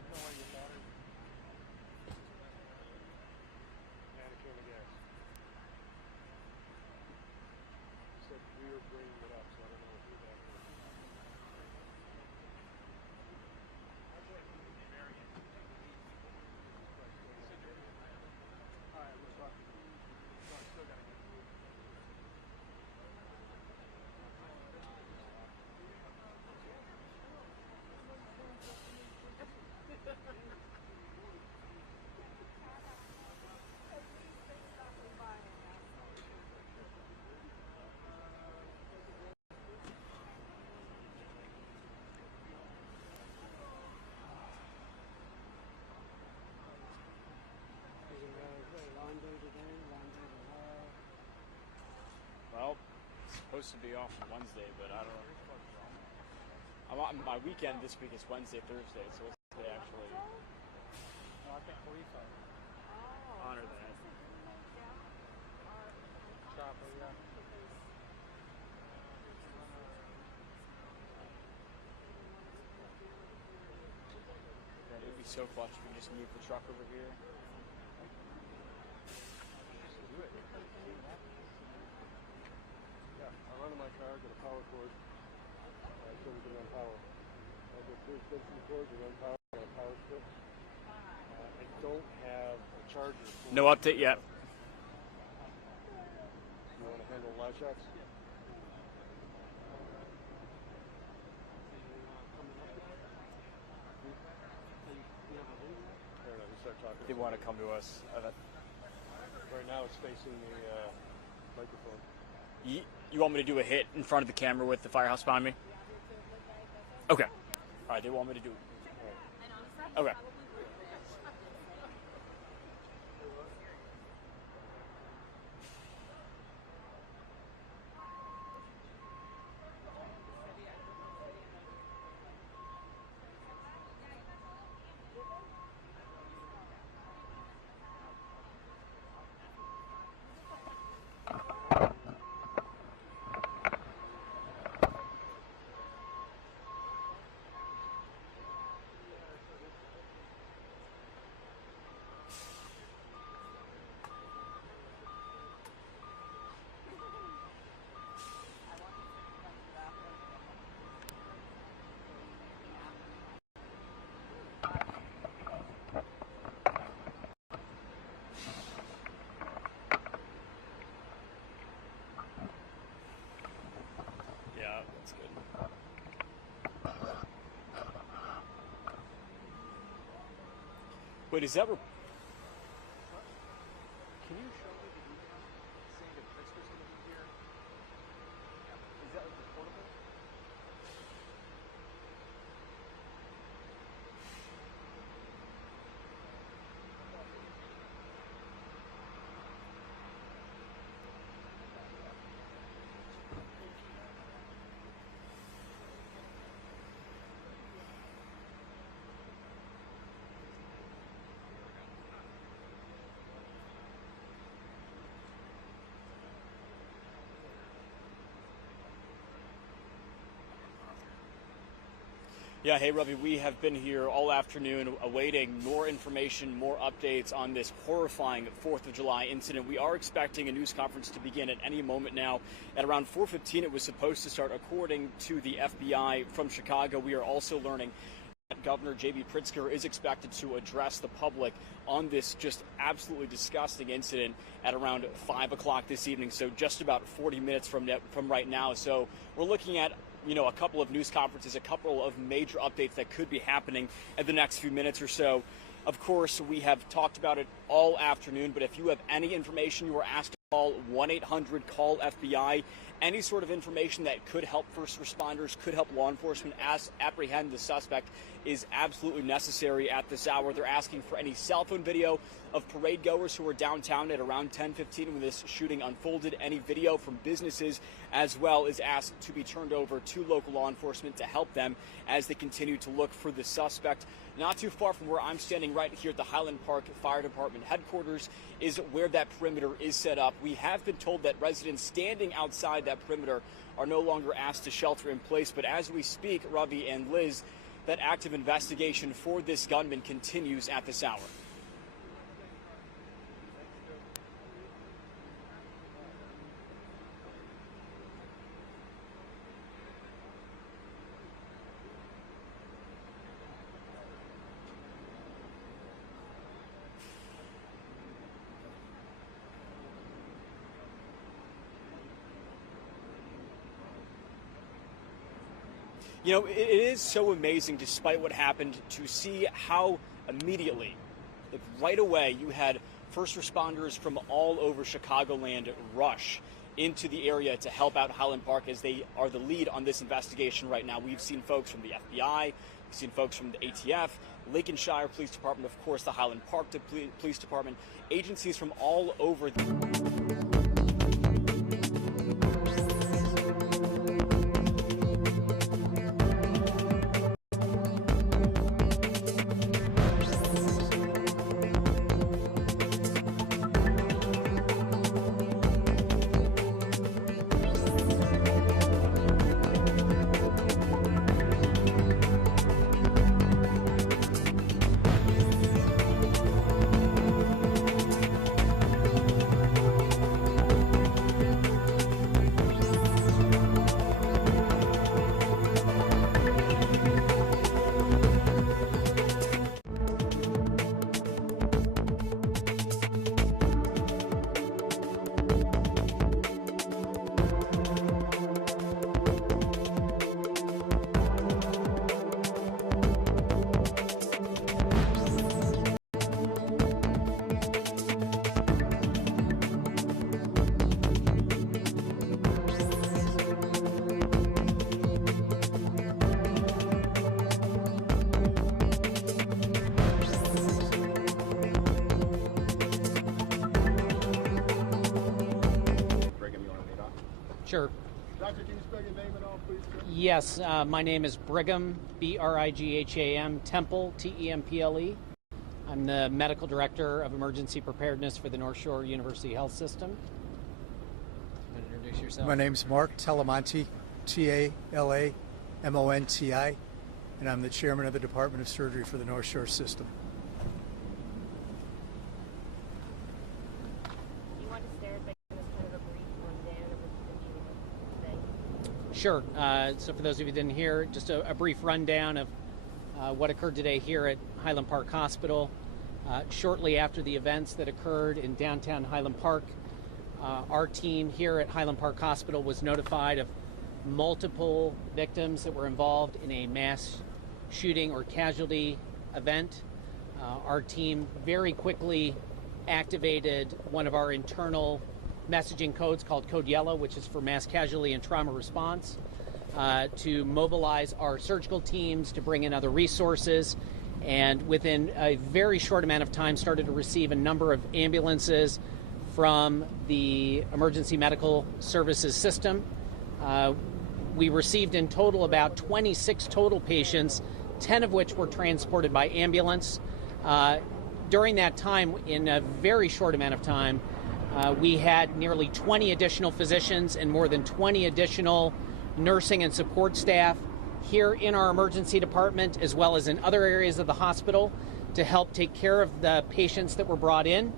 No way your battery. And it came to gas. Said we were bringing it up, so I don't know if you're that good. Alright, we're talking. So I still gotta get moved. Well, it's supposed to be off on Wednesday, but I don't know. My weekend this week is Wednesday, Thursday, so it's they actually I think police honor that. Chopper, yeah. It would be so clutch if we just move the truck over here. my car, get a power cord, so we can run power. I get two extension cords to run power, got a power strip. I don't have a charger. No update yet. You want to handle live shots? They want to come to us. Right now it's facing the microphone. You want me to do a hit in front of the camera with the firehouse behind me? Okay. All right, they want me to do it. Okay. Yeah, that's good. Wait, is that... Can you show me the details saying that Pritzker's going to be here? Is that like the portable? Yeah, hey Ravi, we have been here all afternoon awaiting more information, more updates on this horrifying 4th of July incident. We are expecting a news conference to begin at any moment now. At around 4:15 it was supposed to start, according to the FBI from Chicago. We are also learning that Governor J.B. Pritzker is expected to address the public on this just absolutely disgusting incident at around 5 o'clock this evening, so just about 40 minutes from right now. So we're looking at a couple of news conferences, a couple of major updates that could be happening in the next few minutes or so. Of course, we have talked about it all afternoon, but if you have any information, you are asked to call 1-800-CALL-FBI. Any sort of information that could help first responders, could help law enforcement apprehend the suspect is absolutely necessary at this hour. They're asking for any cell phone video of parade goers who were downtown at around 10:15 when this shooting unfolded. Any video from businesses as well is asked to be turned over to local law enforcement to help them as they continue to look for the suspect. Not too far from where I'm standing right here at the Highland Park Fire Department headquarters is where that perimeter is set up. We have been told that residents standing outside that perimeter are no longer asked to shelter in place, but as we speak, Ravi and Liz, that active investigation for this gunman continues at this hour. It is so amazing, despite what happened, to see how immediately, right away, you had first responders from all over Chicagoland rush into the area to help out Highland Park as they are the lead on this investigation right now. We've seen folks from the FBI, we've seen folks from the ATF, Lincolnshire Police Department, of course, the Highland Park Police Department, agencies from all over. Sure. Doctor, can you spell your name and all, please, sir? Yes, my name is Brigham, Brigham, Temple, Temple. I'm the Medical Director of Emergency Preparedness for the North Shore University Health System. You want to introduce yourself? My name's Mark Talamonti, Talamonti, and I'm the Chairman of the Department of Surgery for the North Shore System. Sure. So for those of you who didn't hear, just a brief rundown of what occurred today here at Highland Park Hospital. Shortly after the events that occurred in downtown Highland Park, our team here at Highland Park Hospital was notified of multiple victims that were involved in a mass shooting or casualty event. Our team very quickly activated one of our internal messaging codes called Code Yellow, which is for mass casualty and trauma response, to mobilize our surgical teams, to bring in other resources, and within a very short amount of time started to receive a number of ambulances from the emergency medical services system. We received in total about 26 total patients, 10 of which were transported by ambulance. During that time, in a very short amount of time, we had nearly 20 additional physicians and more than 20 additional nursing and support staff here in our emergency department, as well as in other areas of the hospital, to help take care of the patients that were brought in.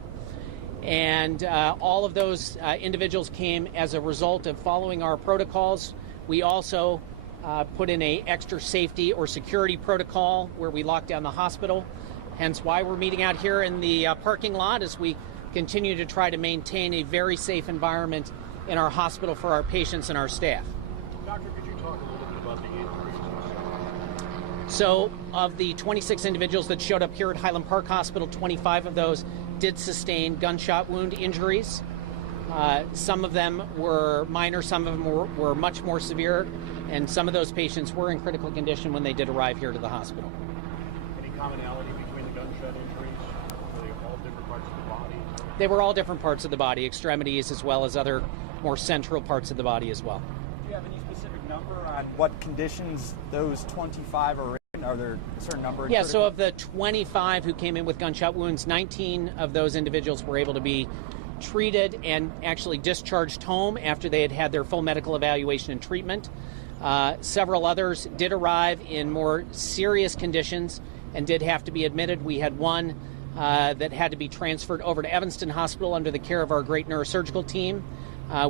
And all of those individuals came as a result of following our protocols. We also put in an extra safety or security protocol where we locked down the hospital, hence why we're meeting out here in the parking lot as we continue to try to maintain a very safe environment in our hospital for our patients and our staff. Doctor, could you talk a little bit about the injuries? So, of the 26 individuals that showed up here at Highland Park Hospital, 25 of those did sustain gunshot wound injuries. Some of them were minor, some of them were much more severe, and some of those patients were in critical condition when they did arrive here to the hospital. Any commonality between the gunshot injuries? Were they all different parts of the body? They were all different parts of the body, extremities as well as other more central parts of the body as well. Do you have any specific number on what conditions those 25 are in? Are there a certain number? Yeah, so of the 25 who came in with gunshot wounds, 19 of those individuals were able to be treated and actually discharged home after they had had their full medical evaluation and treatment. Several others did arrive in more serious conditions and did have to be admitted. We had one that had to be transferred over to Evanston Hospital under the care of our great neurosurgical team.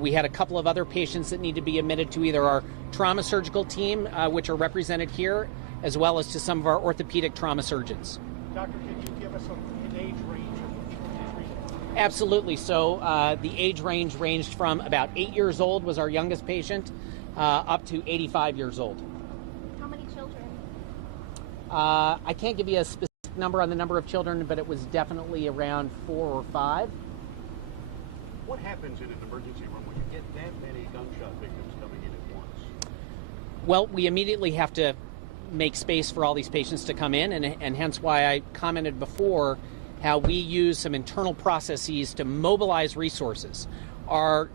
We had a couple of other patients that need to be admitted to either our trauma surgical team, which are represented here, as well as to some of our orthopedic trauma surgeons. Doctor, can you give us an age range of what you treated? Absolutely. So the age range ranged from about 8 years old was our youngest patient, up to 85 years old. How many children? I can't give you a specific number on the number of children, but it was definitely around 4 or 5. What happens in an emergency room when you get that many gunshot victims coming in at once? Well, we immediately have to make space for all these patients to come in, and hence why I commented before how we use some internal processes to mobilize resources. Our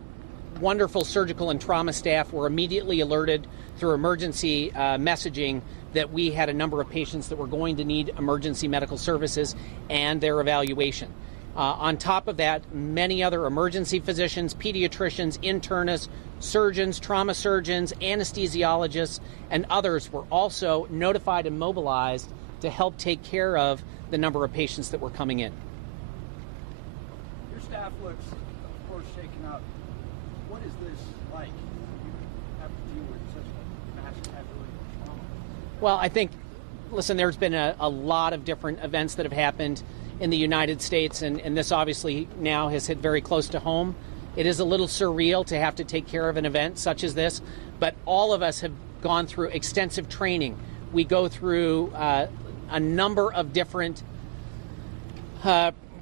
wonderful surgical and trauma staff were immediately alerted through emergency messaging that we had a number of patients that were going to need emergency medical services and their evaluation. On top of that, many other emergency physicians, pediatricians, internists, surgeons, trauma surgeons, anesthesiologists, and others were also notified and mobilized to help take care of the number of patients that were coming in. Your staff looks, of course, shaken up. What is this like? You have to deal with such a mass casualty trauma. Well, I think, listen, there's been a lot of different events that have happened in the United States, and this obviously now has hit very close to home. It is a little surreal to have to take care of an event such as this, but all of us have gone through extensive training. We go through a number of different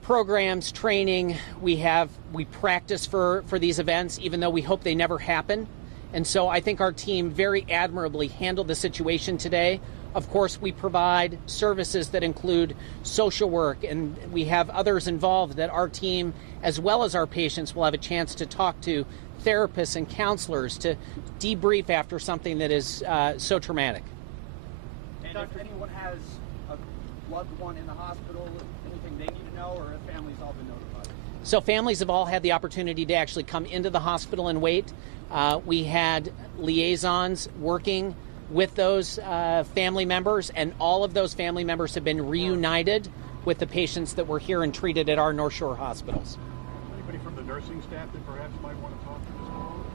programs, training. We practice for these events, even though we hope they never happen. And so I think our team very admirably handled the situation today. Of course, we provide services that include social work, and we have others involved that our team, as well as our patients, will have a chance to talk to therapists and counselors to debrief after something that is so traumatic. And if anyone has a loved one in the hospital, anything they need to know, or if families all been notified? So families have all had the opportunity to actually come into the hospital and wait. We had liaisons working with those family members, and all of those family members have been reunited with the patients that were here and treated at our North Shore hospitals. Anybody from the nursing staff that perhaps might want to talk to this call?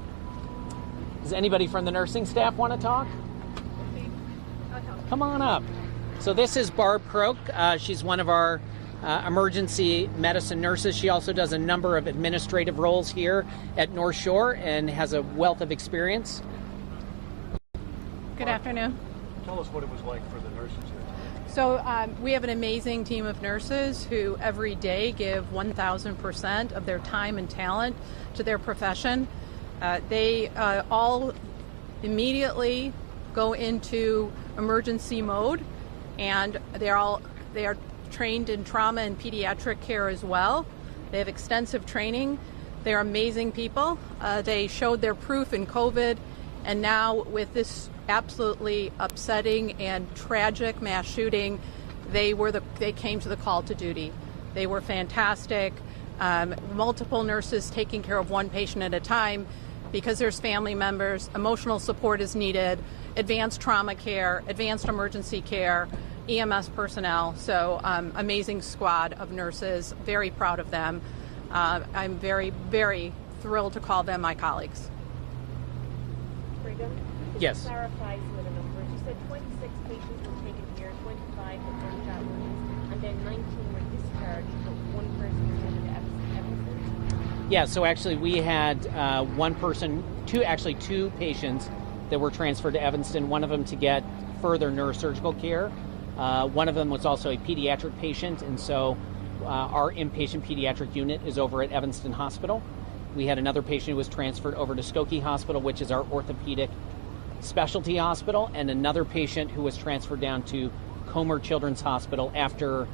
Does anybody from the nursing staff want to talk? Come on up. So this is Barb Croak. She's one of our emergency medicine nurses. She also does a number of administrative roles here at North Shore and has a wealth of experience. Good afternoon. Tell us what it was like for the nurses here. So we have an amazing team of nurses who every day give 1,000% of their time and talent to their profession. They all immediately go into emergency mode, and they are trained in trauma and pediatric care as well. They have extensive training. They're amazing people. They showed their proof in COVID, and now with this absolutely upsetting and tragic mass shooting, they came to the call to duty. They were fantastic. Multiple nurses taking care of one patient at a time because there's family members. Emotional support is needed. Advanced trauma care, advanced emergency care, EMS personnel. So amazing squad of nurses. Very proud of them. I'm very, very thrilled to call them my colleagues. Freedom? Yes. Clarify some of the numbers. You said 26 patients were taken here, 25 were gunshot wounds, and then 19 were discharged, but one person was taken to Evanston. Yeah, so actually we had two patients that were transferred to Evanston, one of them to get further neurosurgical care. One of them was also a pediatric patient, and so our inpatient pediatric unit is over at Evanston Hospital. We had another patient who was transferred over to Skokie Hospital, which is our orthopedic specialty hospital, and another patient who was transferred down to Comer Children's Hospital after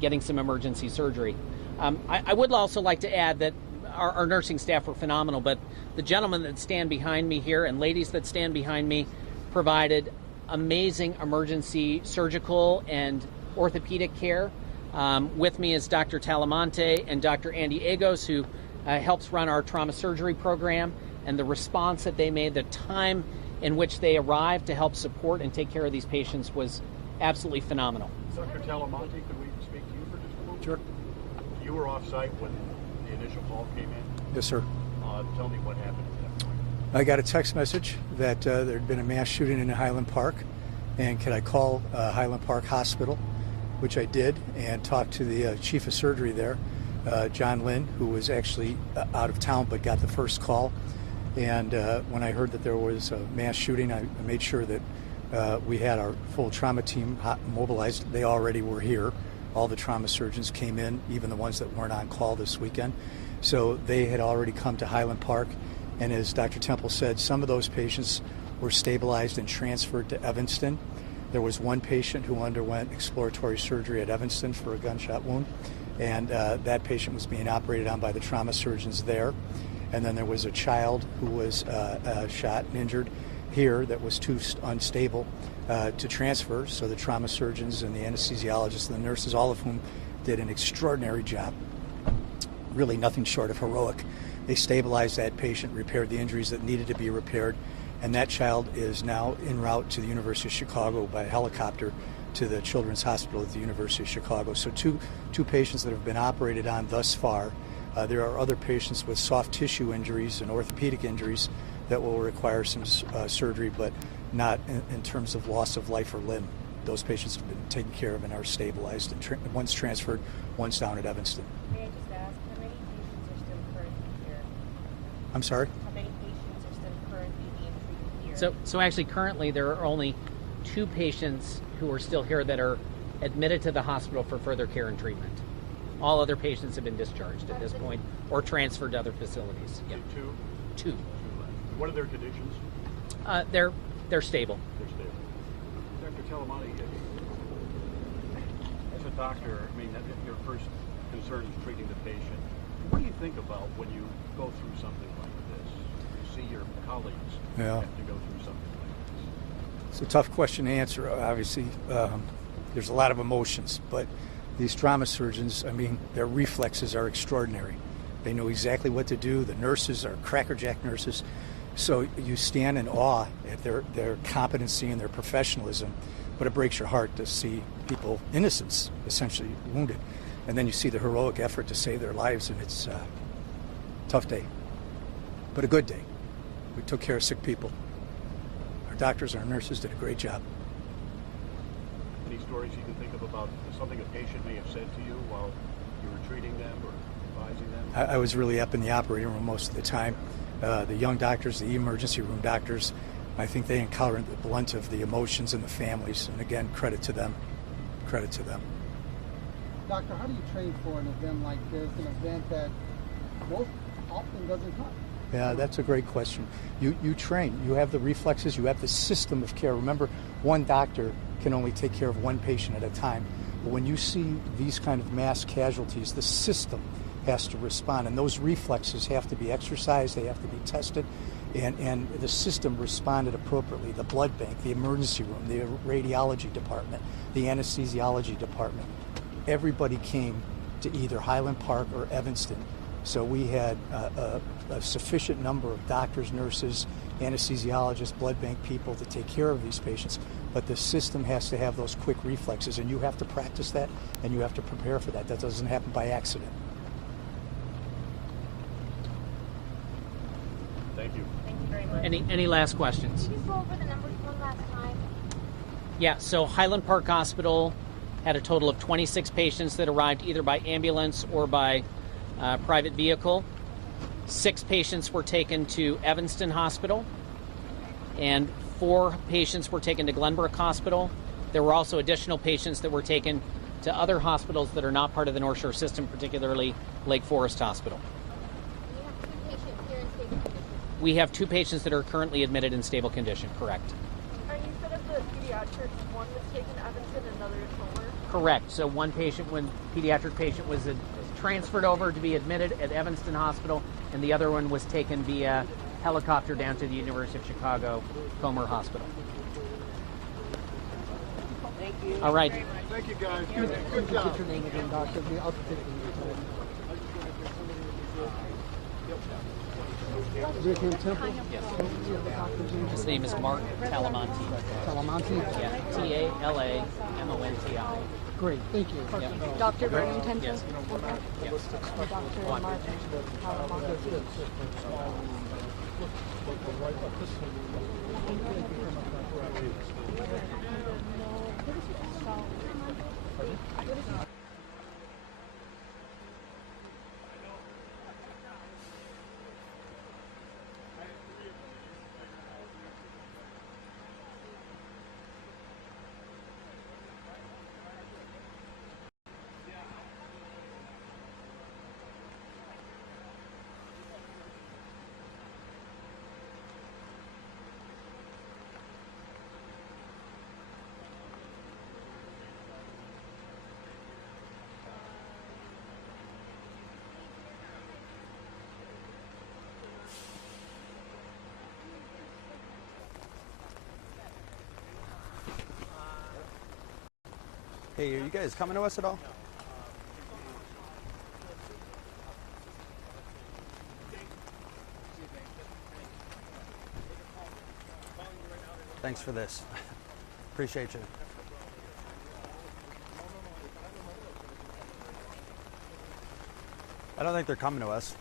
getting some emergency surgery. I would also like to add that our nursing staff were phenomenal, but the gentlemen that stand behind me here and ladies that stand behind me provided amazing emergency surgical and orthopedic care. With me is Dr. Talamonte and Dr. Andy Agos, who helps run our trauma surgery program, and the response that they made, the time in which they arrived to help support and take care of these patients was absolutely phenomenal. Dr. Talamonte, could we speak to you for just a moment? Sure. You were off-site when the initial call came in? Yes, sir. Tell me what happened at that point. I got a text message that there had been a mass shooting in Highland Park, and could I call Highland Park Hospital, which I did, and talked to the chief of surgery there, John Lynn, who was actually out of town but got the first call. And when I heard that there was a mass shooting, I made sure that we had our full trauma team mobilized. They already were here. All the trauma surgeons came in, even the ones that weren't on call this weekend. So they had already come to Highland Park. And as Dr. Temple said, some of those patients were stabilized and transferred to Evanston. There was one patient who underwent exploratory surgery at Evanston for a gunshot wound, and that patient was being operated on by the trauma surgeons there. And then there was a child who was shot and injured here that was too unstable to transfer, so the trauma surgeons and the anesthesiologists and the nurses, all of whom did an extraordinary job, really nothing short of heroic. They stabilized that patient, repaired the injuries that needed to be repaired, and that child is now en route to the University of Chicago by helicopter to the Children's Hospital at the University of Chicago. So two patients that have been operated on thus far. There are other patients with soft tissue injuries and orthopedic injuries that will require some surgery, but not in terms of loss of life or limb. Those patients have been taken care of and are stabilized. And one's transferred, one's down at Evanston. May I just ask, how many patients are still currently here? I'm sorry? How many patients are still currently being treated here? So actually currently there are only 2 patients who are still here that are admitted to the hospital for further care and treatment. All other patients have been discharged at this point or transferred to other facilities. Yeah. Two? 2. What are their conditions? They're stable. They're stable. Dr. Talamani, as a doctor, I mean, your first concern is treating the patient. What do you think about when you go through something like this? You see your colleagues have to go through something like this. It's a tough question to answer. Obviously, there's a lot of emotions, but these trauma surgeons, I mean, their reflexes are extraordinary. They know exactly what to do. The nurses are crackerjack nurses. So you stand in awe at their competency and their professionalism, but it breaks your heart to see people, innocents, essentially wounded. And then you see the heroic effort to save their lives, and it's a tough day, but a good day. We took care of sick people. Our doctors and our nurses did a great job. Any stories you can think of about something a patient may have said to you while you were treating them or advising them? I was really up in the operating room most of the time. The young doctors, the emergency room doctors, I think they encountered the blunt of the emotions and the families. And again, credit to them. Credit to them. Doctor, how do you train for an event like this, an event that most often doesn't come? Yeah, that's a great question. You train. You have the reflexes. You have the system of care. Remember, one doctor can only take care of one patient at a time. But when you see these kind of mass casualties, the system has to respond, and those reflexes have to be exercised. They have to be tested, and the system responded appropriately. The blood bank, the emergency room, the radiology department, the anesthesiology department. Everybody came to either Highland Park or Evanston. So we had a sufficient number of doctors, nurses, anesthesiologists, blood bank people to take care of these patients. But the system has to have those quick reflexes, and you have to practice that, and you have to prepare for that. That doesn't happen by accident. Thank you. Thank you very much. Any last questions? Can you go over the numbers one last time? Yeah, so Highland Park Hospital had a total of 26 patients that arrived either by ambulance or by private vehicle. 6 patients were taken to Evanston Hospital, and 4 patients were taken to Glenbrook Hospital. There were also additional patients that were taken to other hospitals that are not part of the North Shore system, particularly Lake Forest Hospital. We have 2 patients that are currently admitted in stable condition, correct. Are you said of the pediatrics, one was taken to Evanston and another to Homer? Correct. So one patient, one pediatric patient, was transferred over to be admitted at Evanston Hospital, and the other one was taken via helicopter down to the University of Chicago Comer Hospital. Thank you. All right. Thank you, guys. Good job. Get your name again, Doctor. I'll take it. Temple? Yes. His name is Mark Talamonti. Talamonti? Yeah. Talamonti. Great, thank you. Yeah. Dr. Vernon Temple? Yes. Yes. Dr. Mark Talamonti. Hey, are you guys coming to us at all? Thanks for this. Appreciate you. I don't think they're coming to us.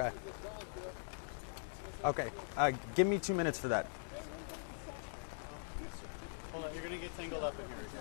Okay. Okay. Give me 2 minutes for that. Hold on, you're gonna get tangled up in here again.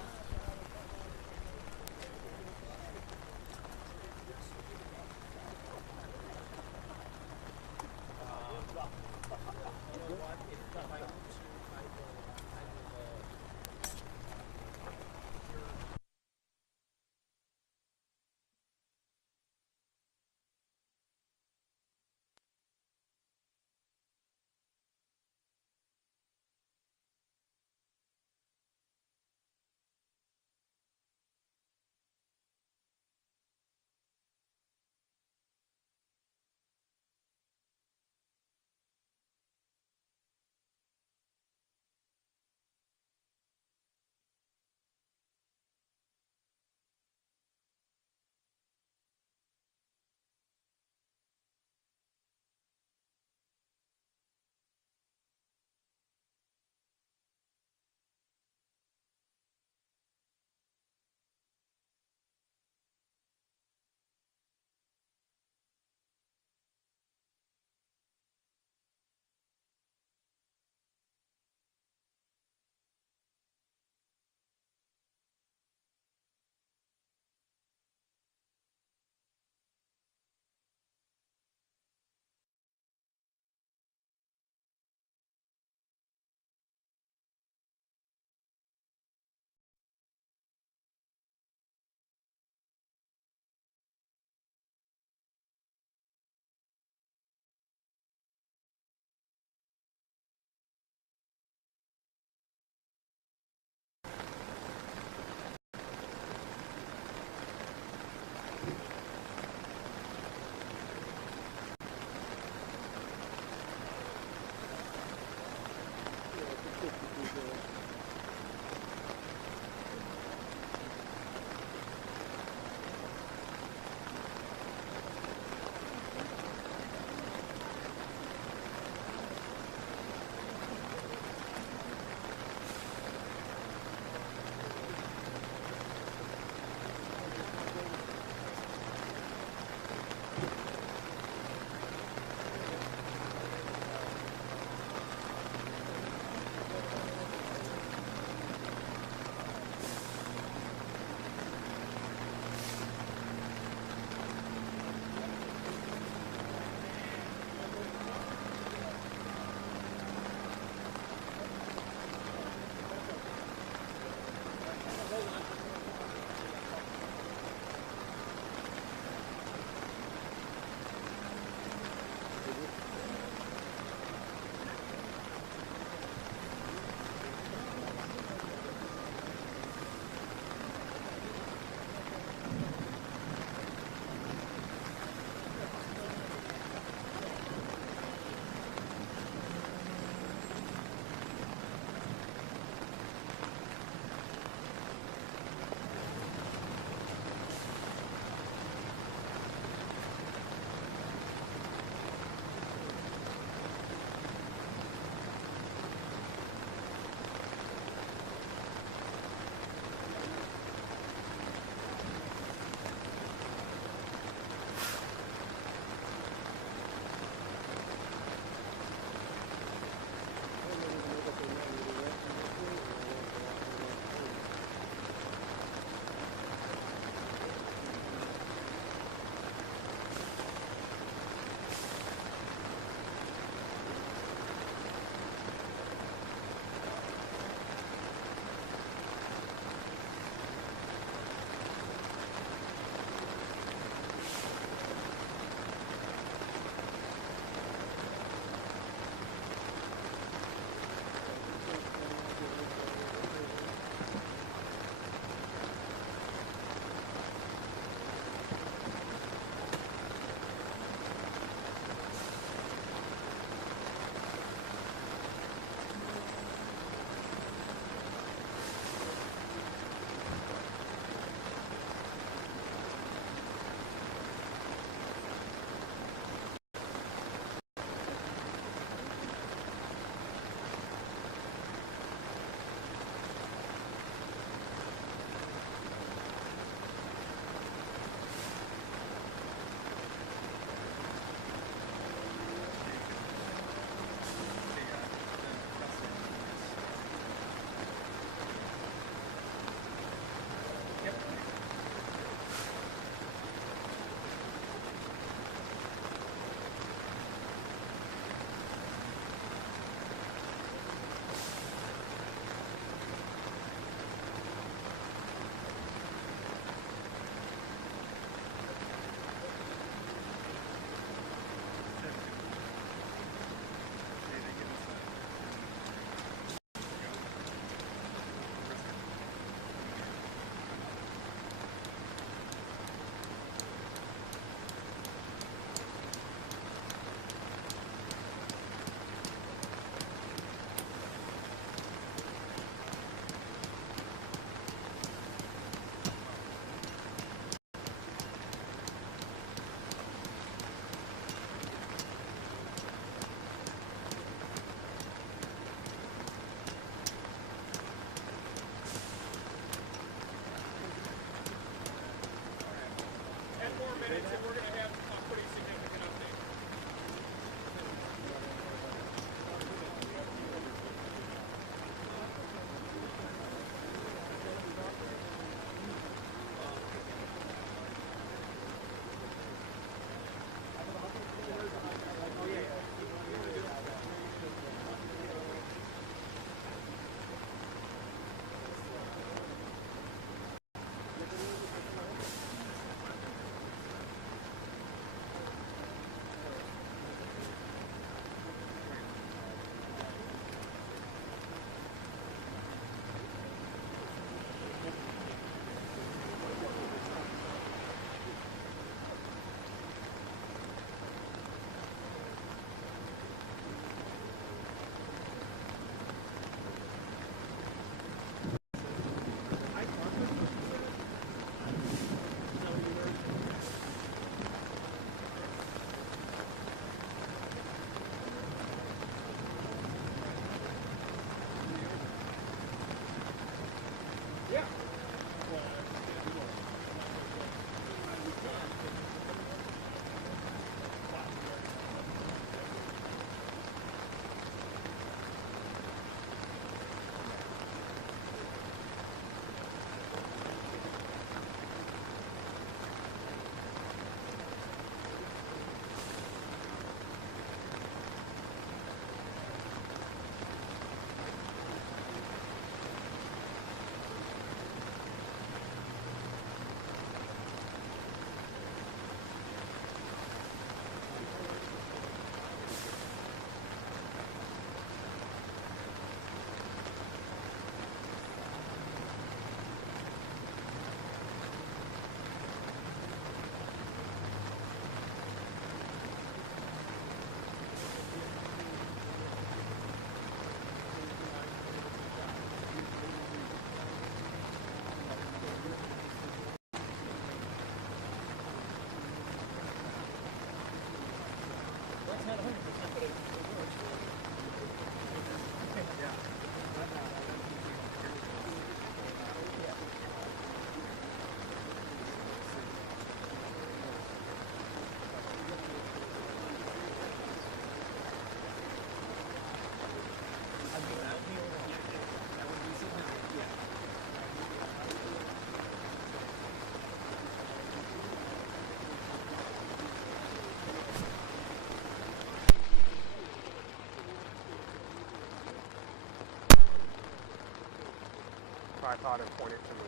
iPod and point it to me.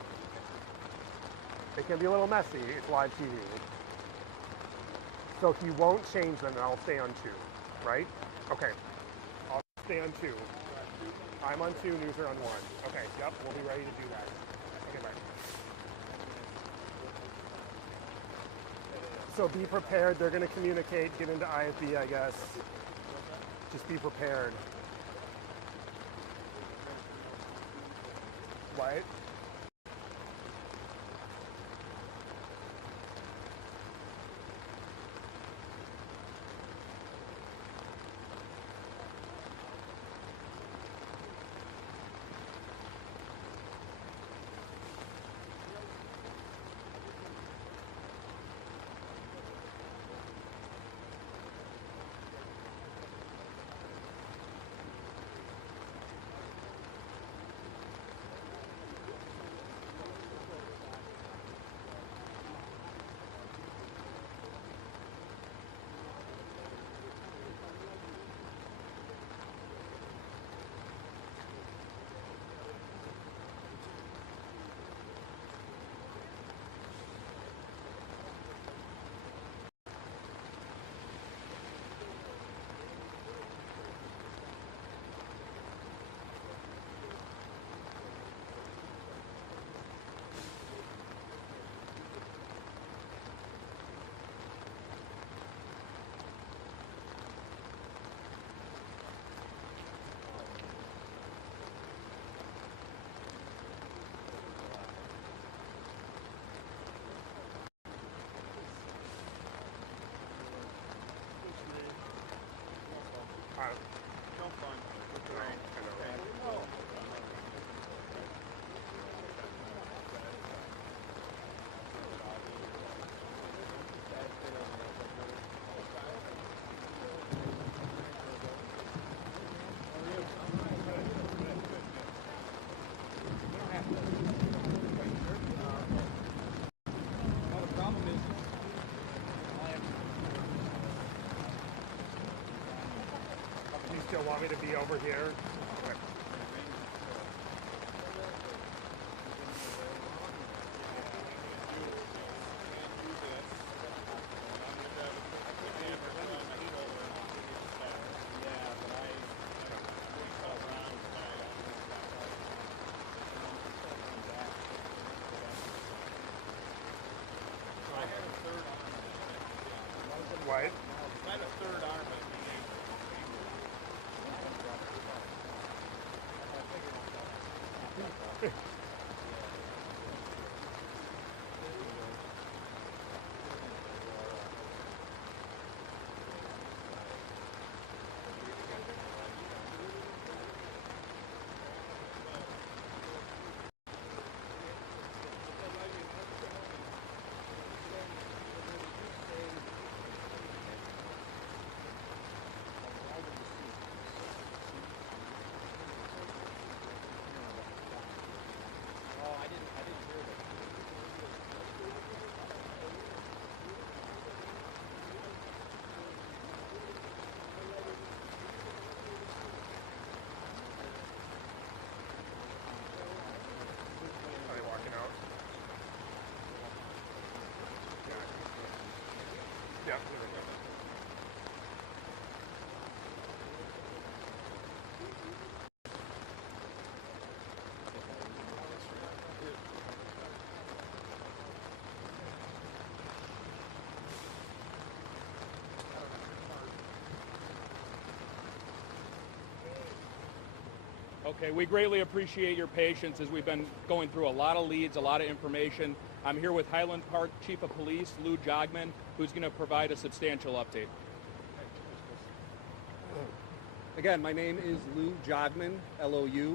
It can be a little messy. It's live TV. So if you won't change them, then I'll stay on 2, right? Okay. I'll stay on 2. I'm on 2, news are on 1. Okay, yep, we'll be ready to do that. Okay, bye. So be prepared. They're going to communicate, get into IFB, I guess. Just be prepared. What? Still want me to be over here? Okay. What? I had a third arm. Yeah. Okay, we greatly appreciate your patience as we've been going through a lot of leads, a lot of information. I'm here with Highland Park Chief of Police, Lou Jogman, who's going to provide a substantial update. Again, my name is Lou Jogman, L-O-U-J-O-G-M-E-N,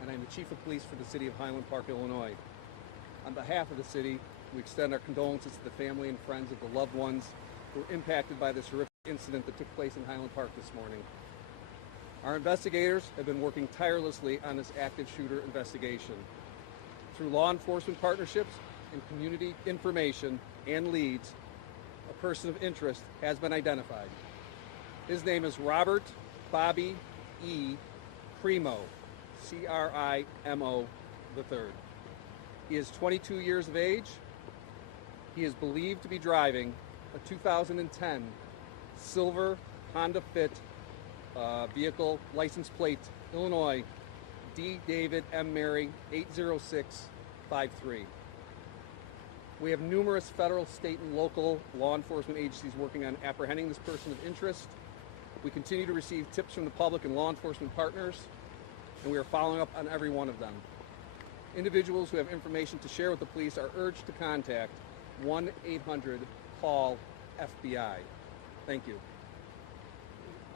and I'm the Chief of Police for the City of Highland Park, Illinois. On behalf of the city, we extend our condolences to the family and friends of the loved ones who were impacted by this horrific incident that took place in Highland Park this morning. Our investigators have been working tirelessly on this active shooter investigation. Through law enforcement partnerships and community information and leads, a person of interest has been identified. His name is Robert Bobby E. Primo, Crimo III. He is 22 years of age. He is believed to be driving a 2010 silver Honda Fit vehicle, license plate Illinois D. David M. Mary 80653. We have numerous federal, state, and local law enforcement agencies working on apprehending this person of interest. We continue to receive tips from the public and law enforcement partners, and we are following up on every one of them. Individuals who have information to share with the police are urged to contact 1-800-CALL-FBI. Thank you.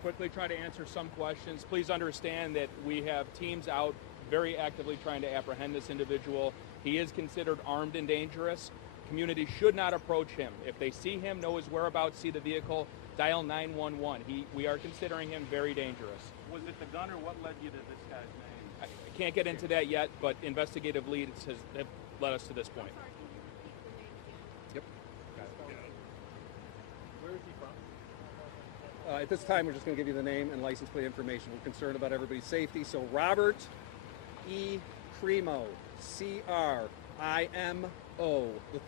Quickly try to answer some questions. Please understand that we have teams out very actively trying to apprehend this individual. He is considered armed and dangerous. Community should not approach him. If they see him, know his whereabouts, see the vehicle, dial 911. We are considering him very dangerous. Was it the gun, or what led you to this guy's name? I can't get into that yet, but investigative leads have led us to this point. Yep. Where is he from? At this time, we're just going to give you the name and license plate information. We're concerned about everybody's safety. So Robert E. Crimo, C-R-I-M-O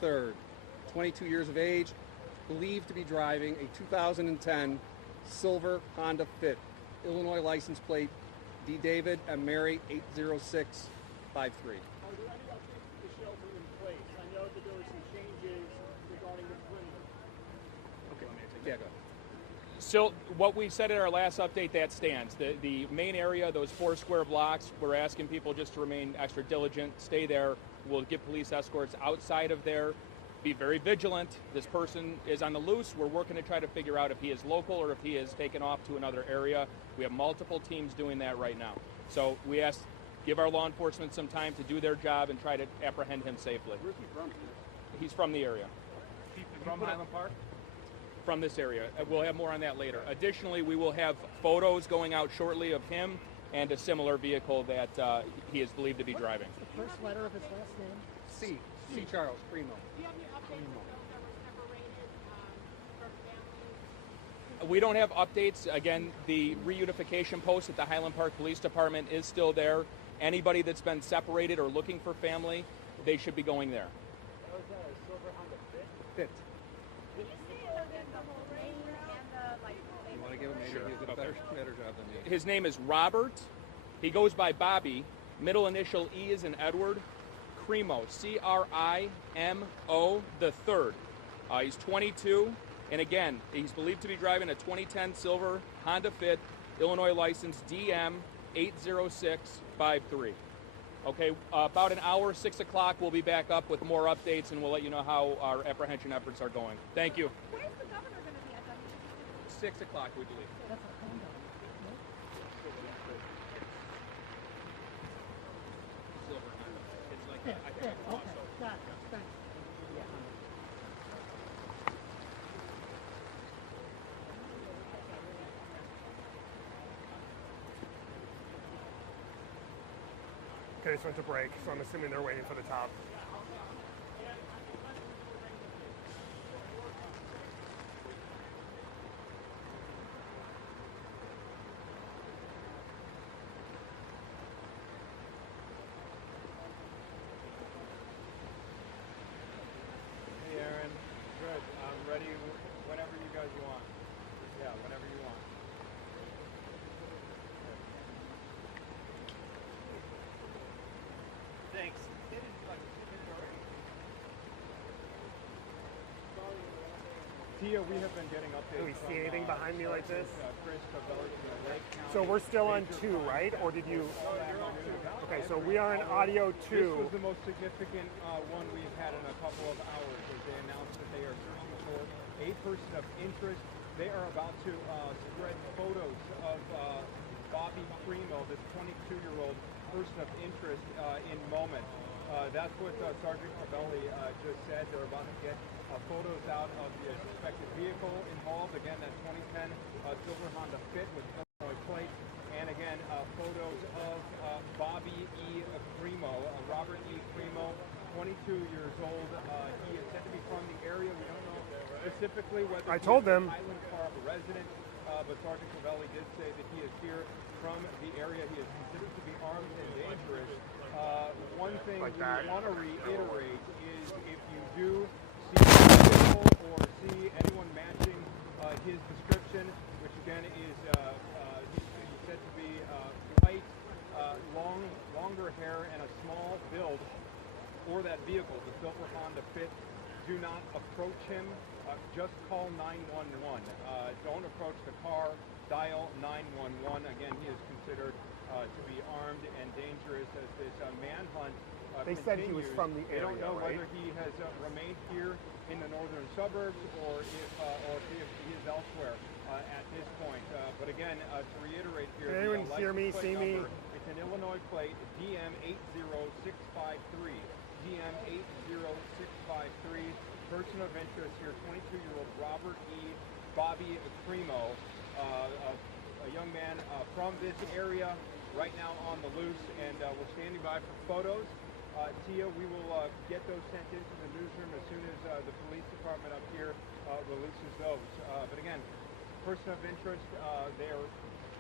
III, 22 years of age, believed to be driving a 2010 silver Honda Fit, Illinois license plate D. David and Mary 80653. Are there any updates to the shelter in place? I know that there were some changes regarding the perimeter. Okay, yeah, go ahead. So what we said in our last update, that stands. The main area, those 4 square blocks, we're asking people just to remain extra diligent, stay there. We'll give police escorts outside of there. Be very vigilant. This person is on the loose. We're working to try to figure out if he is local or if he is taken off to another area. We have multiple teams doing that right now. So we ask, give our law enforcement some time to do their job and try to apprehend him safely. Where's he from? He's from the area. From Highland Park? From this area. We'll have more on that later. Additionally, we will have photos going out shortly of him and a similar vehicle that he is believed to be driving. What's the first letter of his last name? C. Charles Crimo. Do you have any updates on those that were separated from families? We don't have updates. Again, the reunification post at the Highland Park Police Department is still there. Anybody that's been separated or looking for family, they should be going there. That was a silver Honda Fit. Fit. Did you see the whole range and You want to give him maybe Sure. he'll do a better job than me. His name is Robert. He goes by Bobby. Middle initial E is in Edward. Crimo, C-R-I-M-O III. He's 22, and again, he's believed to be driving a 2010 silver Honda Fit, Illinois license DM 80653. Okay, about an hour, 6 o'clock, we'll be back up with more updates, and we'll let you know how our apprehension efforts are going. Thank you. Where's the governor going to be at that meeting? 6 o'clock, we believe. That's a Honda. Silver Honda. It's like Yeah, I think yeah, okay. Got it. Thanks. Okay, just went to break, so I'm assuming they're waiting for the top. Hey Aaron, good. I'm ready whenever you guys want. Yeah, whenever you want. Thanks. Tia, we have been getting updates. Do we see anything behind me like this? Chris Cavelli from the Lake County. So we're still on 2, right? Or did you? Okay, so we are in audio 2. This was the most significant one we've had in a couple of hours, as they announced that they are searching for a person of interest. They are about to spread photos of Bobby Crimo, this 22-year-old person of interest, in moments. That's what Sergeant Cavelli just said. They're about to get photos out of the suspected vehicle involved. Again, that 2010 silver Honda Fit with Illinois plate. And again, photos of Bobby E. Crimo, Robert E. Crimo, 22 years old. He is said to be from the area. We don't know specifically whether I told them. Highland Park resident. but Sergeant Covelli did say that he is here from the area. He is considered to be armed and dangerous. One thing we want to reiterate is if you do see a vehicle or see anyone matching his description, which again is he's said to be white, longer hair, and a small build, or that vehicle, the silver Honda Fit, do not approach him. Just call 911. Don't approach the car. Dial 911. Again, he is considered to be armed and dangerous as this manhunt They continues. said he was from the area, They don't know right? whether he has remained here in the northern suburbs or if he is elsewhere at this point. But again, to reiterate here, Can anyone hear me, see me? It's an Illinois plate, DM80653. DM80653. Person of interest here, 22-year-old Robert E. Bobby Cremo, a young man from this area, right now on the loose, and we're standing by for photos. Tia, we will get those sent into the newsroom as soon as the police department up here releases those. But again, person of interest, they are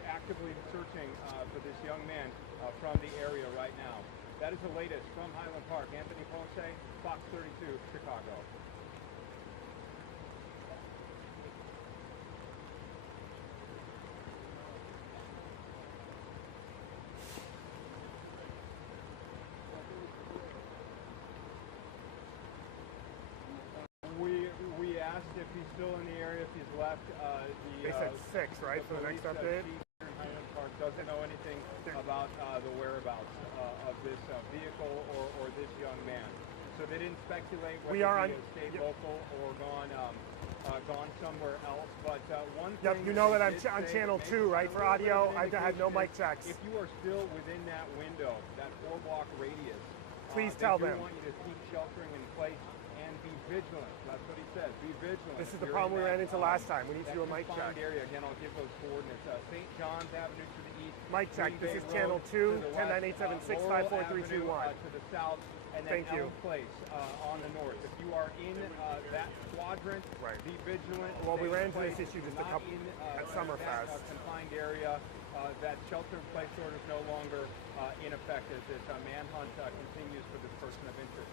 actively searching for this young man from the area right now. That is the latest from Highland Park. Anthony Ponce, Fox 32, Chicago. We asked if he's still in the area, if he's left. They said 6, right, for the next update? Highland Park doesn't know anything about the whereabouts of this vehicle or this young man. So they didn't speculate whether he has stayed local or gone somewhere else. But one thing... Yep, you know that I'm on channel 2, right, for audio? I had no mic checks. If you are still within that window, that 4-block radius, please tell them. They want you to keep sheltering in place and be vigilant. That's what he said. Be vigilant. This is the problem we ran into last time. We need to do a mic check. Area. Again, I'll give those coordinates. St. John's Avenue to the east. Mic check. This is channel 2, 109876543221. To the south, and then Elm Place on the north. If you are in that quadrant, be vigilant. Well, we ran into this issue just a couple at Summerfest. Confined area. That shelter-in-place order is no longer in effect as this manhunt continues for this person of interest.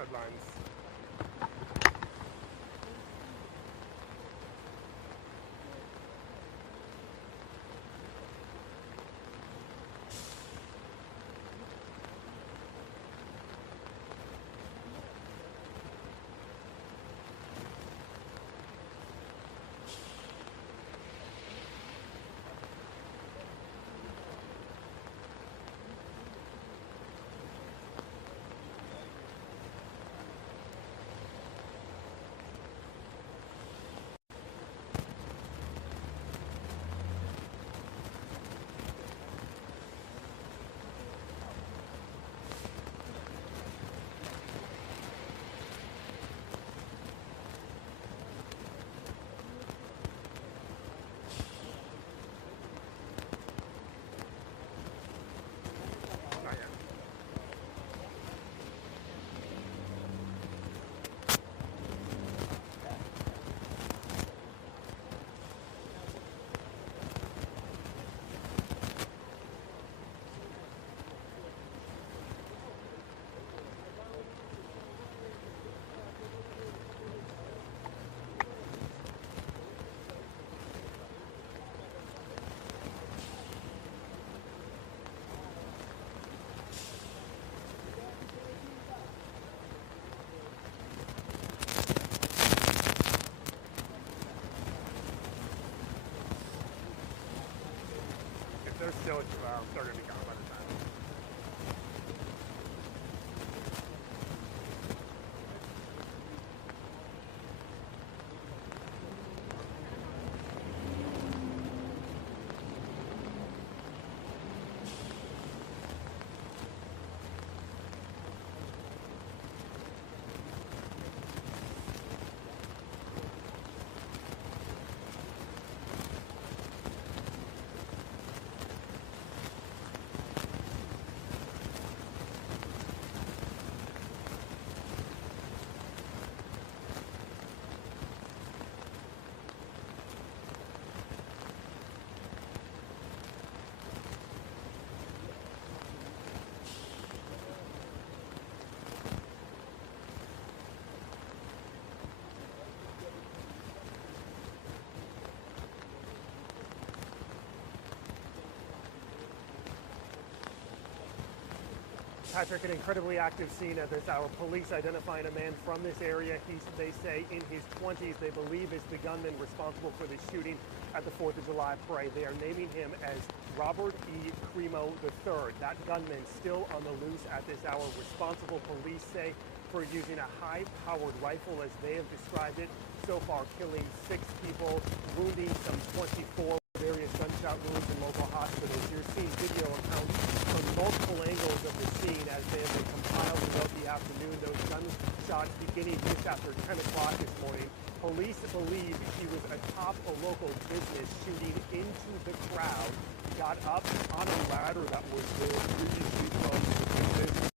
Headlines. They're still starting to be gone by the time. Patrick, an incredibly active scene at this hour. Police identifying a man from this area. He's, they say, in his 20s. They believe is the gunman responsible for the shooting at the 4th of July parade. They are naming him as Robert E. Crimo III. That gunman still on the loose at this hour. Responsible, police say, for using a high-powered rifle, as they have described it. So far, killing 6 people, wounding some 24. Various gunshot wounds in local hospitals. You're seeing video accounts from multiple angles of the scene as they have been compiled throughout the afternoon. Those gunshots beginning just after 10 o'clock this morning. Police believe he was atop a local business shooting into the crowd. Got up on a ladder that was there previously from the business